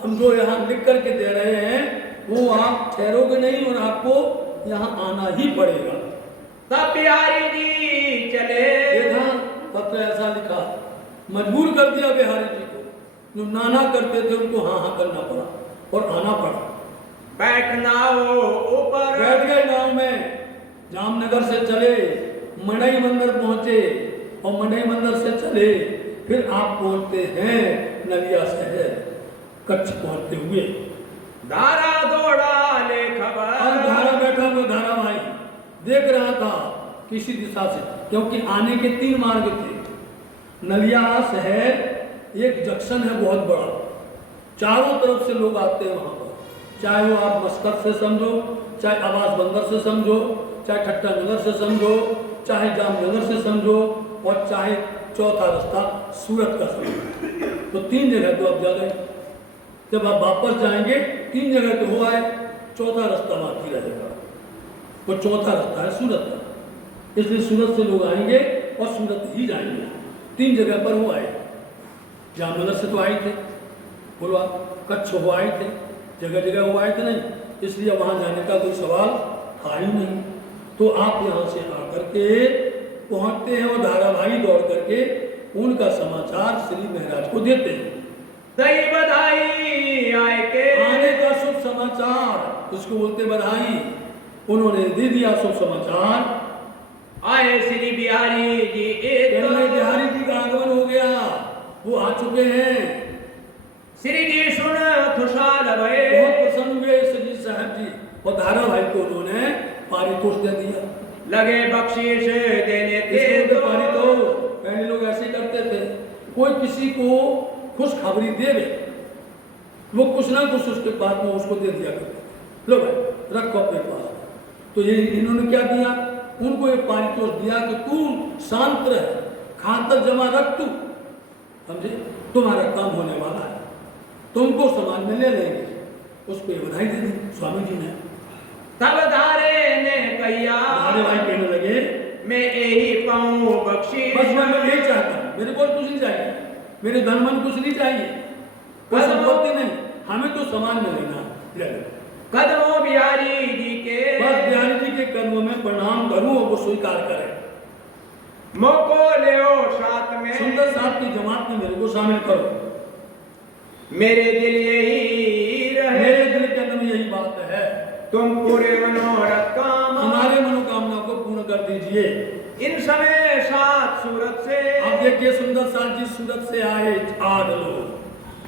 हम जो यहाँ लिख करके दे रहे हैं वो आप ठहरोगे नहीं और आपको यहाँ आना ही पड़ेगा। तब बिहारी जी चले, देखा पत्र ऐसा लिखा, मजबूर कर दिया बिहारी जी को, जो नाना करते थे उनको हाँ हाँ करना पड़ा और आना पड़ा। बैठना हो ऊपर, बैठ गए गांव में, जामनगर से चले, मड़ई मंदिर पहुंचे और मड़ई मंदिर से चले, फिर आप पहुंचते हैं नलिया शहर, कच्छ पहुंचते हुए। धारा दौड़ा ले और खबर, धारा बैठा हुआ धारावाही देख रहा था किसी दिशा से, क्योंकि आने के 3 मार्ग थे। नलिया शहर एक जंक्शन है बहुत बड़ा, चारों तरफ से लोग आते हैं वहां पर, चाहे वो आप मस्कत से समझो, चाहे आवास बंदर से समझो, चाहे खट्टा नगर से समझो, चाहे जामनगर से समझो, और चाहे चौथा रास्ता सूरत का समझो। तो 3 जगह तो अब जा गए। जब आप वापस जाएंगे 3 जगह तो हो आए, चौथा रास्ता बाकी रहेगा, वो चौथा रास्ता है सूरत का। इसलिए सूरत से लोग आएंगे और सूरत ही जाएंगे। 3 जगह पर वो आए, जामनगर से तो आए थे, बोलो आप, कच्छ हो आए थे, जगह जगह वो आए थे नहीं, इसलिए वहाँ जाने का कोई सवाल था ही नहीं। तो आप यहाँ से आकर के पहुँचते हैं और धारावाही दौड़ करके उनका समाचार श्री महाराज को देते हैं। दई बधाई आए के, आने का शुभ समाचार, उसको बोलते बधाई, उन्होंने दे दिया शुभ समाचार। आए श्री बिहारी जी एक, बिहारी जी का आगमन हो गया, वो आ चुके हैं। श्री जी सुन खुशहाल भये, बहुत प्रसन्न हुए श्री साहब जी, और धारावाही को उन्होंने पारितोष दे दिया। लगे बख्शीश देने थे इसको पारितोष, पहले लोग ऐसे करते थे, कोई किसी को खुशखबरी देवे, वो कुछ ना कुछ उसके बाद में उसको दे दिया करते थे, लो भाई रखो अपने पास। तो ये इन्होंने क्या दिया, उनको एक पारितोष दिया कि तू शांत रह, खातर जमा रख तू, समझे, तुम्हारा काम होने वाला है, तुमको समाज में ले लेंगे। उसको ये बधाई दे दी स्वामी जी ने। तब धारे ने कहिया, धारे भाई कहने लगे, मैं यही पाऊं बख्शीश, बस मैं यही चाहता हूँ, मेरे को कुछ नहीं चाहिए, मेरे धन मन कुछ नहीं चाहिए, कोई संपत्ति नहीं, हमें तो समाज में लेना ले लो। कदमों बिहारी जी के, बस बिहारी जी के कदमों में प्रणाम करूं और वो स्वीकार करें। मोको ले साथ में, सुंदर साहब की जमात में मेरे को शामिल करो। मेरे दिल यही रहे, मेरे दिल के अंदर यही बात है, तुम पूरे मनोरथ काम, हमारे मनोकामना को पूर्ण कर दीजिए। इन समय सात सूरत से, अब देखिए सुंदर साहब जी सूरत से आए 8 लोग,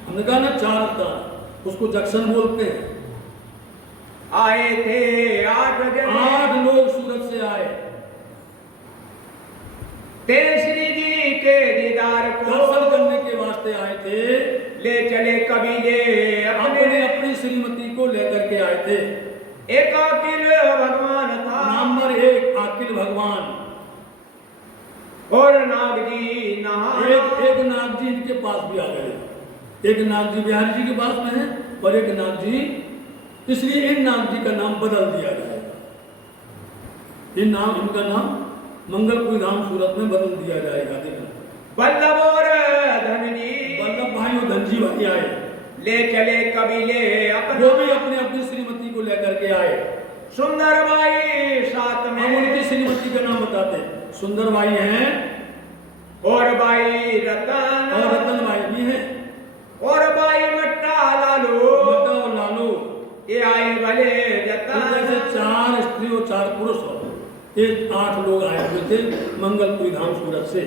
हमने कहा ना 4 था, उसको जंक्शन बोलते हैं। आए थे 8 जने, 8 लोग सूरत से आए, तेरे श्री जी के दीदार को दर्शन करने के वास्ते आए थे। ले चले कबीले अपने अपनी श्रीमती को लेकर के आए थे। एक अकिल भगवान था, नंबर 1 अकिल भगवान, और नाग जी नहा एक नाग जी इनके पास भी आ गए। एक नाग जी बिहारी जी के पास में है और एक नाग जी, इसलिए इन नाग जी का नाम बदल दिया जाएगा। इनका नाम मंगलपुरी धाम सूरत में बदल दिया जाएगा। देखना, बल्लभ और धनजी, बल्लभ भाई और धनजी भाई आए, ले चले कबीले अपना, वो भी अपने अपनी श्रीमती को लेकर के आए। सुंदर बाई साथ हम में, उनकी श्रीमती का नाम बताते हैं। सुंदर भाई हैं और बाई रतन, और रतन भाई भी हैं, और बाई मट्टा लालू, मट्टा और लालू। ये आई भले तो जतन। जैसे 4 स्त्री और 4 पुरुष हो, एक 8 लोग आए हुए थे मंगलपुरी धाम सूरत से।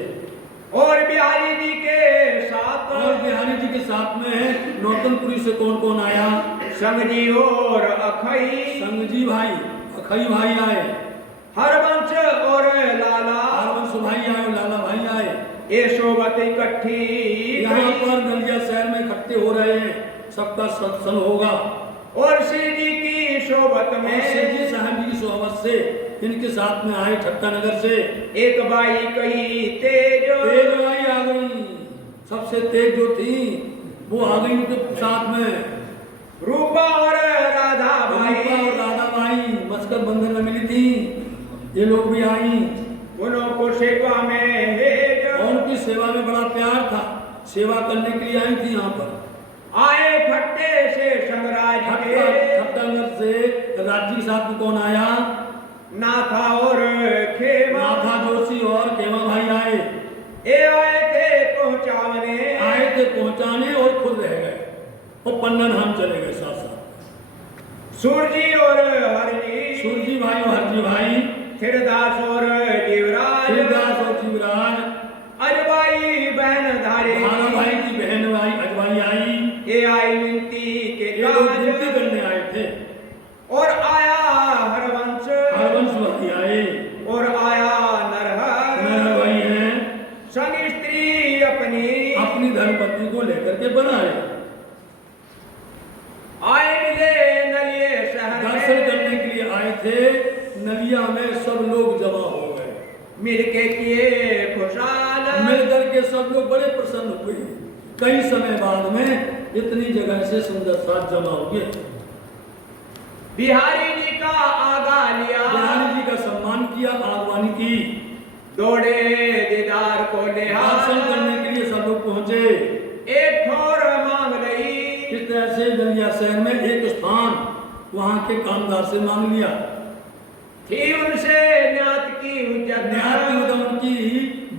और बिहारी जी के साथ, और बिहारी जी के साथ में नौतनपुरी से कौन कौन आया? संगजी और अखई, संगजी भाई, अखई भाई आए, हरवंश और लाला, हरवंश भाई आए और लाला भाई आए। ये सोबत इकट्ठी यहाँ पर नलिया शहर में इकट्ठे हो रहे हैं, सबका सत्संग होगा। और श्री जी की सोबत में, जी साहब जी की सोहबत से इनके साथ में आए ठट्टा नगर से एक बाई कई तेज, तेज भाई आ गई। सबसे तेज जो थी वो आ गई उनके साथ में। रूपा और राधा भाई, रूपा और राधा भाई मस्कर बंधन में मिली थी, ये लोग भी आई। उन्हों को सेवा में भेज, और उनकी सेवा में बड़ा प्यार था, सेवा करने के लिए आई थी। यहाँ पर आए खट्टे से संगराज के, ठट्टा नगर से राज्य के साथ में कौन आया? नाथा और खेमा, नाथा जोशी और खेमा भाई आए। ये आए थे पहुंचाने, आए थे पहुंचाने और खुद रह गए और पन्ना धाम चले गए साथ साथ। सूरजी और हरजी, सूरजी भाई और हरजी भाई, थिरदास और जीवराज, शिवदास और शिवराज, अजबाई बहन धारे, भारा भाई की बहन भाई अजवाई आई। ये आई विनती के ये लोग काज, विनती करने आए थे। और आया हरवंश, हरवंश भाई आए, और आया नरहर, नरहर भाई हैं, संग स्त्री अपनी धर्मपत्नी को लेकर के बनाए। आए मिले नलिये शहर दर्शन में, करने के लिए आए थे। नलिया में सब लोग जमा हो गए, मिलके किए खुशहाल, मिलकर के सब लोग बड़े प्रसन्न हुए। कई समय बाद में इतनी जगह से सुंदर साथ जमा हुए। बिहारी जी का आगा लिया, बिहारी जी का सम्मान किया, आगवानी की। दौड़े दीदार को ले दर्शन करने के लिए सब लोग पहुंचे। एक ठोर मांग रही, इस तरह से नलिया शहर में एक स्थान वहां के कामदार से मांग लिया। थी उनसे न्यात की उज्जत, न्यात की मतलब उनकी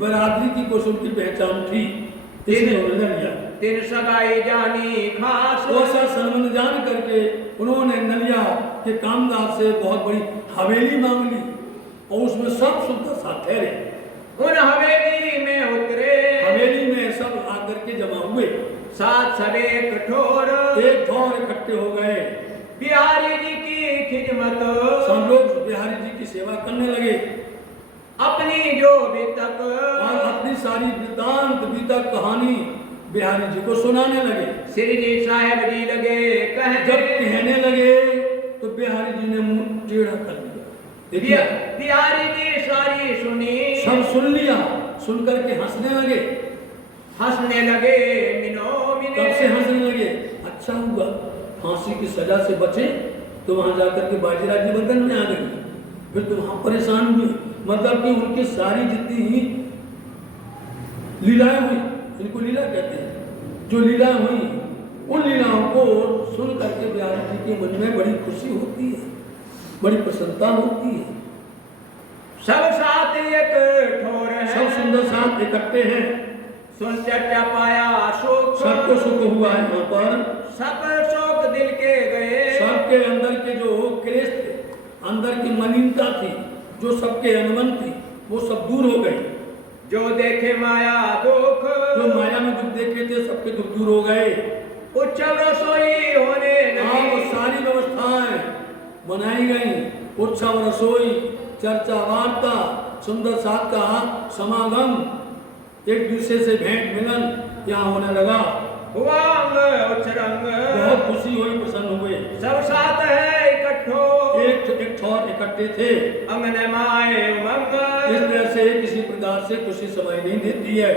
बरादरी की कुछ उनकी पहचान थी, इसलिए उन्होंने लिया। दिन सगाई जानी खास, ऐसा संबंध जान करके उन्होंने नलिया के कामदार से बहुत बड़ी हवेली मांग ली और उसमें सब सुंदर साथ ठहरे। उन हवेली में उतरे, हवेली में सब आकर के जमा हुए, साथ सब एक ठोर, एक ठौर इकट्ठे हो गए। बिहारी जी की खिदमत, सब लोग बिहारी जी की सेवा करने लगे अपनी जो भी तक, और अपनी सारी वृत्तांत बीतक कहानी बिहारी जी को सुनाने लगे। श्री जी साहब जी लगे कहने, जब कहने लगे तो बिहारी जी ने मुंह टेढ़ा कर दिया। देखिए, बिहारी जी सारी सुनी, सब सुन लिया, सुन करके हंसने लगे। हंसने लगे मिनो मिने, कब से हंसने लगे? अच्छा हुआ फांसी की सजा से बचे तो वहां जाकर के बाजीराव जी बंधन में आ गए, फिर तो वहां परेशान हुए। मतलब कि उनकी सारी जितनी ही लीलाएं हुई, इनको लीला कहते हैं, जो लीलाएं हुई उन लीलाओं को सुन करके बिहारी जी के मन में बड़ी खुशी होती है, बड़ी प्रसन्नता होती है। सब साथ एक ठोर है, सब सुंदर साथ इकट्ठे हैं, सुन चर्चा पाया शोक, सबको सुख हुआ है। यहाँ पर सब शोक दिल के गए, सबके अंदर के जो क्लेश थे, अंदर की मलिनता थी, जो सबके अनबन थी, वो सब दूर हो गई। जो देखे माया दुख, जो माया में दुख देखे थे सबके दुख दूर हो गए। उच्चव रसोई होने हाँ, वो लगी, सारी व्यवस्थाएं बनाई गई, उत्सव रसोई, चर्चा वार्ता, सुंदर साथ का समागम, एक दूसरे से भेंट मिलन यहाँ होने लगा। हुआ उच्चरंग, बहुत खुशी हुई, प्रसन्न हुए। सब साथ है इकट्ठो, एक एक ठौर इकट्ठे थे। अंगन माए उमंग इस तरह से किसी प्रकार से खुशी समाई नहीं देती है।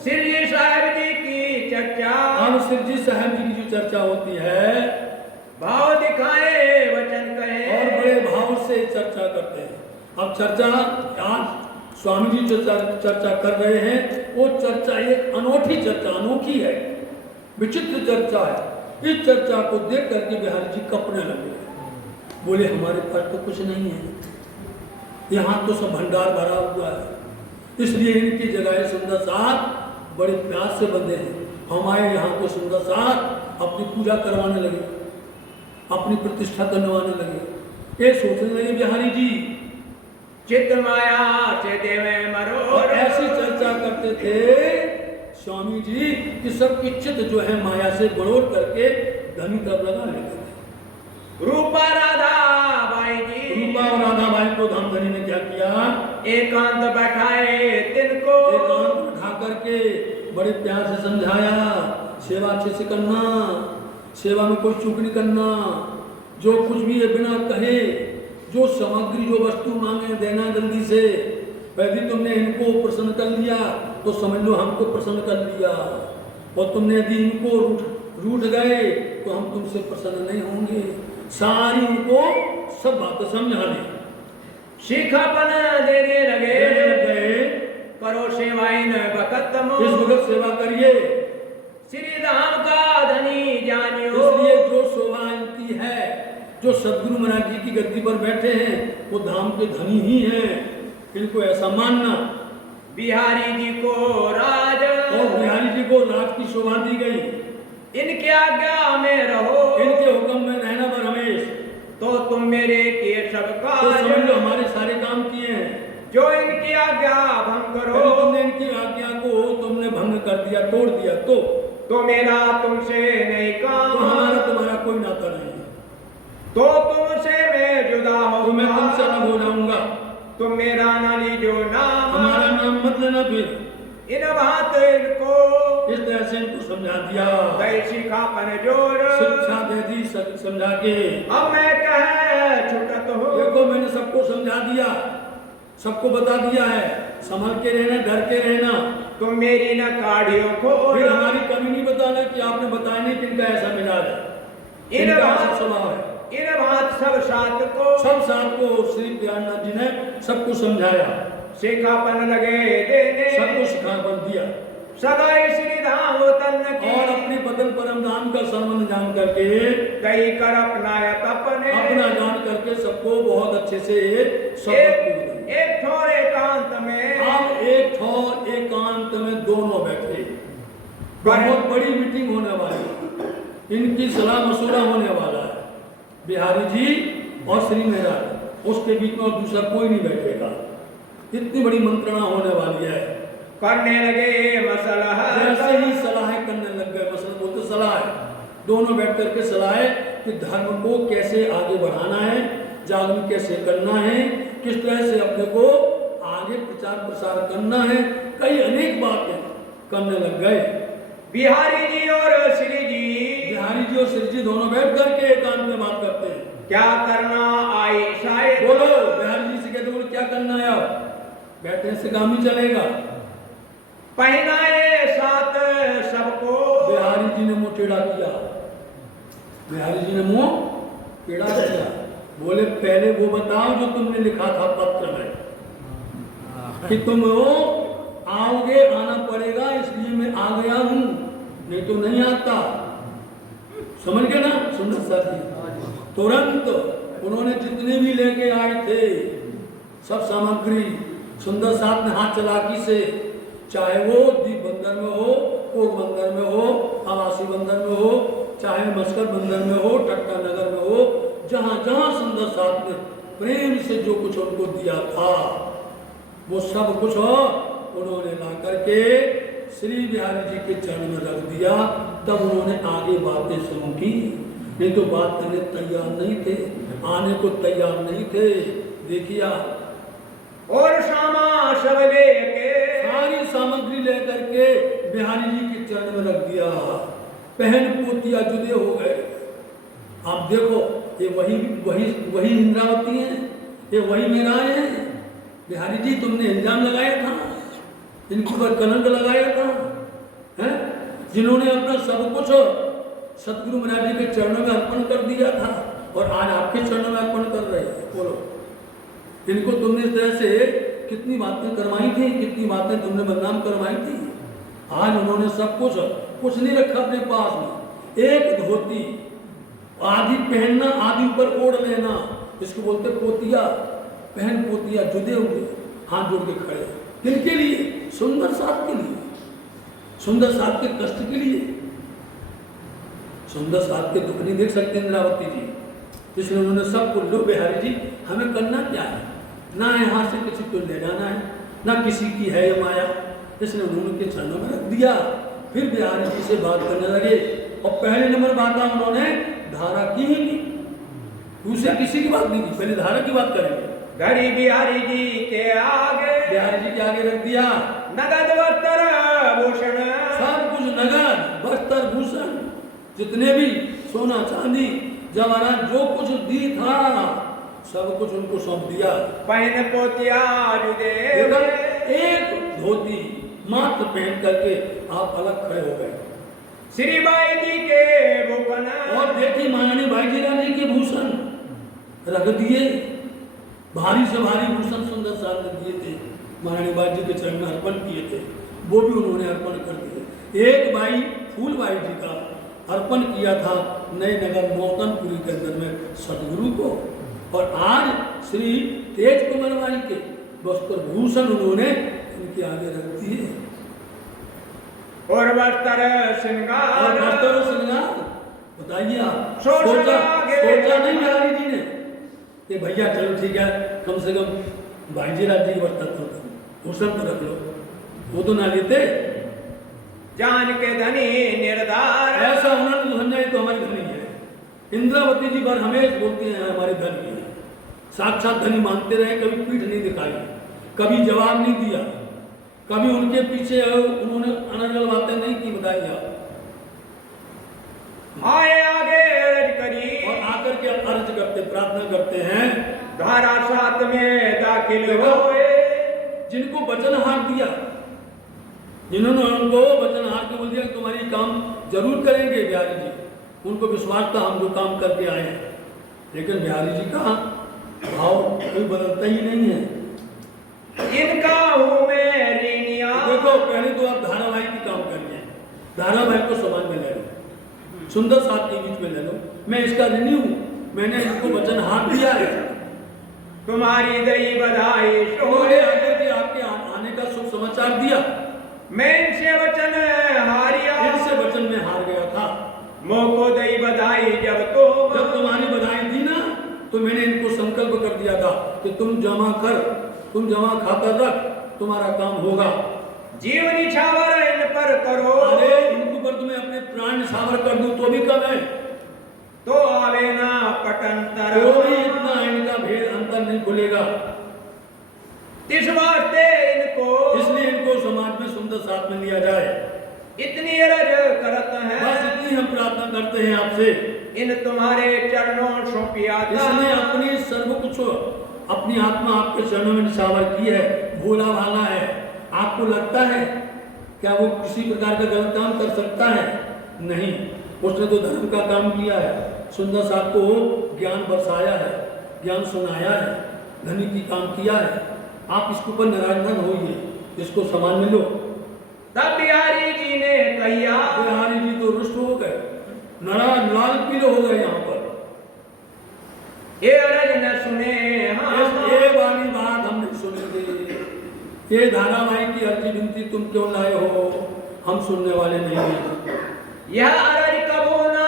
श्री जी साहब जी की चर्चा अब श्री जी साहब जी की जो चर्चा होती है भाव दिखाए वचन कहे और बड़े भाव से चर्चा करते हैं। अब चर्चा आज स्वामी जी चर्चा कर रहे हैं, वो चर्चा एक अनोखी चर्चा, अनोखी है, विचित्र चर्चा है। इस चर्चा को देख करके बिहारी जी कपने लगे, बोले हमारे पास तो कुछ नहीं है, यहाँ तो सब भंडार भरा हुआ है, इसलिए इनकी जगह सुंदर साथ बड़े प्यास से बंधे हैं। हमारे यहाँ को सुंदर साथ अपनी पूजा करवाने लगे, अपनी प्रतिष्ठा करवाने लगे। ये सोचने लगे बिहारी जी चित्त माया से देवे मरो और ऐसी चर्चा करते थे स्वामी जी कि सबकी चित्त जो है माया से बड़ोड़ करके धनी तरफ लगा लेते थे। रूपा राधा बाई जी रूपा और राधा बाई को धाम धनी ने क्या किया, एकांत बैठाए तिनको एकांत बैठा करके बड़े प्यार से समझाया, सेवा अच्छे से करना, सेवा में कोई चूक नहीं करना, जो कुछ भी है बिना कहे, जो सामग्री जो वस्तु मांगे देना जल्दी से। यदि तुमने इनको प्रसन्न कर लिया तो समझ लो हमको प्रसन्न कर लिया, और तुमने यदि इनको रूठ गए तो हम तुमसे प्रसन्न नहीं होंगे। सारी उनको सब बातें समझा दी, शिखापन देने लगे गए करो सेवाई न बकतम इस वक्त सेवा करिए, श्री राम का धनी जानियो। इसलिए जो शोभा इनकी है, जो सदगुरु महाराज जी की गद्दी पर बैठे हैं वो धाम के धनी ही हैं, इनको ऐसा मानना। बिहारी जी को राज और बिहारी जी को राज की शोभा दी गई, इनके आज्ञा में रहो, इनके हुक्म में रहना पर हमेश, तो तुम मेरे किए सब तो काज समझ लो हमारे सारे काम किए हैं। जो इनकी आज्ञा भंग यदि करो तुमने इनकी आज्ञा को तुमने भंग कर दिया, तोड़ दिया, तो मेरा तुमसे नहीं तो काम, हमारा तुम्हारा कोई नाता नहीं है, तो तुमसे मैं जुदा तो मैं तुमसे होऊंगा, अलग हो जाऊंगा, तुम मेरा ना लीजो नाम। हमारा नाम मत लेना। फिर इन बात इनको इस तरह से इनको समझा दिया, दई शिखापन जोर शिक्षा दे दी समझा के। अब मैं कह छुटत हो देखो मैंने सबको समझा दिया, सबको बता दिया है, संभल के रहना, डर के रहना, तुम मेरी न काढ़ियो को फिर हमारी कमी नहीं बताना कि आपने बताया नहीं कि इनका ऐसा मिजाज है, इन इनका बात ऐसा स्वभाव है। इन बात सब साथ को सब साथ को श्री प्यारनाथ जी ने सबको समझाया, शिखापन लगे देने सबको सिखापन दिया, सगाई श्री धाम तन की और अपने बदन परम धाम का संबंध जान करके, कई कर अपनायत अपने अपना जान करके सबको बहुत अच्छे से सब एक ठोर एकांत में अब एक ठौर एकांत में दोनों बैठे, बहुत बड़ी मीटिंग होने वाली, इनकी सलाह मशूरा होने वाला है, बिहारी जी और श्री महाराज, उसके बीच में और दूसरा कोई नहीं बैठेगा, इतनी बड़ी मंत्रणा होने वाली है। करने लगे मसला जैसे ही सलाह करने लग गए, मसला बोलते सलाह है, दोनों बैठ करके सलाह है कि धर्म को कैसे आगे बढ़ाना है, जागरण कैसे करना है, किस तरह से अपने को आगे प्रचार प्रसार करना है, कई अनेक बातें करने लग गए। बिहारी जी और श्री जी बिहारी जी और श्री जी दोनों बैठ करके एकांत में बात करते हैं। क्या करना आई शायद बोलो, बिहारी जी से कहते बोले क्या करना है, आप बैठने से काम ही चलेगा। पहनाए साथ सबको बिहारी जी ने मुंह टेढ़ा किया, बिहारी जी ने मुंह टेढ़ा किया, बोले पहले वो बताओ जो तुमने लिखा था पत्र में कि तुम आओगे, आना पड़ेगा, इसलिए मैं आ गया हूं, नहीं तो नहीं आता। समझ गए ना सुंदर साथी। तुरंत उन्होंने जितने भी लेके आए थे सब सामग्री सुंदर साथ ने हाथ चलाकी से, चाहे वो दीप बंदर में हो, कोक बंदर में हो, आवासी बंदर में हो, चाहे मस्कर बंदर में हो, टट्टा नगर में हो, जहां जहां सुंदर साथ ने प्रेम से जो कुछ उनको दिया था वो सब कुछ उन्होंने ला करके श्री बिहारी जी के चरण में रख दिया। तब उन्होंने आगे बातें शुरू की, नहीं तो बात करने तैयार नहीं थे, आने को तैयार नहीं थे। देखिए और सामा सब लेके सारी सामग्री लेकर के बिहारी जी के चरण में रख दिया, पहन पोतिया जुदे हो गए। आप देखो ये वही वही वही इंद्रावती हैं, ये वही मीराएं हैं। बिहारी जी तुमने इल्जाम लगाया था, इनके ऊपर कलंक लगाया था, हैं? जिन्होंने अपना सब कुछ सतगुरु महाराज जी के चरणों में अर्पण कर दिया था और आज आपके चरणों में अर्पण कर रहे हैं। बोलो, इनको तुमने इस तरह से कितनी बातें करवाई थी, कितनी बातें तुमने बदनाम करवाई थी। आज उन्होंने सब कुछ नहीं रखा अपने पास में। एक धोती आधी पहनना, आधी ऊपर ओढ़ लेना, इसको बोलते पोतिया। पहन पोतिया जुदे हुए हाथ जोड़ के खड़े, किनके लिए? सुंदर साथ के लिए, सुंदर साथ के कष्ट के लिए। सुंदर साथ के दुख नहीं देख सकते इंद्रावती जी, इसलिए उन्होंने सब कुछ, लो बिहारी जी हमें करना क्या है, ना यहाँ से किसी को ले जाना है, ना किसी की है ये माया, इसलिए उन्होंने उनके चरणों में रख दिया। फिर बिहारी जी से बात करने लगे और पहले नंबर बात उन्होंने धारा की ही नहीं, दूसरे किसी की बात नहीं की, पहले धारा की बात करेंगे। घड़ी बिहारी जी के आगे, बिहारी जी के आगे रख दिया नगद वस्त्र भूषण, सब कुछ नगद वस्त्र भूषण, जितने भी सोना चांदी जवाहरात जो कुछ दी था सब कुछ उनको सौंप दिया। पहन पोतिया जुदे, एक धोती मात्र पहन करके आप अलग खड़े हो गए। श्री बाई जी के भूषण, और देखी महारानी बाईजीराव जी के भूषण रख दिए, भारी से भारी भूषण सुंदर साथ ने दिए थे, महारानी बाई जी के चरण में अर्पण किए थे, वो भी उन्होंने अर्पण कर दिए। एक बाई फूल बाई जी का अर्पण किया था नए नगर नौतनपुरी के अंदर में सतगुरु को, और आज श्री तेज कुमार बाई के वस्त्र भूषण उन्होंने इनके आगे रख दिए। और वस्त्र श्रृंगार, बताइए आप, सोचा नहीं बिहारी जी ने कि भैया चलो ठीक है, कम से कम बाईजीराव जी के वस्त्र तो भूषण तो रख लो, वो तो ना लेते। जान के धनी निर्धार, ऐसा उन्होंने तो समझा तो हमारी धनी है। इंद्रावती जी पर हमेशा बोलते हैं हमारी धनी है, साक्षात धनी मानते रहे, कभी पीठ नहीं दिखाई, कभी जवाब नहीं दिया, कभी उनके पीछे उन्होंने अनर्गल बातें नहीं की। बताइए आप, आए आगे अर्ज करी, और आकर के अर्ज करते, प्रार्थना करते हैं, धारा सात में दाखिल हुए, जिनको वचन हार दिया, जिन्होंने उनको वचन हार के बोल दिया तुम्हारी काम जरूर करेंगे बिहारी जी, उनको विश्वास था हम जो काम करके आए हैं, लेकिन बिहारी जी का भाव कोई बदलता ही नहीं है। इनका हूँ मैं ऋणिया, देखो पहले तो आप धारावाहिक की काम करिए, धारावाहिक को समाज में ले लो, सुंदर साथ के बीच में ले लो, मैं इसका ऋणी हूँ, मैंने इनको वचन हार दिया है, तुम्हारी दई बधाई उन्होंने आकर के आपके आने का शुभ समाचार दिया, मैं इनसे वचन हारिया, इनसे वचन में हार गया था। मोको दई बधाई जब तुम्हारी बधाई थी ना, तो मैंने इनको संकल्प कर दिया था कि तुम जमा खाकर रख, तुम्हारा काम होगा। जीवन निछावर इन पर करो, अरे इनके ऊपर तुम्हें अपने प्राण निछावर कर दूं तो भी कम है, तो आवे ना पटंतर, तो भी इतना इनका भेद अंतर नहीं खुलेगा। इस वास्ते इनको, इसलिए इनको समाज में सुंदर साथ में लिया जाए, इतनी अरज करत है, बस इतनी हम प्रार्थना करते हैं आपसे। इन तुम्हारे चरणों सौंपिया, इसने अपनी सर्व कुछ अपनी आत्मा आपके चरणों में निछावर की है, भोला भाला है, आपको लगता है क्या वो किसी प्रकार का गलत काम कर सकता है? नहीं, उसने तो धर्म का काम किया है, सुंदर साहब को ज्ञान बरसाया है, ज्ञान सुनाया है, धनी की काम किया है। आप इसके ऊपर नाराज न होइए, इसको सम्मान में लो। तब बिहारी जी ने कहिया, बिहारी जी तो रुष्ट हो गए, नाराज लाल पीले हो गए। यहाँ पर ये अरज न सुने, ये वाली बात हम नहीं सुनेंगे, ये धारावाहिक की अर्जी विनती तुम क्यों लाए हो, हम सुनने वाले नहीं हैं। यह अरज कबो ना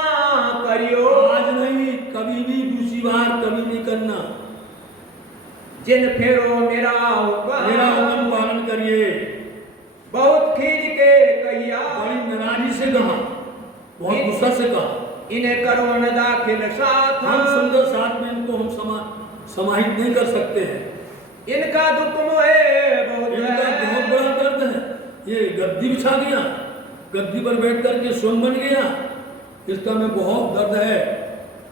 करियो, आज नहीं, कभी भी, दूसरी बार कभी नहीं करना। जिन फेरो मेरा हुक्म पालन करिए। बहुत खींच के कहिया, बड़ी नाराजी से कहा, बहुत गुस्सा से कहा, इन्हें करो न दाखिल साथ, हम सुंदर साथ में इनको हम समाहित नहीं कर सकते हैं। इनका दुख मोहे बहुत इनका बहुत बड़ा दर्द है, ये गद्दी बिछा गया, गद्दी पर बैठ करके सोम बन गया, इसका में बहुत दर्द है।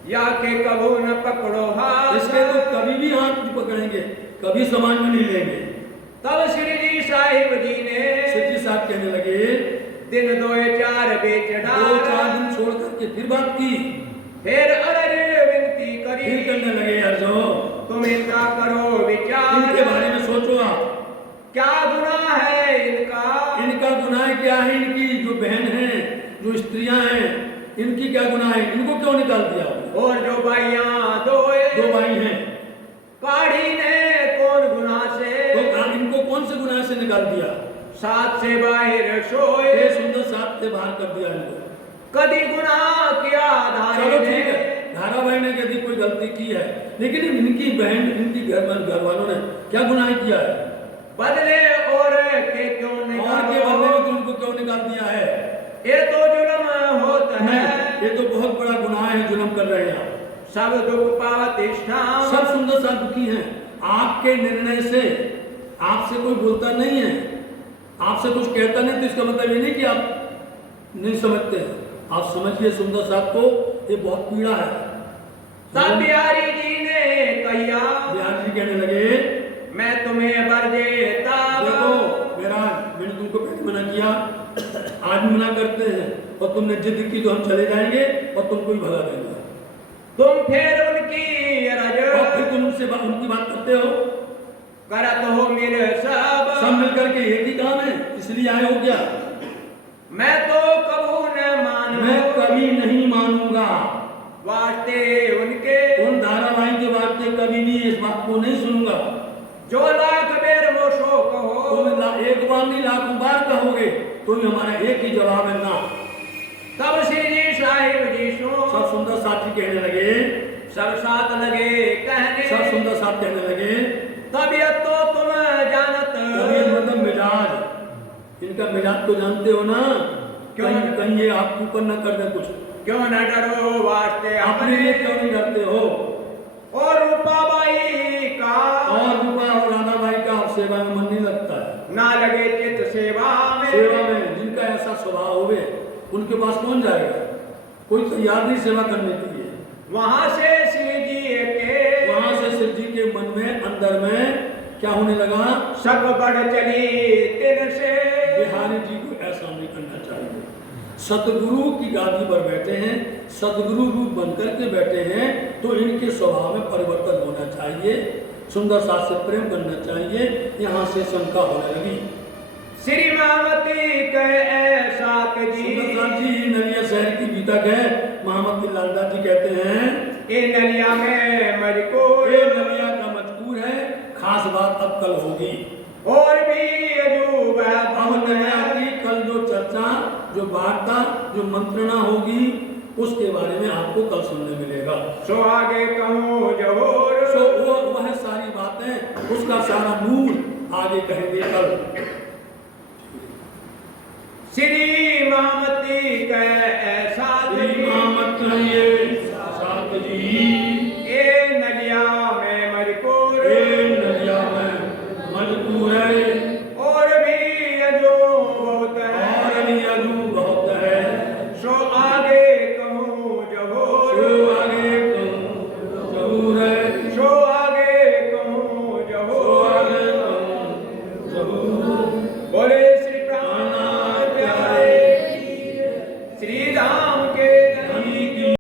या के कबू न पकड़ो हाथ। इसके तो कभी भी हाथ नहीं पकड़ेंगे, कभी समाज में नहीं लेंगे। तब श्री जी साहिब जी ने श्री जी साहब कहने लगे, दिन दो चार बेच 2-4 दिन छोड़ करके फिर बात की, फिर अरज विनती करी। फिर करने लगे, अर्जो तुम इनका करो विचार, इनके बारे में सोचो आप, क्या गुनाह है इनका। इनका गुनाह क्या है, इनकी जो बहन है, जो स्त्रियां हैं, इनकी क्या गुनाह है, इनको क्यों निकाल दिया। और जो भाइयां दो भाई हैं, काढ़ी ने कौन गुनाह से, तो इनको कौन से गुनाह से निकाल दिया। साथ से बाहर सोए, ये सुंदर साथ से बाहर कर दिया इनको। कभी गुनाह किया चलो ठीक है, धाराभाई ने यदि कोई गलती की है, लेकिन इनकी बहन, इनकी घर वालों ने क्या गुनाह किया है। बदले और के क्यों निकाल, और के बदले में तुमको क्यों निकाल दिया है। ये तो जुल्म होता है, ये तो बहुत बड़ा गुनाह है, जुल्म कर रहे हैं आप। सब दुख पावतिष्ठा, सब सुंदर सा दुखी हैं आपके निर्णय से। आपसे कोई बोलता नहीं है, आपसे कुछ कहता नहीं, तो इसका मतलब ये नहीं कि आप नहीं समझते हैं। आप समझिए सुंदर साहब को, ये बहुत पीड़ा है। तब बिहारी जी ने कहिया, बिहारी जी कहने लगे, मैं तुम्हें बर देता। देखो बिहार, मैंने तुमको पहले मना किया, आज भी मना करते हैं, और तुमने जिद की तो हम चले जाएंगे और तुमको भी भगा देंगे। तुम फिर उनकी रज, और फिर तुम उनसे उनकी बात करते हो, करत हो मेरे सब मिलकर के एक ही काम है, इसलिए आए हो क्या। मैं तो कबू न मानू, मैं कभी नहीं मानूंगा, वास्ते उनके उन धारावाहिक के वास्ते कभी नहीं, इस बात को नहीं सुनूंगा। जो लाख बेर वो शो कहो, तुम एक बार नहीं लाखों बार कहोगे, तो हमारा एक ही जवाब है ना। तब श्री जी साहिब जी सो, सब सुंदर साथी कहने लगे, सब साथ लगे कहने, सब सुंदर साथ कहने लगे, तबीयत तो तुम जानत, तबीयत मतलब मिजाज, इनका मिजाज तो जानते हो ना। कहीं ये आपके ऊपर न कर दे कुछ। क्यों न डरो वास्ते अपने लिए क्यों नहीं डरते हो। और रूपाबाई का, और रूपा और राधाबाई का सेवा में मन नहीं लगता है, ना लगे चित्त सेवा में। सेवा में जिनका ऐसा स्वभाव होवे, उनके पास कौन जाएगा, कोई तैयार नहीं सेवा करने के लिए। वहां से शिव जी के, वहां से शिव जी के मन में, अंदर में क्या होने लगा, सब बढ़ चली तिन से। बिहारी जी को ऐसा नहीं करना चाहिए। सतगुरु की गादी पर बैठे हैं, सतगुरु रूप बनकर के बैठे हैं, तो इनके स्वभाव में परिवर्तन होना चाहिए, सुंदर साथ से प्रेम करना चाहिए। यहाँ से शंका होने लगी। श्री मामती के ऐसा जी, सुंदर जी नलिया शहर की बीतक है, महामती लालदास जी कहते हैं, ये नलिया में मजकूर, ये नलिया का मजकूर है, खास बात अब कल होगी। और भी अजूब है अब नलिया की कल जो चर्चा, जो वार्ता, जो मंत्रणा होगी, उसके बारे में आपको कल सुनने मिलेगा। सो आगे कहूँ जहोर, सो वह सारी बातें, उसका सारा मूल आगे कहेंगे कल। श्री मामती के ऐसा श्री मामती साथ जी, ए नलिया में मजकूर, नदिया में मजबूर है, और भी अजूब बहुत है, और भी अजूब